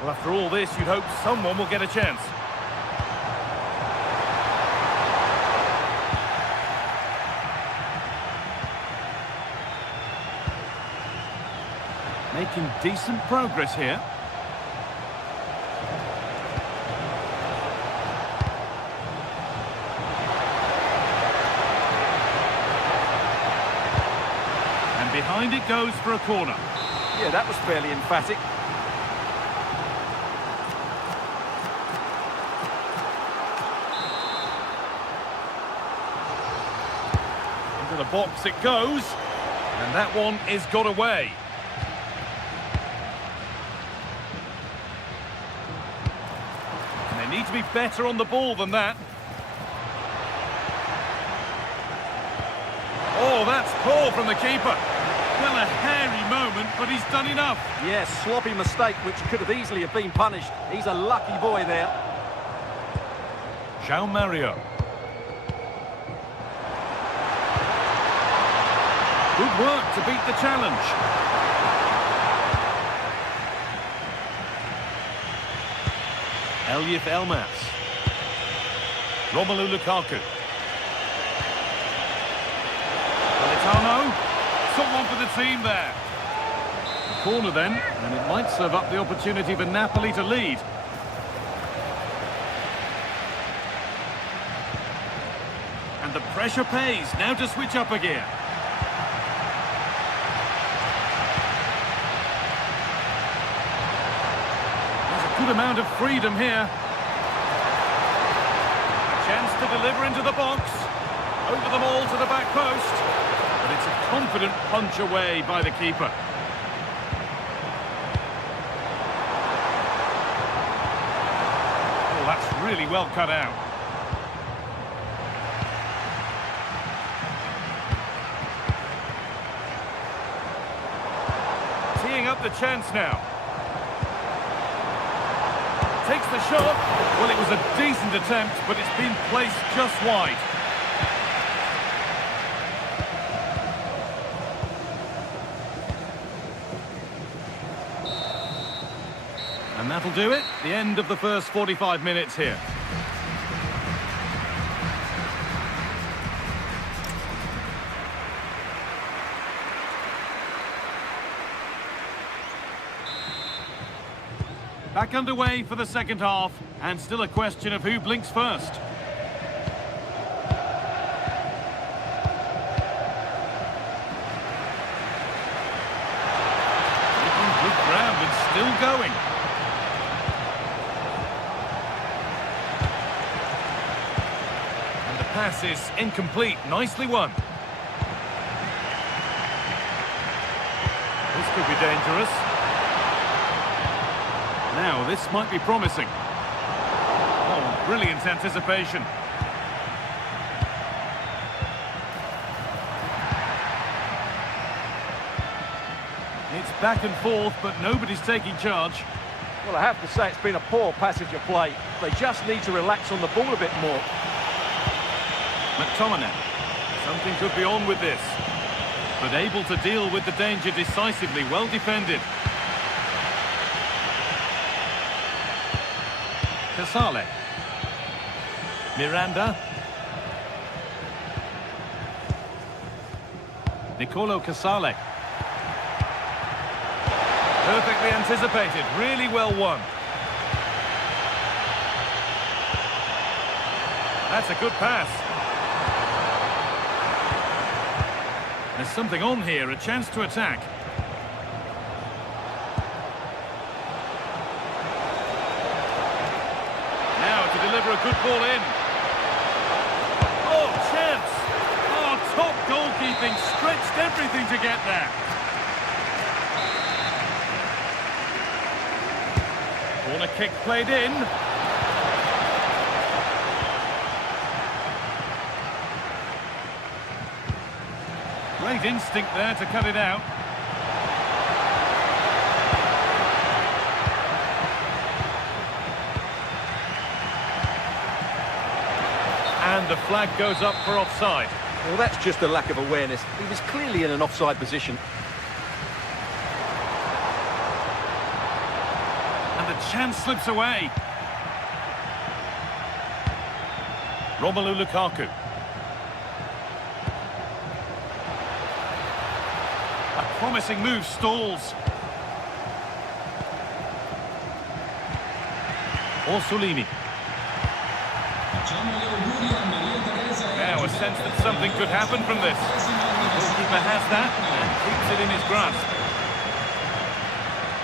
Well, after all this, you'd hope someone will get a chance. Making decent progress here. Behind it goes for a corner. Yeah, that was fairly emphatic. Into the box it goes. And that one is got away. And they need to be better on the ball than that. Oh, that's poor from the keeper. Well, a hairy moment, but he's done enough. Yes, sloppy mistake, which could have easily have been punished. He's a lucky boy there. João Mario. Good work to beat the challenge. Elif Elmas. Romelu Lukaku. Politano. Someone for the team there. Corner then, and it might serve up the opportunity for Napoli to lead. And the pressure pays, now to switch up again. There's a good amount of freedom here. A chance to deliver into the box. Over them all to the back post. But it's a confident punch away by the keeper. Oh, that's really well cut out. Teeing up the chance now. Takes the shot. Well, it was a decent attempt, but it's been placed just wide. And that'll do it. The end of the first 45 minutes here. Back underway for the second half, and still a question of who blinks first. pass is incomplete. Nicely won. This could be dangerous. Now, this might be promising. Oh, brilliant anticipation. It's back and forth, but nobody's taking charge. Well, I have to say it's been a poor passage of play. They just need to relax on the ball a bit more. McTominay. Something could be on with this. But able to deal with the danger decisively. Well defended. Casale. Miranda. Nicolo Casale. Perfectly anticipated. Really well won. That's a good pass. There's something on here, a chance to attack. Now to deliver a good ball in. Oh, chance! Oh, top goalkeeping, stretched everything to get there. Corner kick played in. Great instinct there to cut it out. And the flag goes up for offside. Well, that's just a lack of awareness. He was clearly in an offside position. And the chance slips away. Romelu Lukaku. A promising move stalls. Orsolini. Now a sense that something could happen from this. The goalkeeper has that and keeps it in his grasp.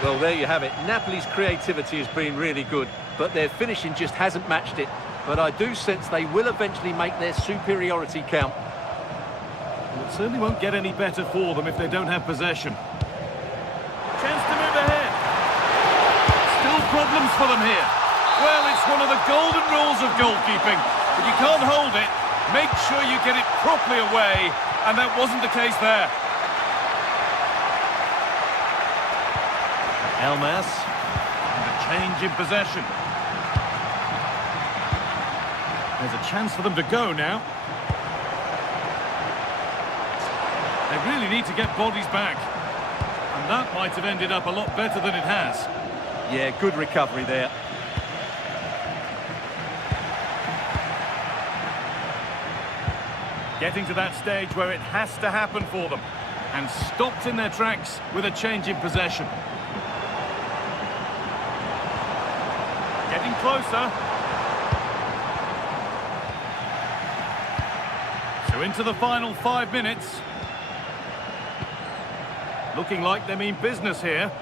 Well, there you have it. Napoli's creativity has been really good, but their finishing just hasn't matched it. But I do sense they will eventually make their superiority count. Well, it certainly won't get any better for them if they don't have possession. Chance to move ahead. Still problems for them here. Well, it's one of the golden rules of goalkeeping. If you can't hold it, make sure you get it properly away, and that wasn't the case there. Elmas, and a change in possession. There's a chance for them to go now. They really need to get bodies back, and that might have ended up a lot better than it has. Yeah, good recovery there. Getting to that stage where it has to happen for them, and stopped in their tracks with a change in possession. Getting closer. So into the final 5 minutes. Looking like they mean business here.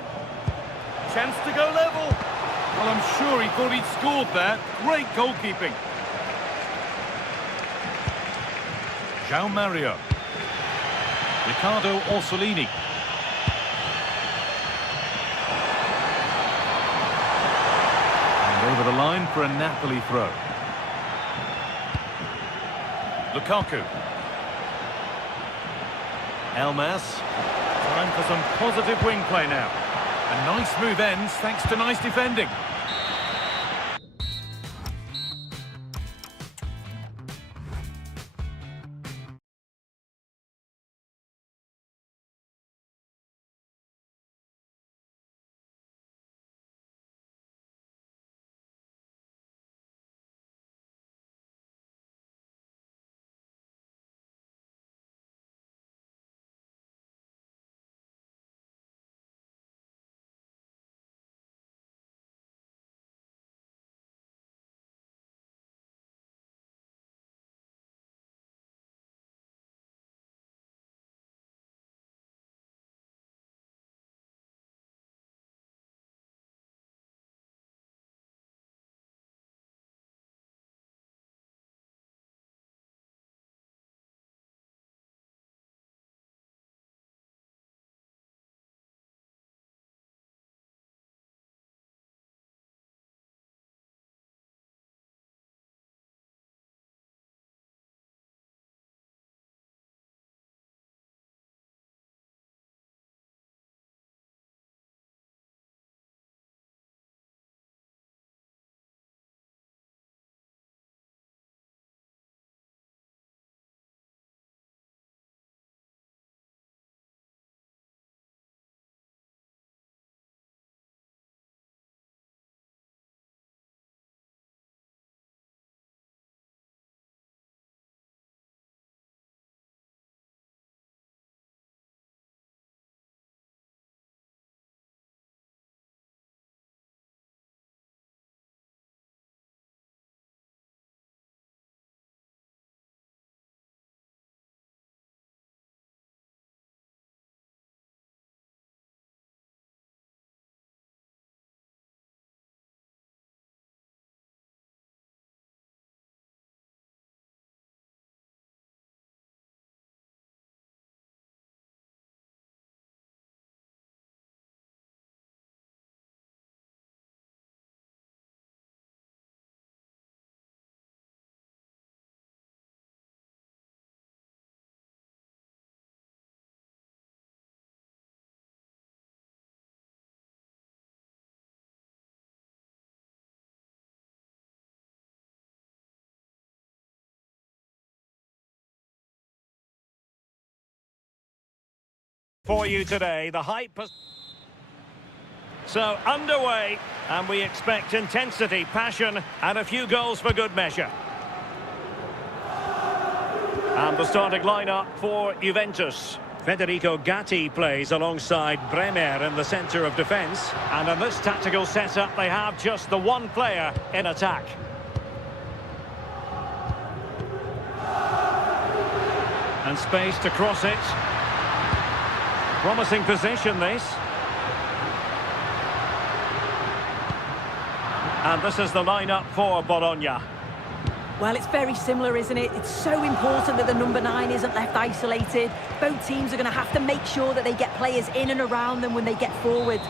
Chance to go level. Well, I'm sure he thought he'd scored there. Great goalkeeping. João Mario. Ricardo Orsolini. And over the line for a Napoli throw. Lukaku. Elmas. Time for some positive wing play now. A nice move ends thanks to nice defending. for you today. The hype. So underway, and we expect intensity, passion, and a few goals for good measure. And the starting lineup for Juventus. Federico Gatti plays alongside Bremer in the centre of defence. And in this tactical setup, they have just the one player in attack. And space to cross it. Promising position, this. And this is the lineup for Bologna. Well, it's very similar, isn't it? It's so important that the number 9 isn't left isolated. Both teams are going to have to make sure that they get players in and around them when they get forward.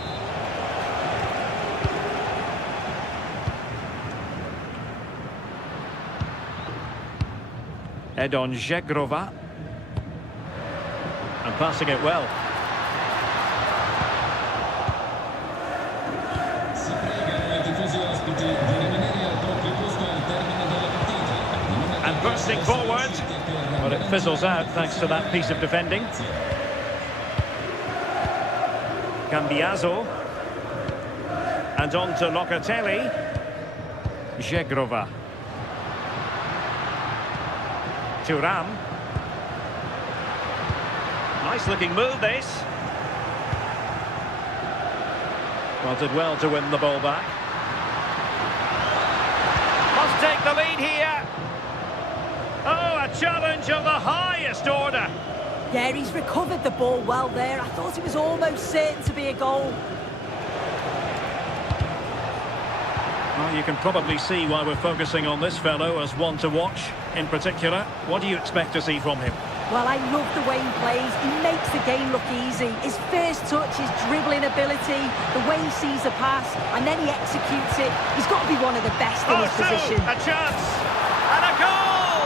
Edon Žegrova. And passing it well. And bursting forward. But it fizzles out thanks to that piece of defending. Cambiaso. And on to Locatelli. Žegrova. Thuram. Nice looking move, this. Well, did well to win the ball back. Must take the lead here. Oh, a challenge of the highest order. Yeah, he's recovered the ball well there. I thought it was almost certain to be a goal. Well, you can probably see why we're focusing on this fellow as one to watch in particular. What do you expect to see from him? Well, I love the way he plays. He makes the game look easy. His first touch, his dribbling ability, the way he sees a pass, and then he executes it. He's got to be one of the best in his position. A chance! And a goal!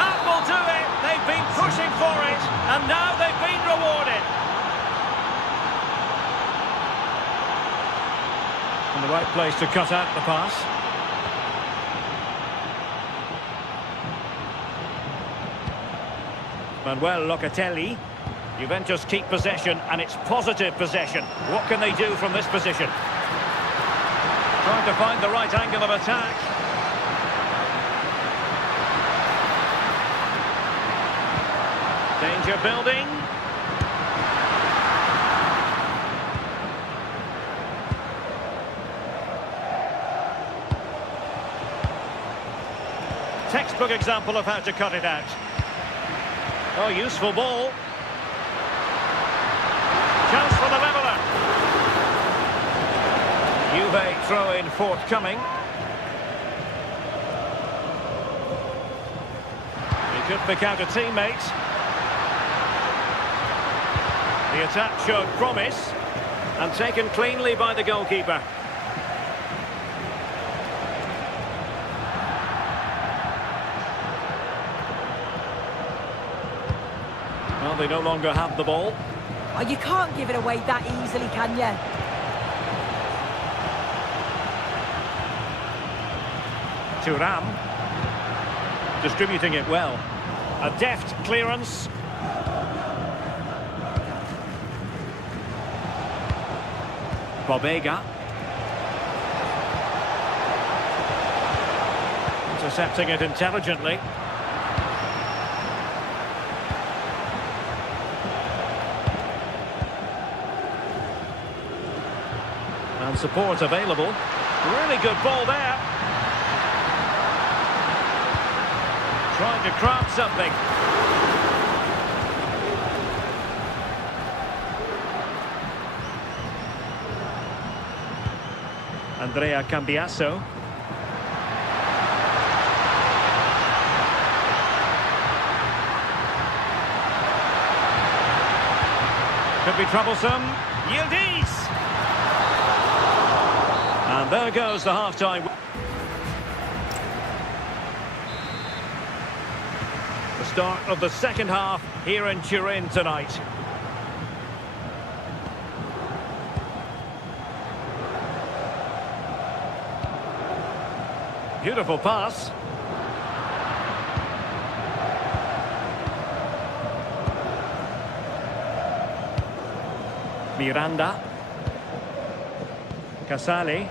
That will do it! They've been pushing for it, and now they've been rewarded. In the right place to cut out the pass. Manuel Locatelli. Juventus keep possession, and it's positive possession. What can they do from this position? Trying to find the right angle of attack. Danger building. Textbook example of how to cut it out. Oh, useful ball. Chance for the leveller. Juve throw-in forthcoming. He could pick out a teammate. The attack showed promise and taken cleanly by the goalkeeper. Well, they no longer have the ball. Oh, you can't give it away that easily, can you? Thuram. Distributing it well. A deft clearance. Bobega. Intercepting it intelligently. And support available. Really good ball there. Trying to craft something. Andrea Cambiaso. Could be troublesome. Yildiz! And there goes the half-time. The start of the second half here in Turin tonight. Beautiful pass. Miranda. Casale.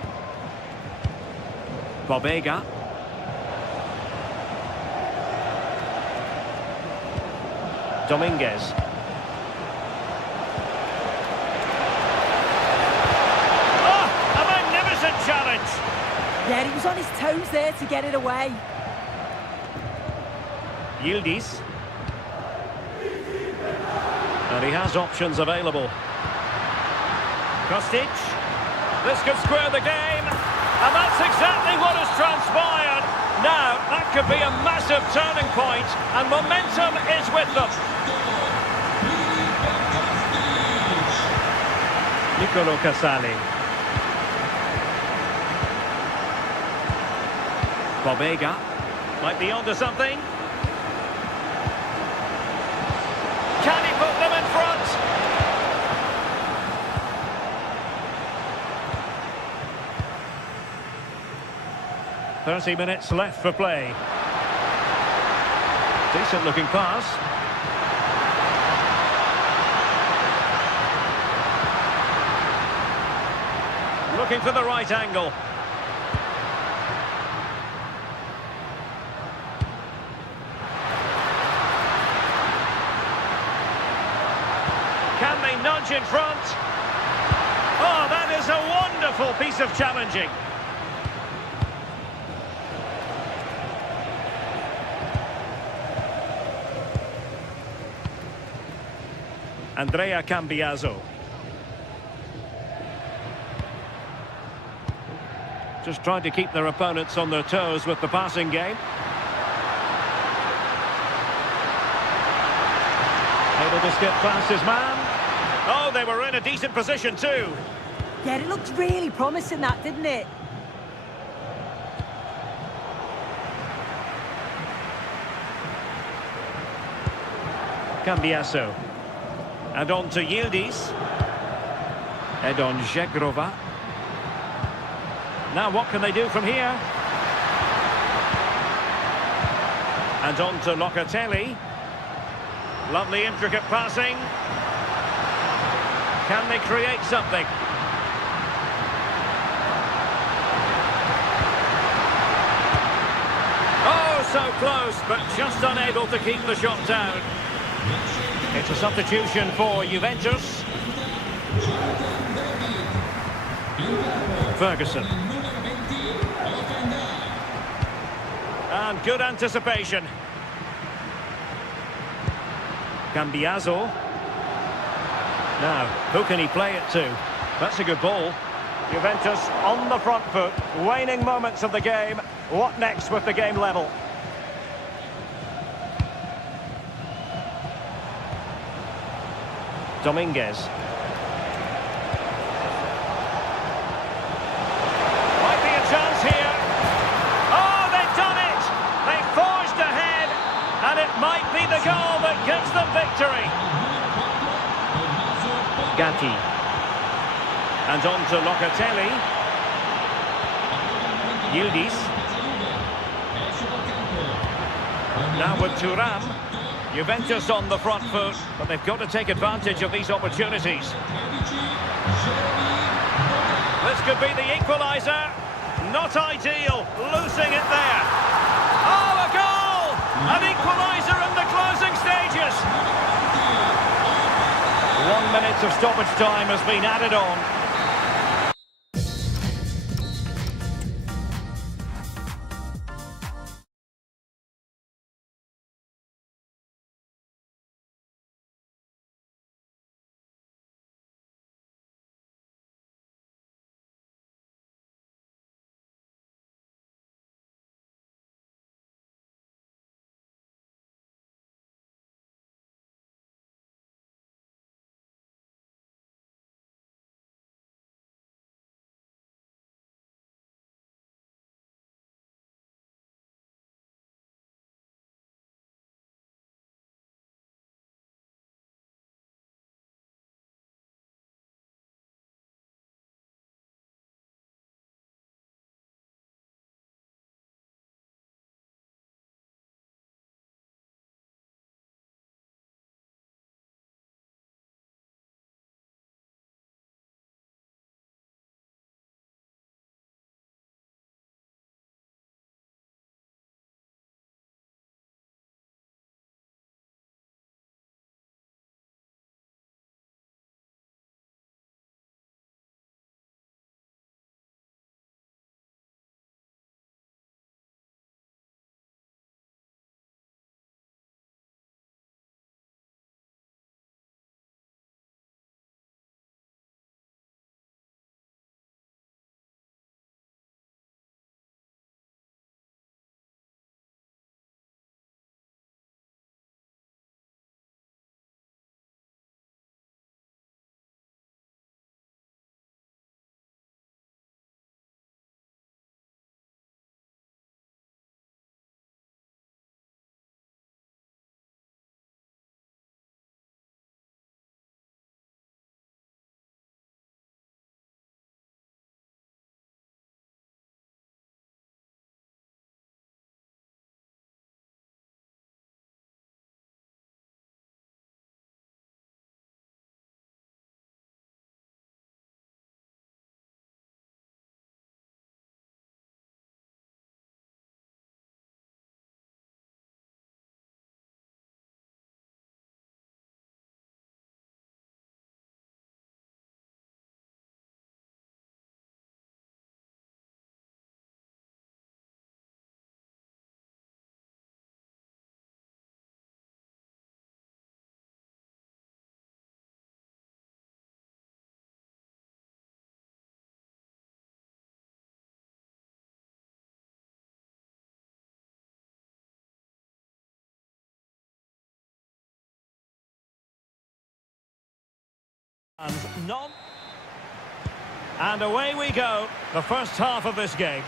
Bobega. Dominguez. Oh, a magnificent challenge. Yeah, he was on his toes there to get it away. Yildiz. And he has options available. Kostic. This could square the game. And that's exactly what has transpired. Now, that could be a massive turning point, and momentum is with them. Nicolo Casale. Bobega. Might be onto something. Can he put them in front? 30 minutes left for play. Decent looking pass. Looking for the right angle. Can they nudge in front? Oh, that is a wonderful piece of challenging. Andrea Cambiaso. Just trying to keep their opponents on their toes with the passing game. Able to skip past his man. Oh, they were in a decent position too. Yeah, it looked really promising, that, didn't it? Cambiaso. And on to Yildiz. Edon Zegrova. Now what can they do from here? And on to Locatelli. Lovely intricate passing. Can they create something? Oh, so close, but just unable to keep the shot down. It's a substitution for Juventus. Ferguson. And good anticipation. Cambiaso. Now, who can he play it to? That's a good ball. Juventus on the front foot. Waning moments of the game. What next with the game level? Dominguez. Might be a chance here. Oh, they've done it! They forged ahead, and it might be the goal that gives them victory. Gatti. And on to Locatelli. Yildiz. Now with Thuram. Juventus on the front foot, but they've got to take advantage of these opportunities. This could be the equaliser. Not ideal, losing it there. Oh, a goal! An equaliser in the closing stages. 1 minute of stoppage time has been added on. And none. And away we go, the first half of this game.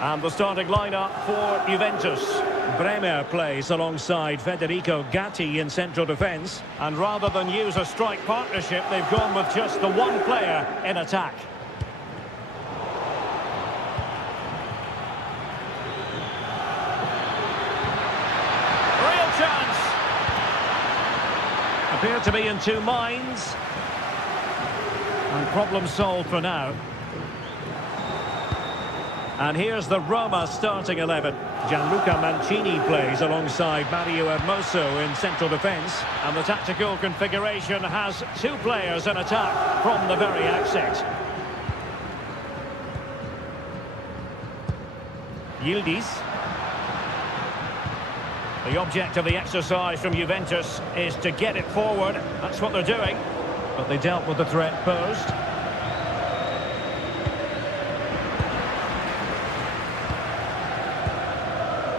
And the starting lineup for Juventus. Bremer plays alongside Federico Gatti in central defence. And rather than use a strike partnership, they've gone with just the one player in attack. Real chance. Appear to be in two minds. And problem solved for now. And here's the Roma starting 11. Gianluca Mancini plays alongside Mario Hermoso in central defence. And the tactical configuration has two players in attack from the very outset. Yildiz. The object of the exercise from Juventus is to get it forward. That's what they're doing. But they dealt with the threat posed.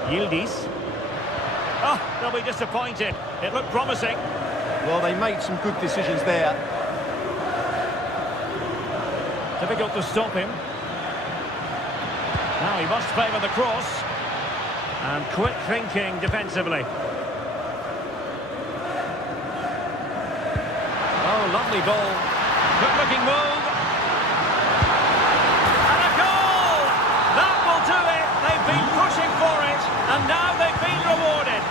Yildiz. Oh, they'll be disappointed. It looked promising. Well, they made some good decisions there. Difficult to stop him. Now he must favour the cross. And quick thinking defensively. Oh, lovely ball. Good-looking move. And a goal! That will do it. They've been pushing for it, and now they've been rewarded.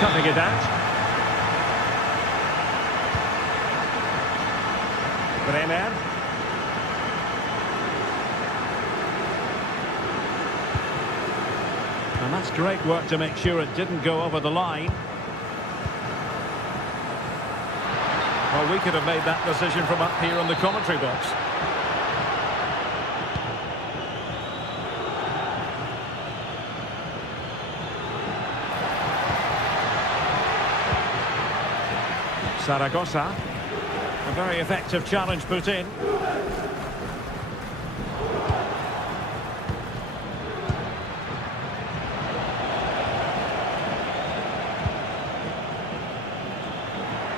Cutting it out. Bremer. And that's great work to make sure it didn't go over the line. Well, we could have made that decision from up here in the commentary box. Zaragoza. A very effective challenge put in.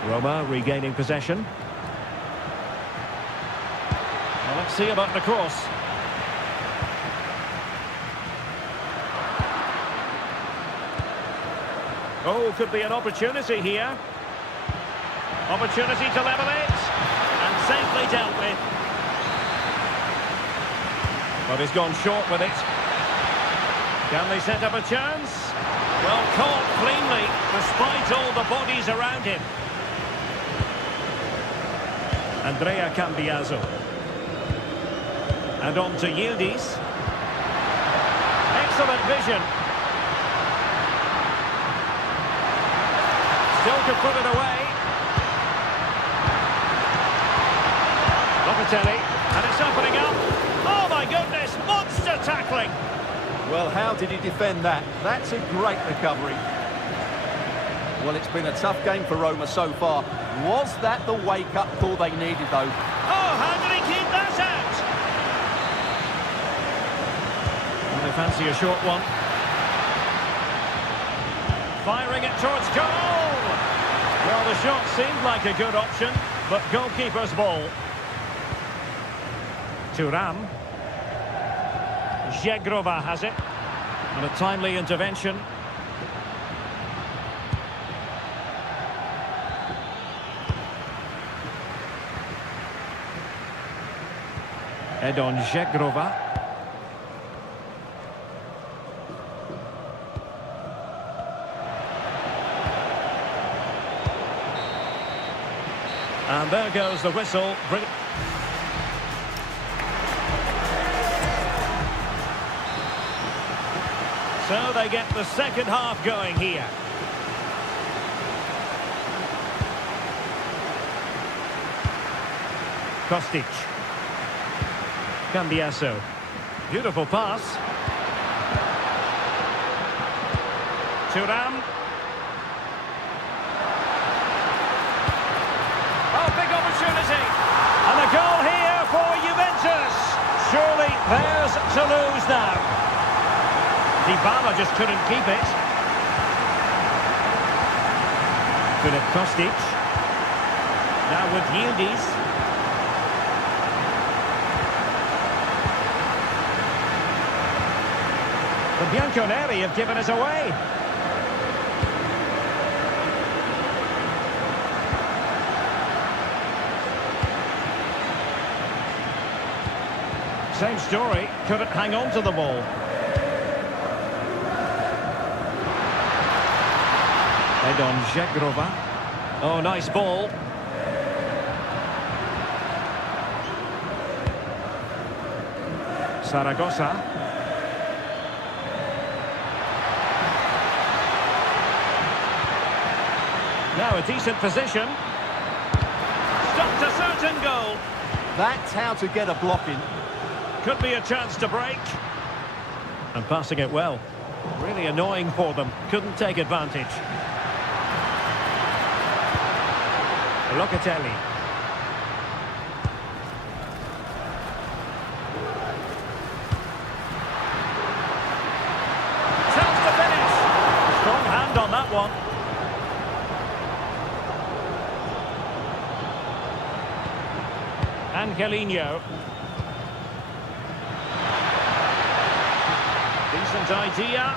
Roma regaining possession. Well, let's see about the cross. Oh, could be an opportunity here. Opportunity to level it. And safely dealt with. But he's gone short with it. Can they set up a chance? Well, caught cleanly, despite all the bodies around him. Andrea Cambiaso. And on to Yildiz. Excellent vision. Still could put it away. Locatelli. And it's opening up. Oh my goodness, monster tackling. Well, how did he defend that? That's a great recovery. Well, it's been a tough game for Roma so far. Was that the wake-up call they needed, though? Oh, how did he keep that out? Well, they fancy a short one. Firing it towards goal! Well, the shot seemed like a good option, but goalkeeper's ball. Thuram. Zegrova has it. And a timely intervention. Edon Zegrova. And there goes the whistle. So they get the second half going here. Kostic. Cambiaso. Beautiful pass. Thuram. Oh, big opportunity. And a goal here for Juventus. Surely theirs to lose now. Dybala just couldn't keep it. Philip Kostic. Now with Yildiz. The Bianconeri have given us away. Same story, couldn't hang on to the ball. Edon Zegrova. Oh, nice ball. Zaragoza. Now a decent position. Stopped a certain goal. That's how to get a block in. Could be a chance to break. And passing it well. Really annoying for them. Couldn't take advantage. Locatelli. Chance to finish. Strong hand on that one. Angelino. Decent idea.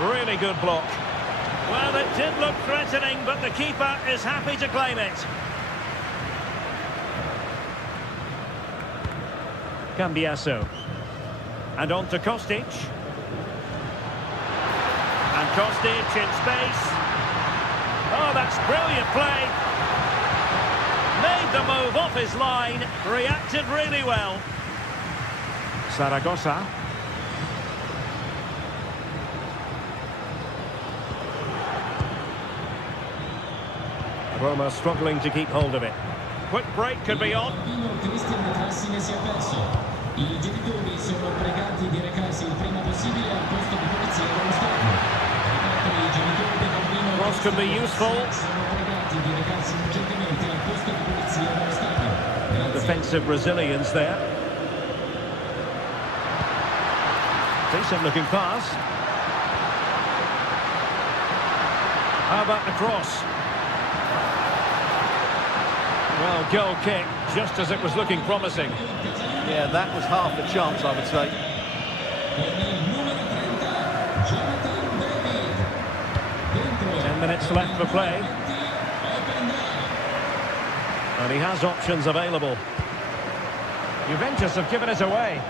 Really good block. Well, it did look threatening, but the keeper is happy to claim it. Cambiaso. And on to Kostic. And Kostic in space. Oh, that's brilliant play. Made the move off his line. Reacted really well. Zaragoza. Roma struggling to keep hold of it. Quick break could be on. Cross could be useful. Defensive resilience there. Decent looking pass. How about the cross? Well, goal kick, just as it was looking promising. Yeah, that was half a chance, I would say. Ten minutes left for play. And he has options available. Juventus have given it away.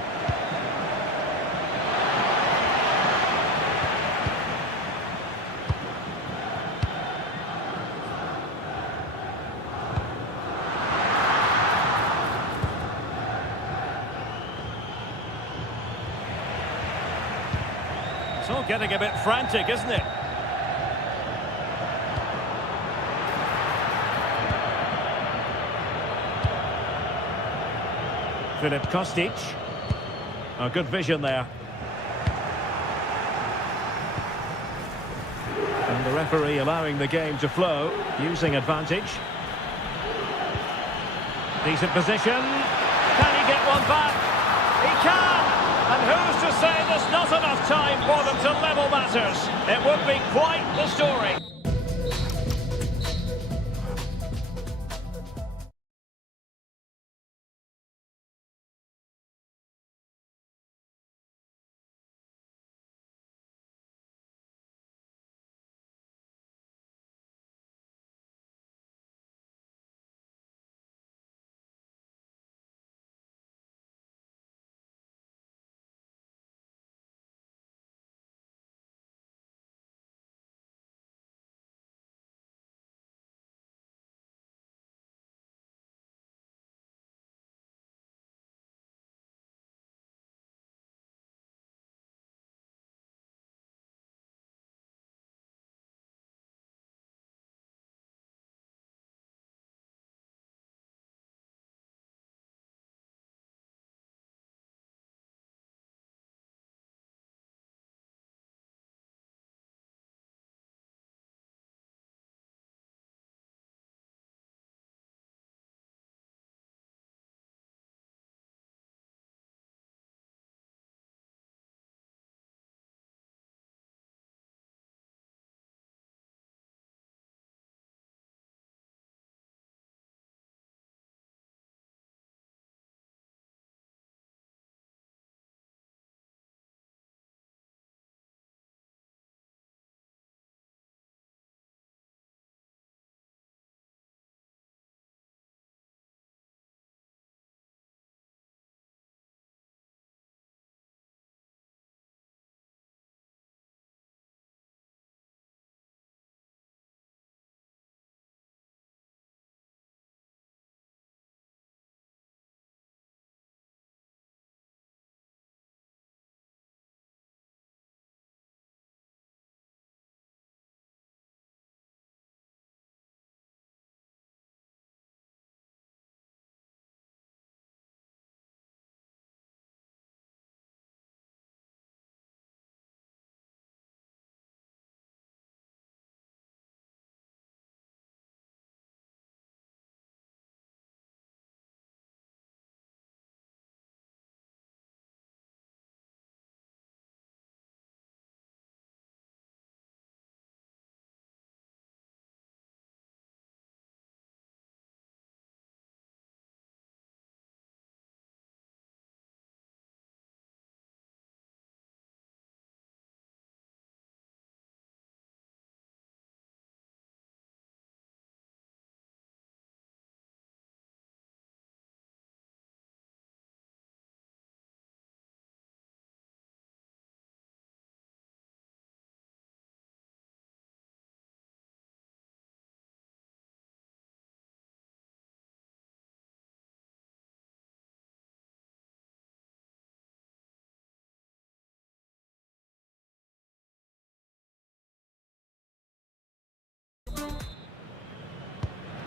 It's all getting a bit frantic, isn't it? Philip Kostic. Oh, good vision there. And the referee allowing the game to flow, using advantage. Decent position. Can he get one back? He can! And who's to say there's not enough time for them to level matters? It would be quite the story.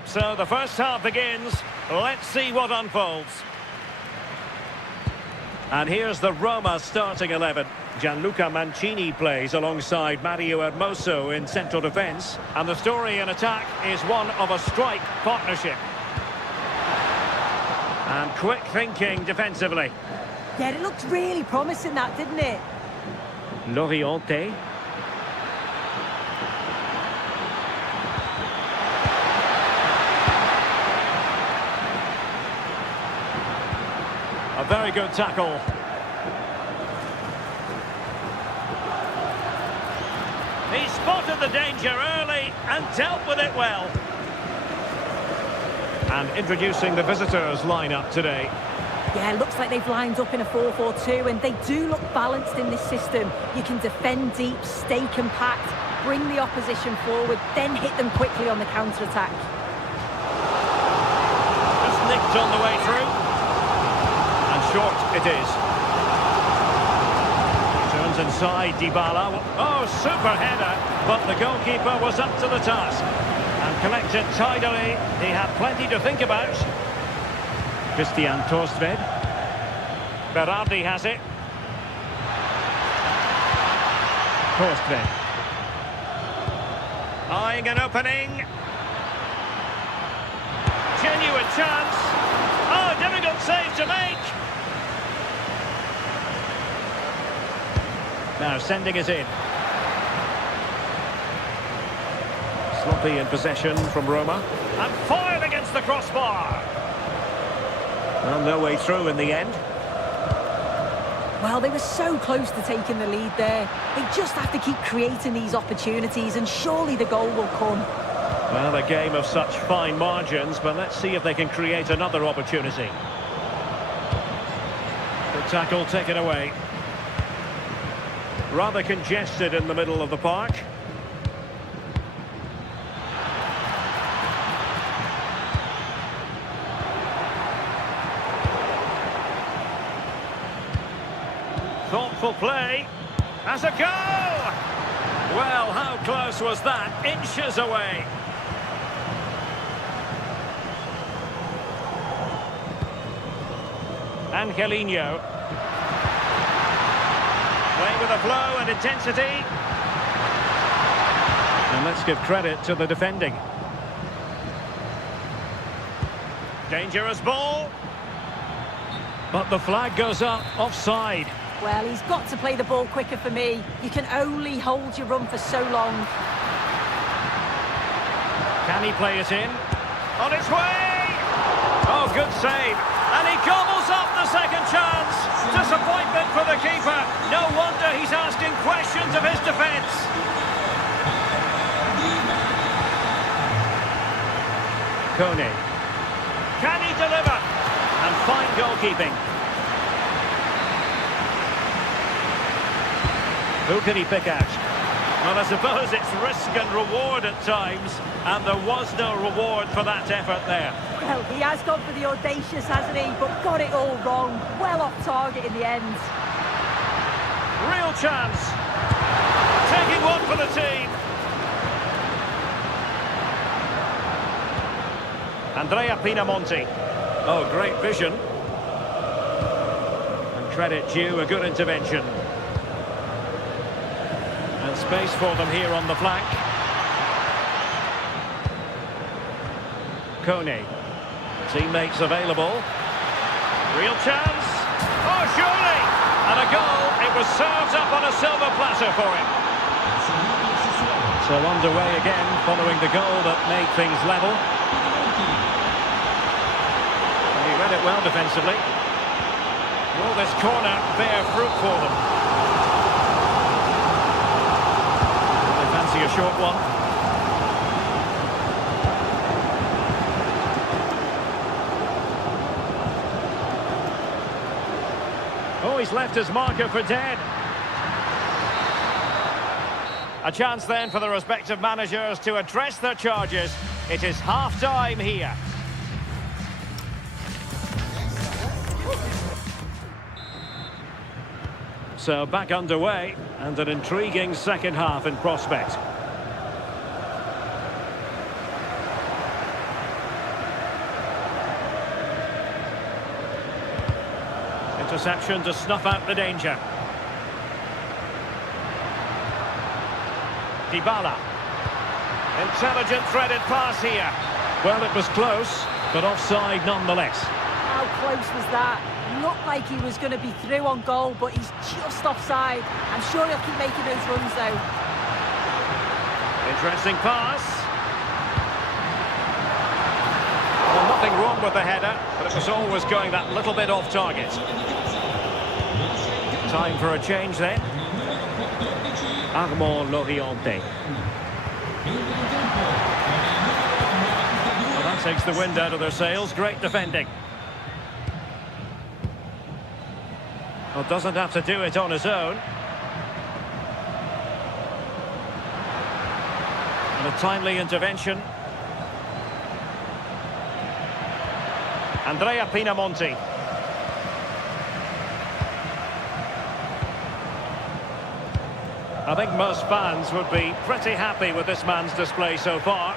So the first half begins. Let's see what unfolds. And here's the Roma starting 11. Gianluca Mancini plays alongside Mario Hermoso in central defence. And the story in attack is one of a strike partnership. And quick thinking defensively. Yeah, it looked really promising, that, didn't it? Loriente. A very good tackle. He spotted the danger early and dealt with it well. And introducing the visitors lineup today. Yeah, looks like they've lined up in a 4-4-2, and they do look balanced in this system. You can defend deep, stay compact, bring the opposition forward, then hit them quickly on the counter-attack. Just nicked on the way through. And short it is. Turns inside, Dybala. Oh, super header, but the goalkeeper was up to the task. And collected tidily. He had plenty to think about. Christian Torsved. Berardi has it. Torsved. Eyeing an opening. Genuine chance. Oh, difficult save to make. Now sending it in. Sloppy in possession from Roma. And fired against the crossbar. Well, no way through in the end. Well, they were so close to taking the lead there. They just have to keep creating these opportunities, and surely the goal will come. Well, a game of such fine margins, but let's see if they can create another opportunity. The tackle taken away. Rather congested in the middle of the park. Thoughtful play. Has a go! Well, how close was that? Inches away. Angelino. Play with a flow and intensity. And let's give credit to the defending. Dangerous ball. But the flag goes up, offside. Well, he's got to play the ball quicker for me. You can only hold your run for so long. Can he play it in? On its way! Oh, good save. And he gobbles up the second chance. Disappointment for the keeper. No wonder he's asking questions of his defence. Kone. Can he deliver? And fine goalkeeping. Who can he pick out? Well, I suppose it's risk and reward at times, and there was no reward for that effort there. Well, he has gone for the audacious, hasn't he? But got it all wrong. Well off target in the end. Real chance. Taking one for the team. Andrea Pinamonti. Oh, great vision. And credit due, a good intervention. And space for them here on the flank. Kone. Teammates available. Real chance. Oh, surely! And a goal. It was served up on a silver platter for him. So underway again, following the goal that made things level. And he read it well defensively. Will this corner bear fruit for them? They fancy a short one. Oh, he's left his marker for dead. A chance then for the respective managers to address their charges. It is half-time here. So back underway, and an intriguing second half in prospect. Interception to snuff out the danger. Dybala. Intelligent threaded pass here. Well, it was close, but offside nonetheless. How close was that? Looked like he was going to be through on goal, but he's just offside. I'm sure he'll keep making those runs, though. Interesting pass. Well, nothing wrong with the header, but it was always going that little bit off target. Time for a change then. Armand Loriente. Well, that takes the wind out of their sails. Great defending. Well, doesn't have to do it on his own. And a timely intervention. Andrea Pinamonti. I think most fans would be pretty happy with this man's display so far.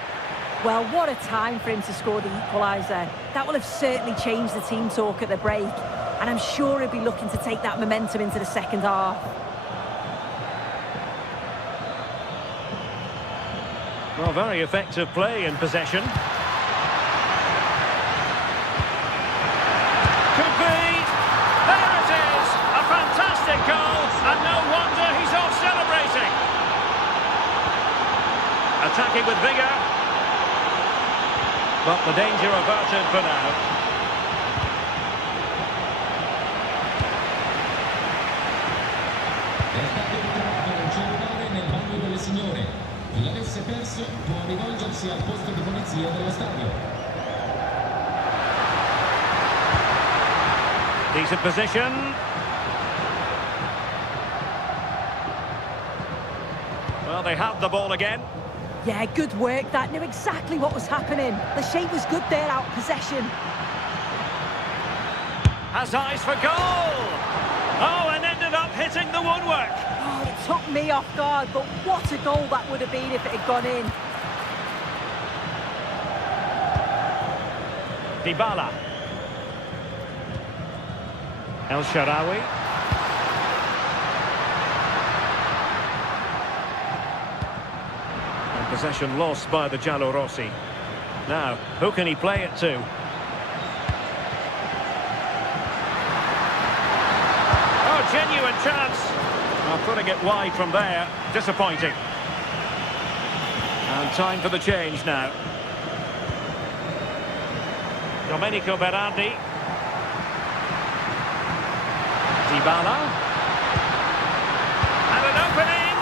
Well, what a time for him to score the equaliser. That will have certainly changed the team talk at the break. And I'm sure he'll be looking to take that momentum into the second half. Well, very effective play in possession. Could be. There it is. A fantastic goal. And no wonder he's off celebrating. Attacking with vigour. But the danger averted for now. Chi l'avesse perso può rivolgersi al posto di polizia dello stadio. Decent position. Well, they have the ball again. Yeah, good work. That knew exactly what was happening. The shape was good there, out possession. Has eyes for goal. Oh, and ended up hitting the woodwork. Oh, it took me off guard, but what a goal that would have been if it had gone in. Dybala. El Shaarawy. And possession lost by the Giallorossi. Now, who can he play it to? Oh, genuine chance. Well, putting it wide from there, disappointing. And time for the change now. Domenico Berardi. Dybala. And an opening.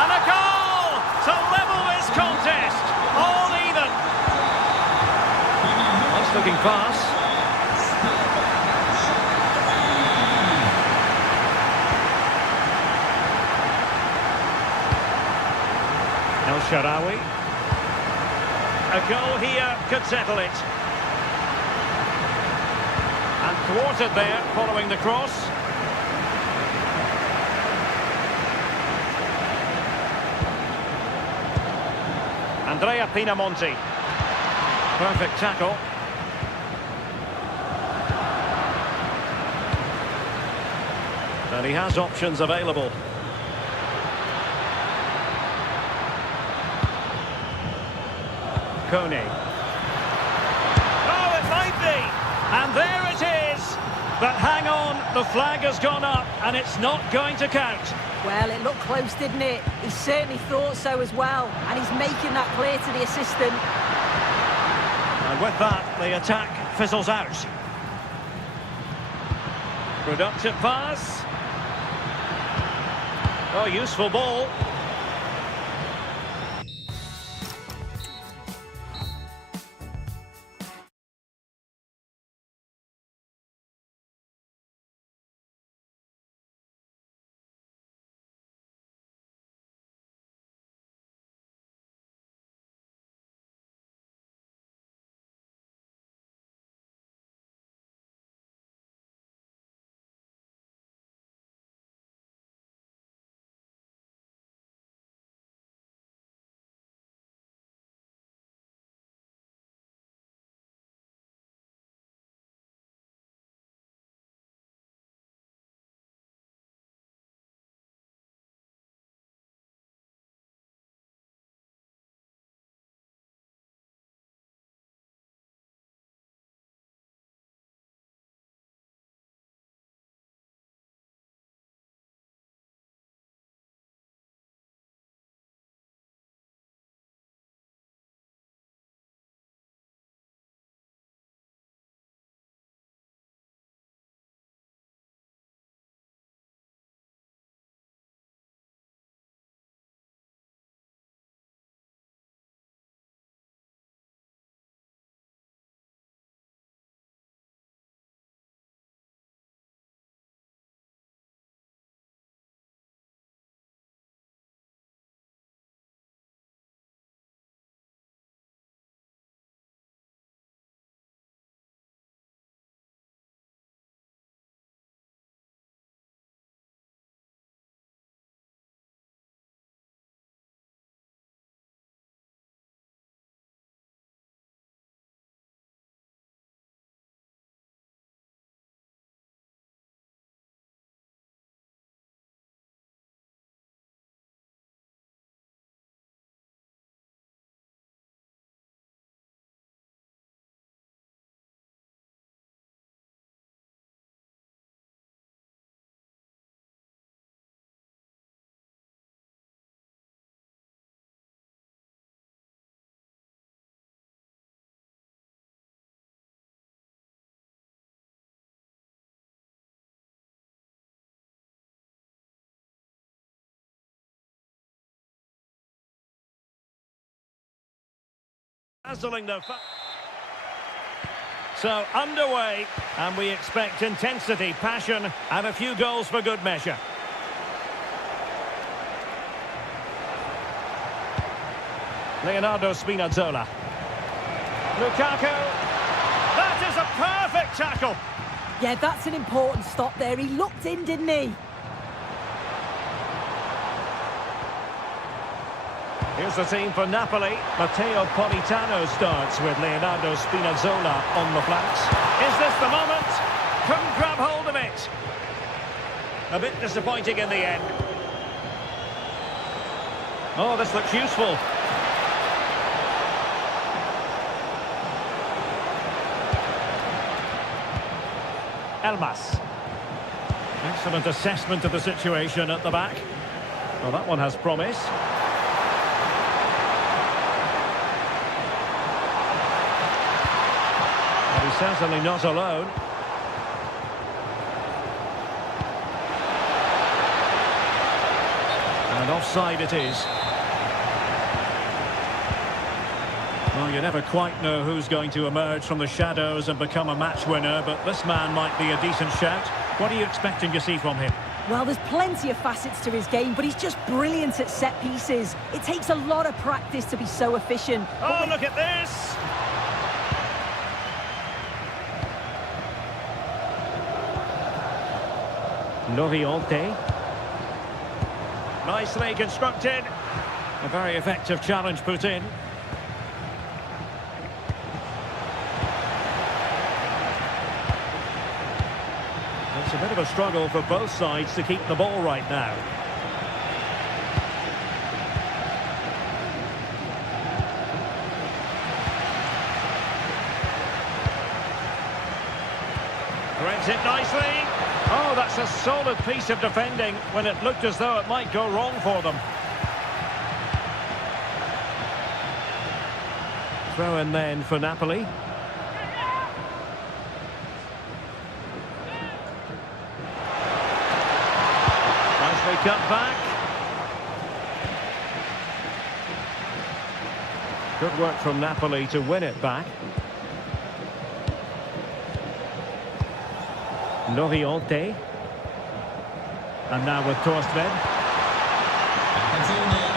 And a goal to level this contest. All even. Nice looking pass. El Shaarawy. A goal here could settle it. And thwarted there following the cross. Andrea Pinamonti. Perfect tackle. And he has options available. Kone. Oh, it might be. And there it is. But hang on, the flag has gone up and it's not going to count. Well, it looked close, didn't it? He certainly thought so as well. And he's making that clear to the assistant. And with that, the attack fizzles out. Productive pass. Oh, useful ball. Dazzling the... So, underway, and we expect intensity, passion, and a few goals for good measure. Leonardo Spinazzola. Lukaku. That is a perfect tackle. Yeah, that's an important stop there. He looked in, didn't he? Here's the team for Napoli. Matteo Politano starts with Leonardo Spinazzola on the flanks. Is this the moment? Couldn't grab hold of it. A bit disappointing in the end. Oh, this looks useful. Elmas. Excellent assessment of the situation at the back. Well, that one has promise. But he's certainly not alone. And offside it is. Well, you never quite know who's going to emerge from the shadows and become a match winner, but this man might be a decent shout. What are you expecting to see from him? Well, there's plenty of facets to his game, but he's just brilliant at set pieces. It takes a lot of practice to be so efficient. Oh, look at this! Loriente. Nicely constructed. A very effective challenge put in. It's a bit of a struggle for both sides to keep the ball right now. Threads it nicely. Oh, that's a solid piece of defending when it looked as though it might go wrong for them. Throw in then for Napoli. Nicely cut back. Good work from Napoli to win it back. Loriente. And now with Torstvedt.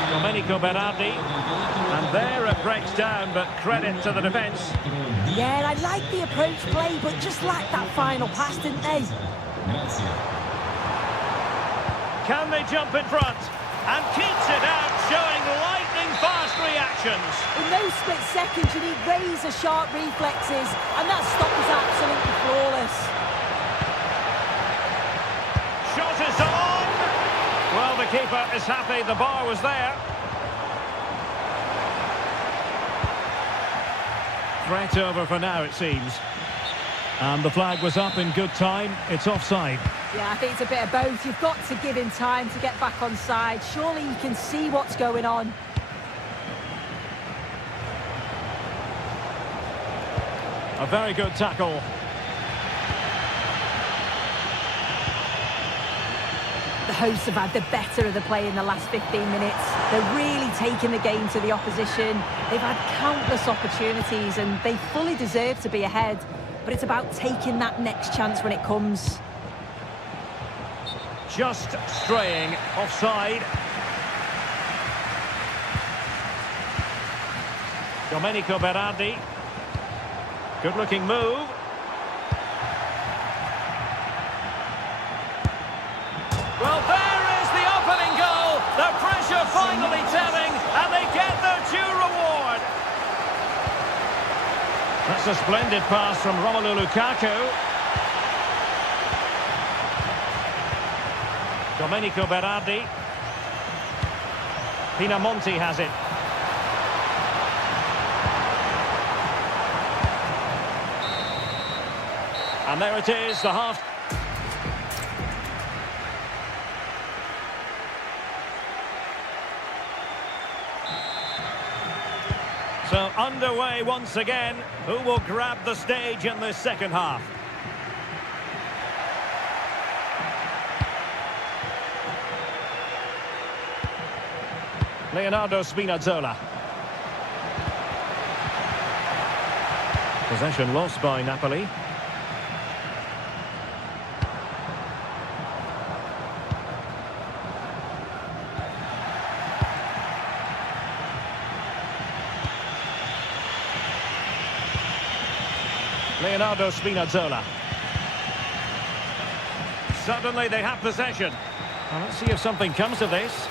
Domenico Berardi. And there it breaks down, but credit to the defence. Yeah, I like the approach play, but just lacked that final pass, didn't they? Can they jump in front? And keeps it out, showing lightning-fast reactions. In those split seconds, you need razor-sharp reflexes, and that stop was absolutely flawless. Shot is on! Well, the keeper is happy the bar was there. Threat over for now, it seems. And the flag was up in good time. It's offside. Yeah, I think it's a bit of both. You've got to give him time to get back on side. Surely you can see what's going on. A very good tackle. The hosts have had the better of the play in the last 15 minutes. They're really taking the game to the opposition. They've had countless opportunities and they fully deserve to be ahead. But it's about taking that next chance when it comes. Just straying offside. Domenico Berardi. Good looking move. Well, there is the opening goal. The pressure finally telling, and they get their due reward. That's a splendid pass from Romelu Lukaku. Domenico Berardi. Pinamonti has it. And there it is, the half. So underway once again. Who will grab the stage in this second half? Leonardo Spinazzola. Possession lost by Napoli. Leonardo Spinazzola. Suddenly they have possession. Well, let's see if something comes of this.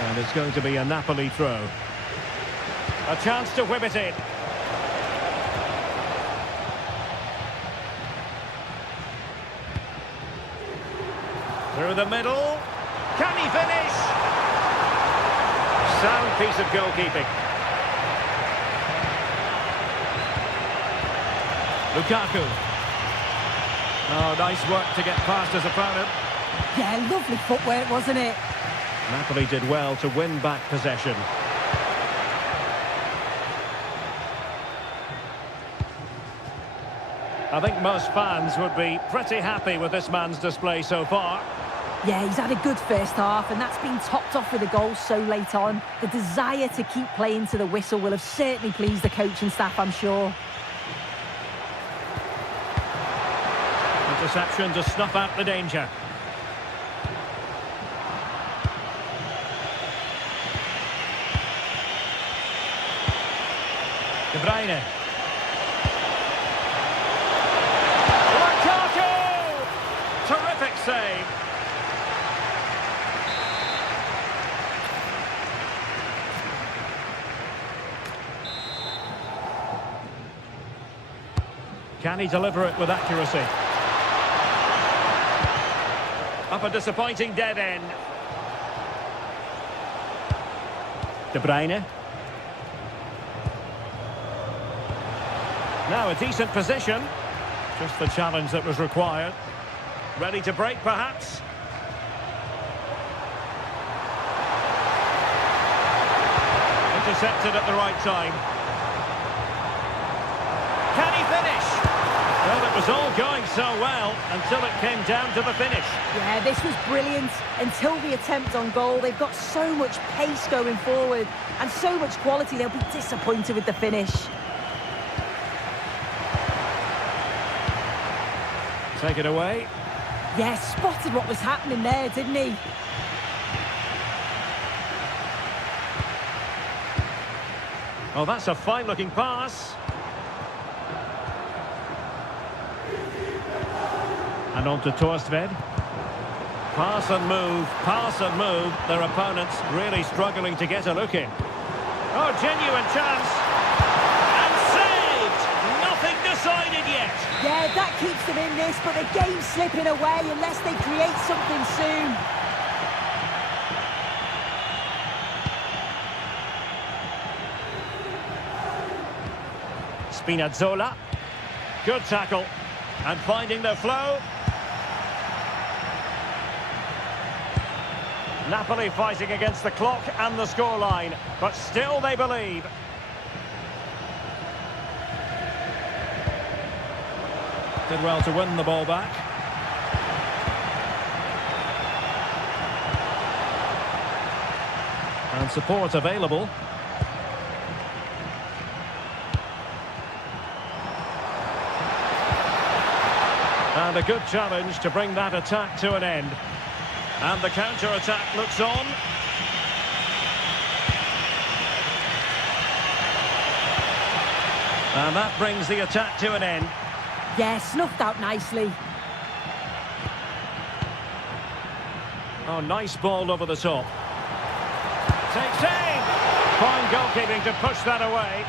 And it's going to be a Napoli throw. A chance to whip it in. Through the middle. Can he finish? Sound piece of goalkeeping. Lukaku. Oh, nice work to get past his opponent. Yeah, lovely footwork, wasn't it? Napoli did well to win back possession. I think most fans would be pretty happy with this man's display so far. Yeah, he's had a good first half, and that's been topped off with a goal so late on. The desire to keep playing to the whistle will have certainly pleased the coaching staff, I'm sure. Interception to snuff out the danger. De Bruyne. Lukaku! Terrific save. Can he deliver it with accuracy? Up a disappointing dead end. De Bruyne. Now a decent position. Just the challenge that was required. Ready to break, perhaps? Intercepted at the right time. Can he finish? Well, it was all going so well until it came down to the finish. Yeah, this was brilliant until the attempt on goal. They've got so much pace going forward and so much quality, they'll be disappointed with the finish. Take it away. Yeah, spotted what was happening there, didn't he? Oh, that's a fine-looking pass. And on to Torstved. Pass and move, pass and move. Their opponents really struggling to get a look in. Oh, genuine chance. And saved! Nothing decided yet. Yeah, that keeps them in this, but the game's slipping away unless they create something soon. Spinazzola. Good tackle. And finding the flow. Napoli fighting against the clock and the scoreline, but still they believe. Did well to win the ball back. And support available. And a good challenge to bring that attack to an end. And the counter-attack looks on. And that brings the attack to an end. Yeah, snuffed out nicely. Oh, nice ball over the top. Takes aim! Fine goalkeeping to push that away.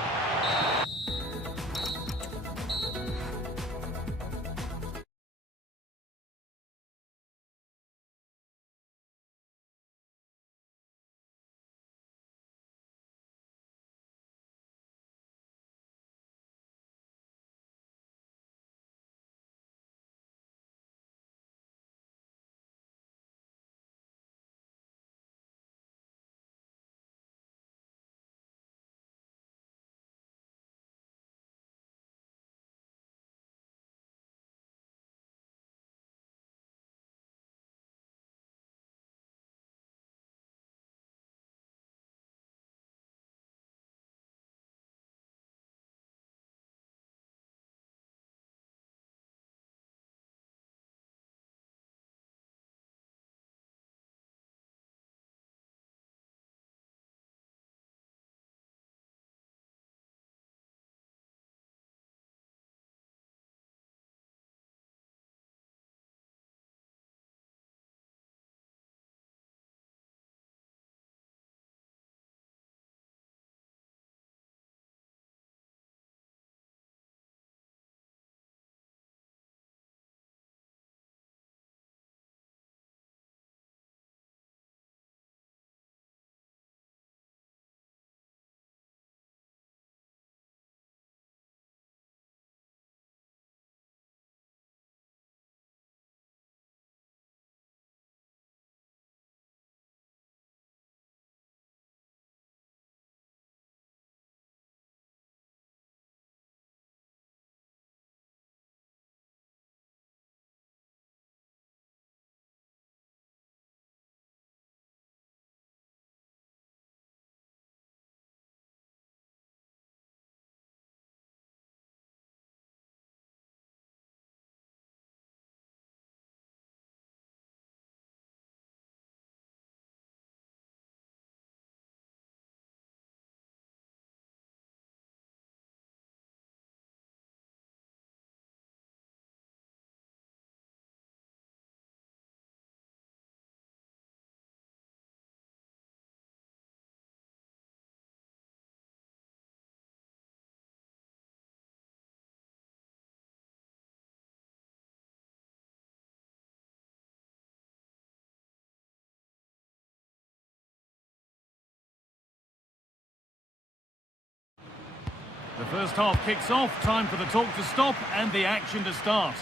First half kicks off, time for the talk to stop and the action to start.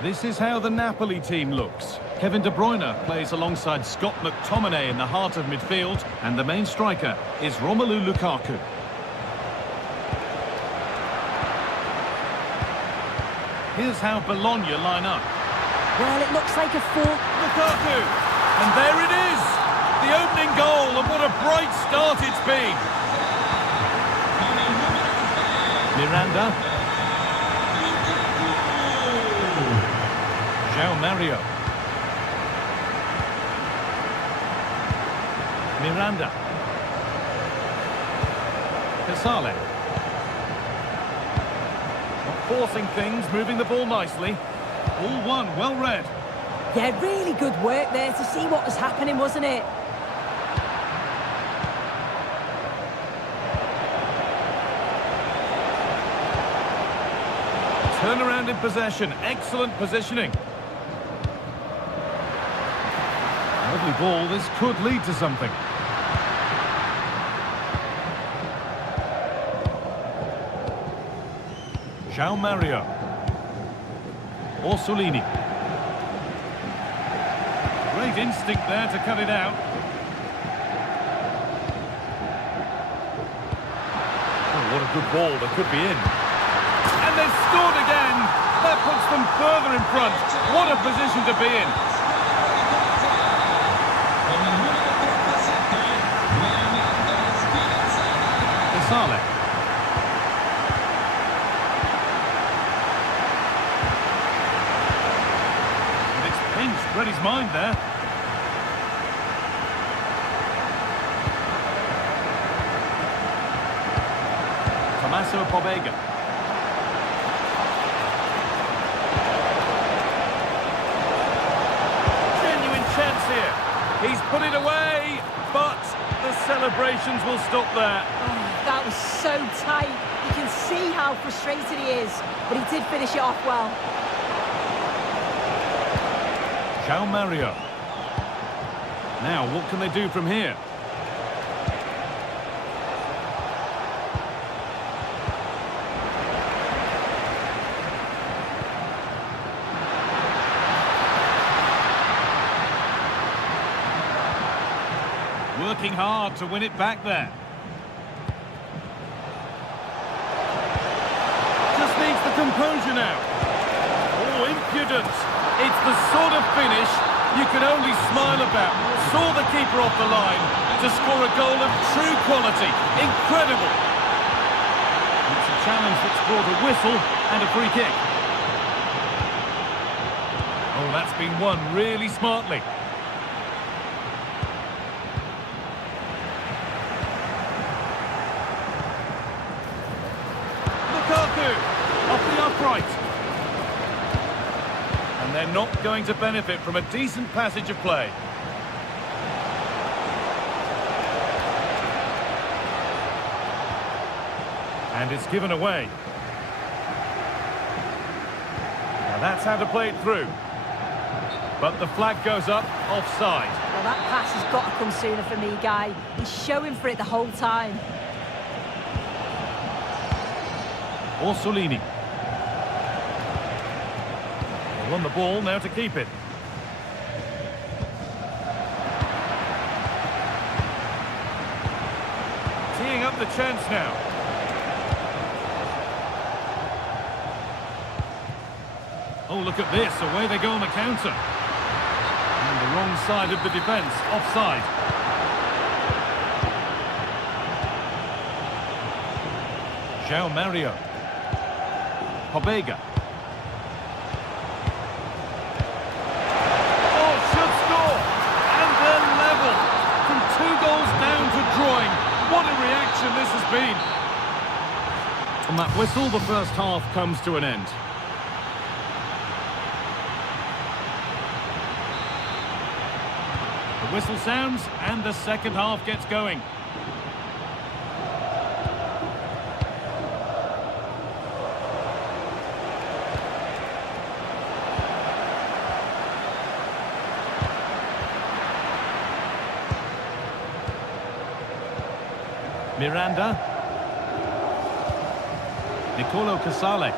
This is how the Napoli team looks. Kevin De Bruyne plays alongside Scott McTominay in the heart of midfield, and the main striker is Romelu Lukaku. Here's how Bologna line up. Well, it looks like a four. Lukaku! And there it is! The opening goal, and what a bright start it's been! Miranda. João Mario. Miranda. Casale. Forcing things, moving the ball nicely. All one, well read. Yeah, really good work there to see what was happening, wasn't it? Turnaround in possession, excellent positioning. Lovely ball, this could lead to something. João Mario. Orsolini. Great instinct there to cut it out. Oh, what a good ball, that could be in. And they've scored again! That puts them further in front. What a position to be in. Casale. Read his mind there. Tommaso Pobega. Genuine chance here. He's put it away, but the celebrations will stop there. Oh, that was so tight. You can see how frustrated he is, but he did finish it off well. João Mario. Now, what can they do from here? Working hard to win it back there. Just needs the composure now. Oh, impudent. It's the sort of finish you can only smile about. Saw the keeper off the line to score a goal of true quality. Incredible. It's a challenge that's brought a whistle and a free kick. Oh, that's been won really smartly. Lukaku off the upright. And they're not going to benefit from a decent passage of play. And it's given away. Now that's how to play it through. But the flag goes up, offside. Well, that pass has got to come sooner for me, Guy. He's showing for it the whole time. Orsolini. On the ball now to keep it. Teeing up the chance now. Oh, look at this. Away they go on the counter. And the wrong side of the defence. Offside. João Mario. Pobega. What a reaction this has been. On that whistle, the first half comes to an end. The whistle sounds and the second half gets going. Miranda. Nicolo Casale.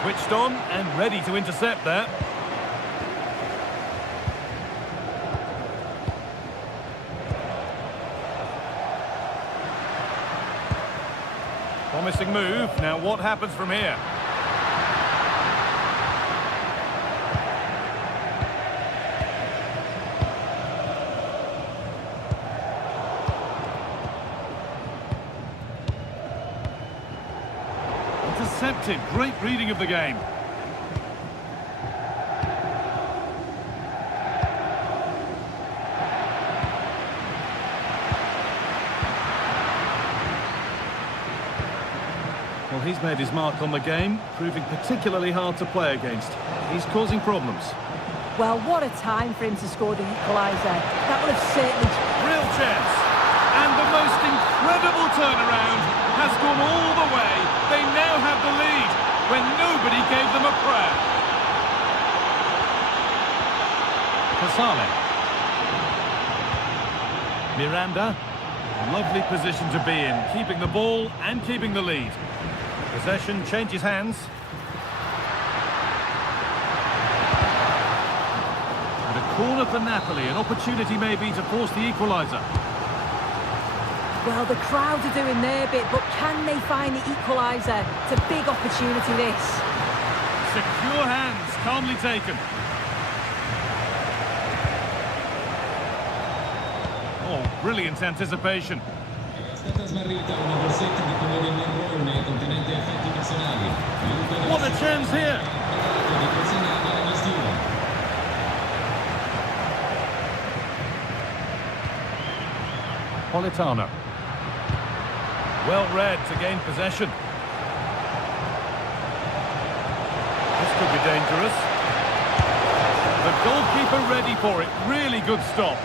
Switched on and ready to intercept there. Promising move. Now what happens from here? Intercepted. Great reading of the game. Well, he's made his mark on the game, proving particularly hard to play against. He's causing problems. Well, what a time for him to score the equaliser. That would have certainly... Real chance. And the most incredible turnaround has gone all the way. They now have the lead when nobody gave them a prayer. Casale. Miranda. Lovely position to be in, keeping the ball and keeping the lead. Possession changes hands. And a corner for Napoli, an opportunity maybe to force the equaliser. Well, the crowd are doing their bit, but can they find the equaliser? It's a big opportunity, this. Secure hands, calmly taken. Oh, brilliant anticipation. È stata smarrita una borsetta di colore marrone contenente effetti personali. What a chance here! Di consegnarla alla gestione. Politano. Well read to gain possession. This could be dangerous. The goalkeeper ready for it. Really good stop.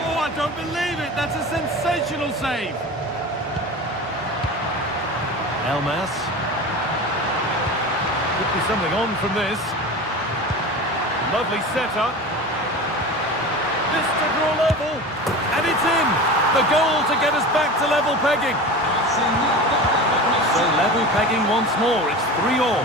Oh, I don't believe it. That's a sensational save. Elmas. Could be something on from this. Lovely setup. This to draw level. And it's in. The goal to get us back to level pegging. So level pegging once more. It's 3-all.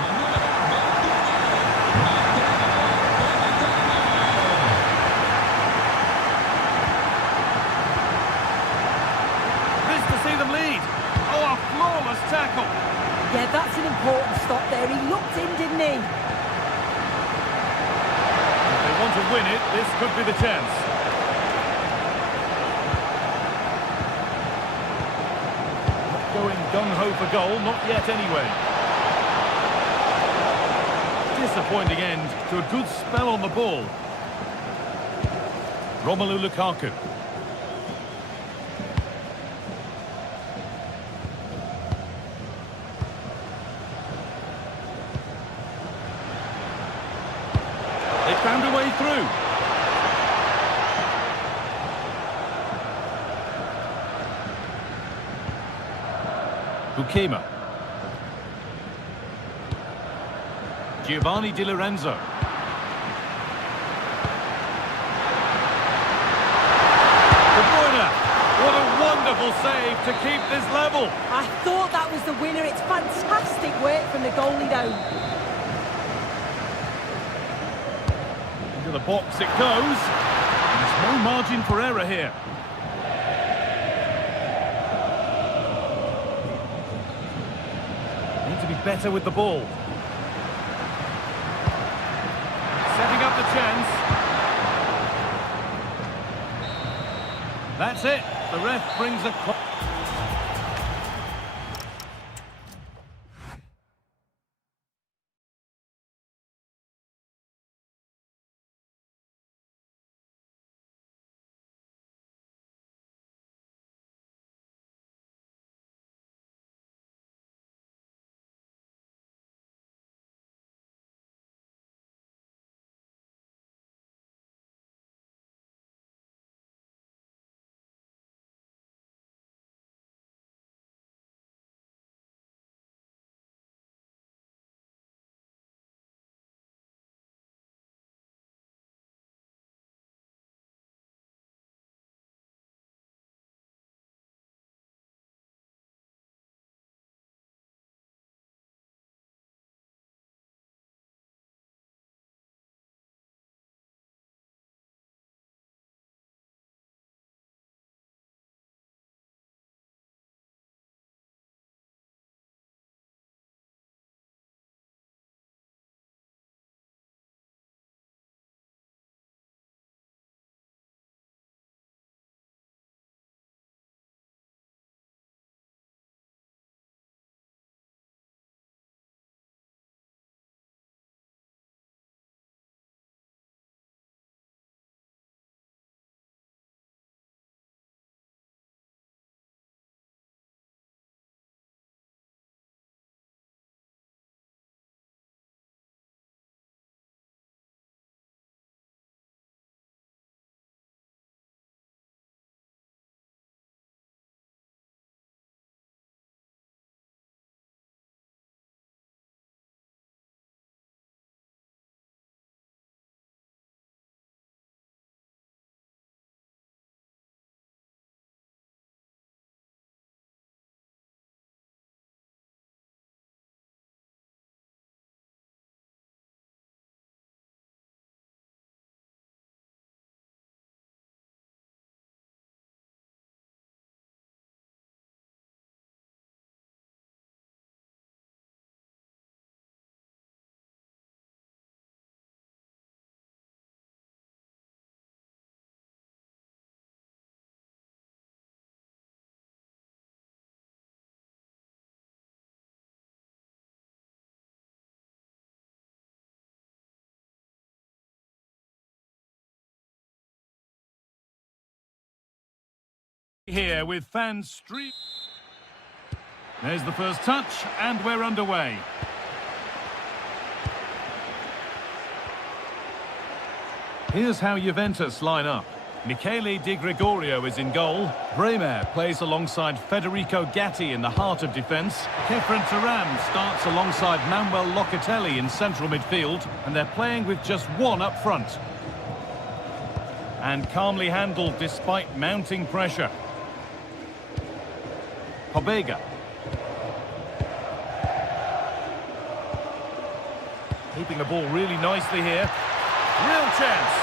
This to see them lead. Oh, a flawless tackle. Yeah, that's an important stop there. He looked in, didn't he? If they want to win it, this could be the chance. Going gung-ho for goal, not yet anyway. Disappointing end to a good spell on the ball. Romelu Lukaku. They found a way through. Bukema. Giovanni Di Lorenzo. De Bruyne. What a wonderful save to keep this level. I thought that was the winner. It's fantastic work from the goalie, though. Into the box it goes. And there's no margin for error here. Need to be better with the ball. Setting up the chance. That's it. The ref brings a... Here with fans stream. There's the first touch, and we're underway. Here's how Juventus line up. Michele Di Gregorio is in goal. Bremer plays alongside Federico Gatti in the heart of defence. Kefren Turam starts alongside Manuel Locatelli in central midfield, and they're playing with just one up front. And calmly handled despite mounting pressure. Pobega. Keeping the ball really nicely here. Real chance.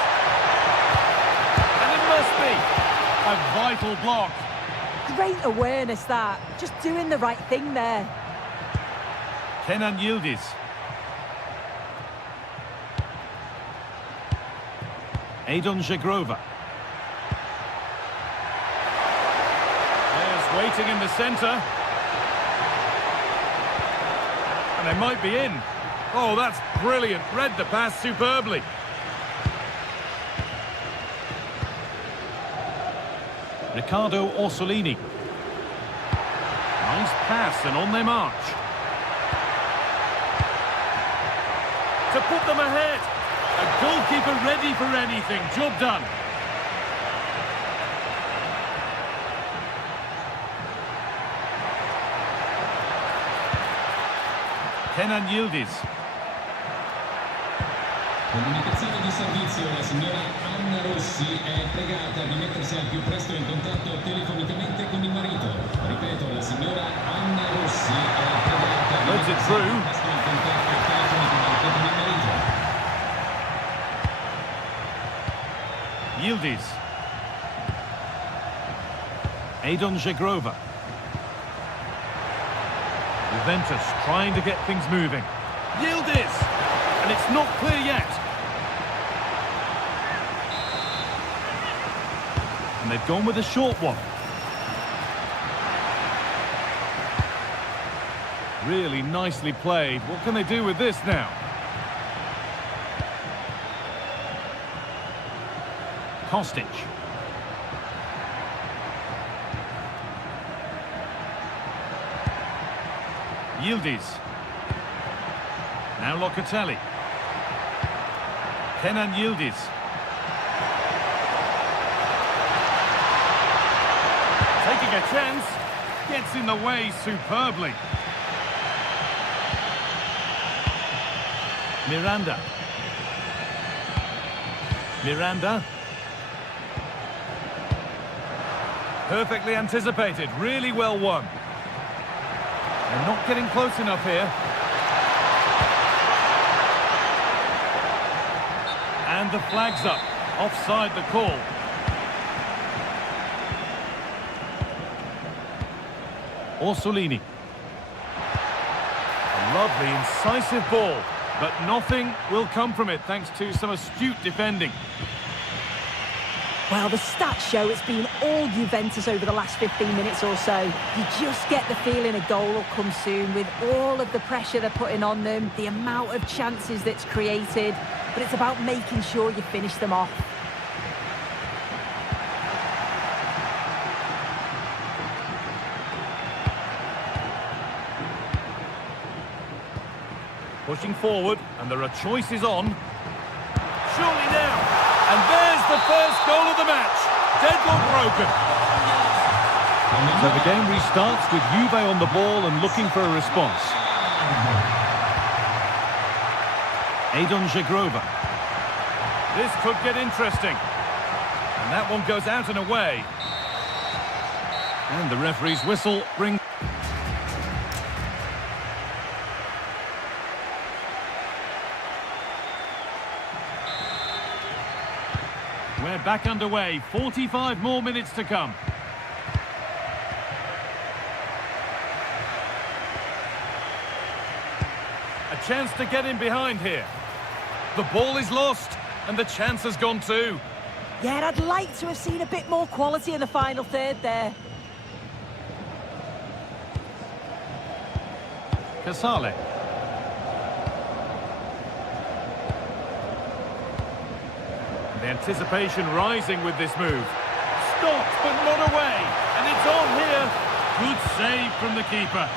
And it must be a vital block. Great awareness that. Just doing the right thing there. Kenan Yildiz. Adon Żegrowa. There's waiting in the centre. And they might be in. Oh, that's brilliant. Read the pass superbly. Riccardo Orsolini. Nice pass and on their march. To put them ahead. A goalkeeper ready for anything. Job done. Kenan Yildiz. Comunicazione di servizio, la signora Anna Rossi è pregata di mettersi al più presto in contatto telefonicamente con il marito. Ripeto, la signora Anna Rossi è pregata di Loads it mettersi al through. più presto in contatto telefonicamente con il marito. Yildiz. Adon Żegrowa. Juventus trying to get things moving. Yildiz! And it's not clear yet. And they've gone with a short one. Really nicely played. What can they do with this now? Kostic. Yildiz. Now Locatelli. Kenan Yildiz. Taking a chance. Gets in the way superbly. Miranda. Miranda. Perfectly anticipated. Really well won. They're not getting close enough here. And the flag's up. Offside the call. Orsolini. A lovely, incisive ball. But nothing will come from it thanks to some astute defending. Well, the stats show it's been all Juventus over the last 15 minutes or so. You just get the feeling a goal will come soon with all of the pressure they're putting on them, the amount of chances that's created, but it's about making sure you finish them off. Pushing forward, and there are choices on. Surely now. And there's the first goal of the match. Deadlock broken. So the game restarts with Juve on the ball and looking for a response. Adon Żegrowa. This could get interesting. And that one goes out and away. And the referee's whistle brings... We're back underway. 45 more minutes to come. A chance to get in behind here. The ball is lost, and the chance has gone too. Yeah, I'd like to have seen a bit more quality in the final third there. Casale. The anticipation rising with this move. Stopped, but not away. And And it's on here. Good save from the keeper.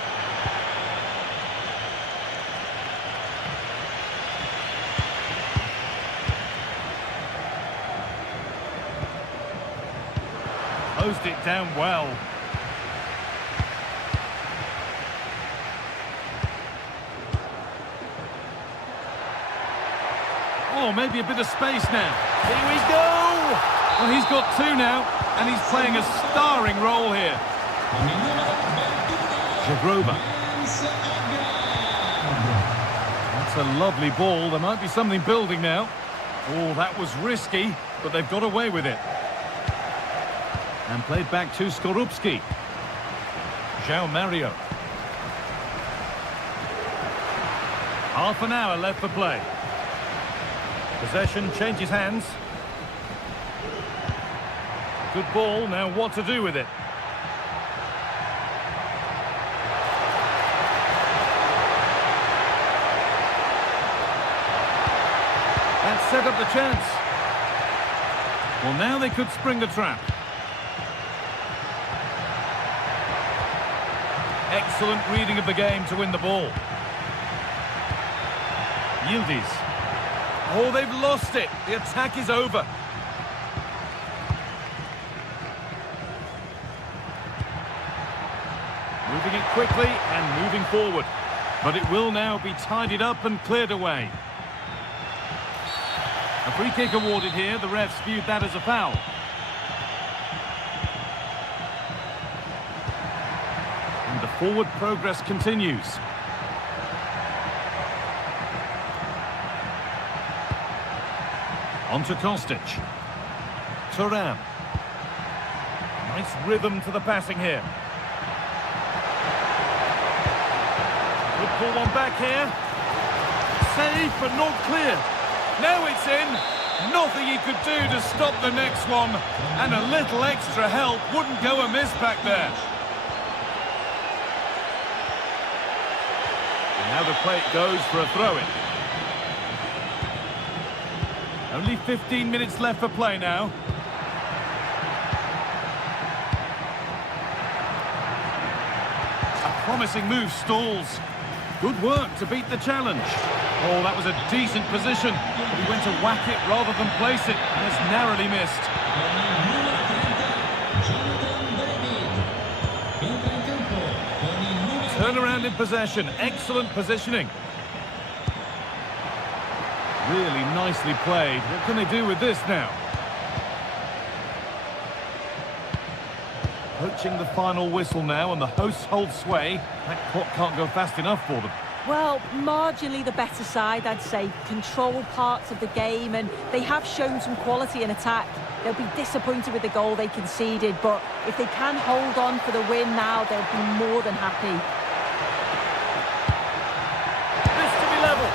Closed it down well. Oh, maybe a bit of space now. Here we go! Well, he's got two now, and he's playing a starring role here. Jagroba. That's a lovely ball. There might be something building now. Oh, that was risky, but they've got away with it. And played back to Skorupski. João Mario. Half an hour left for play. Possession changes hands. Good ball, now what to do with it? That set up the chance. Well, now they could spring the trap. Excellent reading of the game to win the ball. Yildiz. Oh, they've lost it. The attack is over. Moving it quickly and moving forward. But it will now be tidied up and cleared away. A free kick awarded here. The refs viewed that as a foul. And the forward progress continues. On to Kostic. Turan. Nice rhythm to the passing here. Good pull one back here. Save, but not clear. Now it's in. Nothing he could do to stop the next one. And a little extra help wouldn't go amiss back there. And now the play goes for a throw-in. Only 15 minutes left for play now. A promising move stalls. Good work to beat the challenge. Oh, that was a decent position. But he went to whack it rather than place it, and it's narrowly missed. Turn around in possession. Excellent positioning. Really nicely played. What can they do with this now? Approaching the final whistle now, and the hosts hold sway. That clock can't go fast enough for them. Well, marginally the better side, I'd say. Control parts of the game, and they have shown some quality in attack. They'll be disappointed with the goal they conceded, but if they can hold on for the win now, they'll be more than happy. This to be level.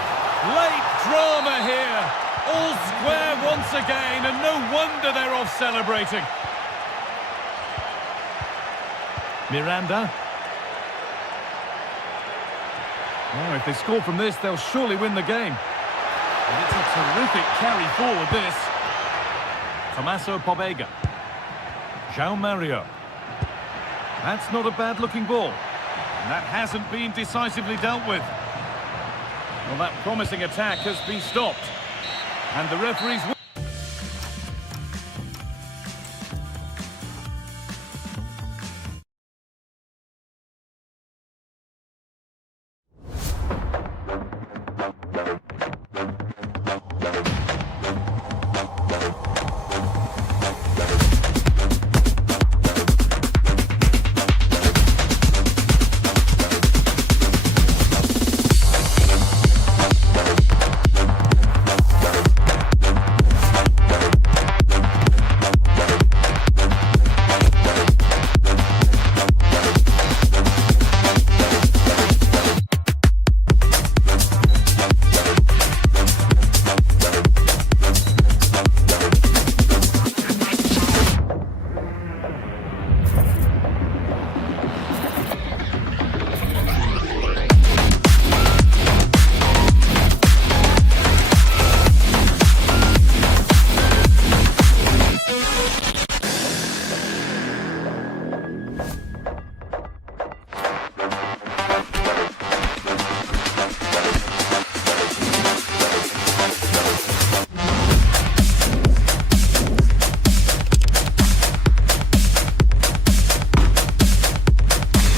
Late drama here. All square once again, and no wonder they're off celebrating. Miranda. Now, if they score from this, they'll surely win the game. And it's a terrific carry forward, this. Tommaso Pobega. João Mario. That's not a bad-looking ball. And that hasn't been decisively dealt with. Well, that promising attack has been stopped. And the referee's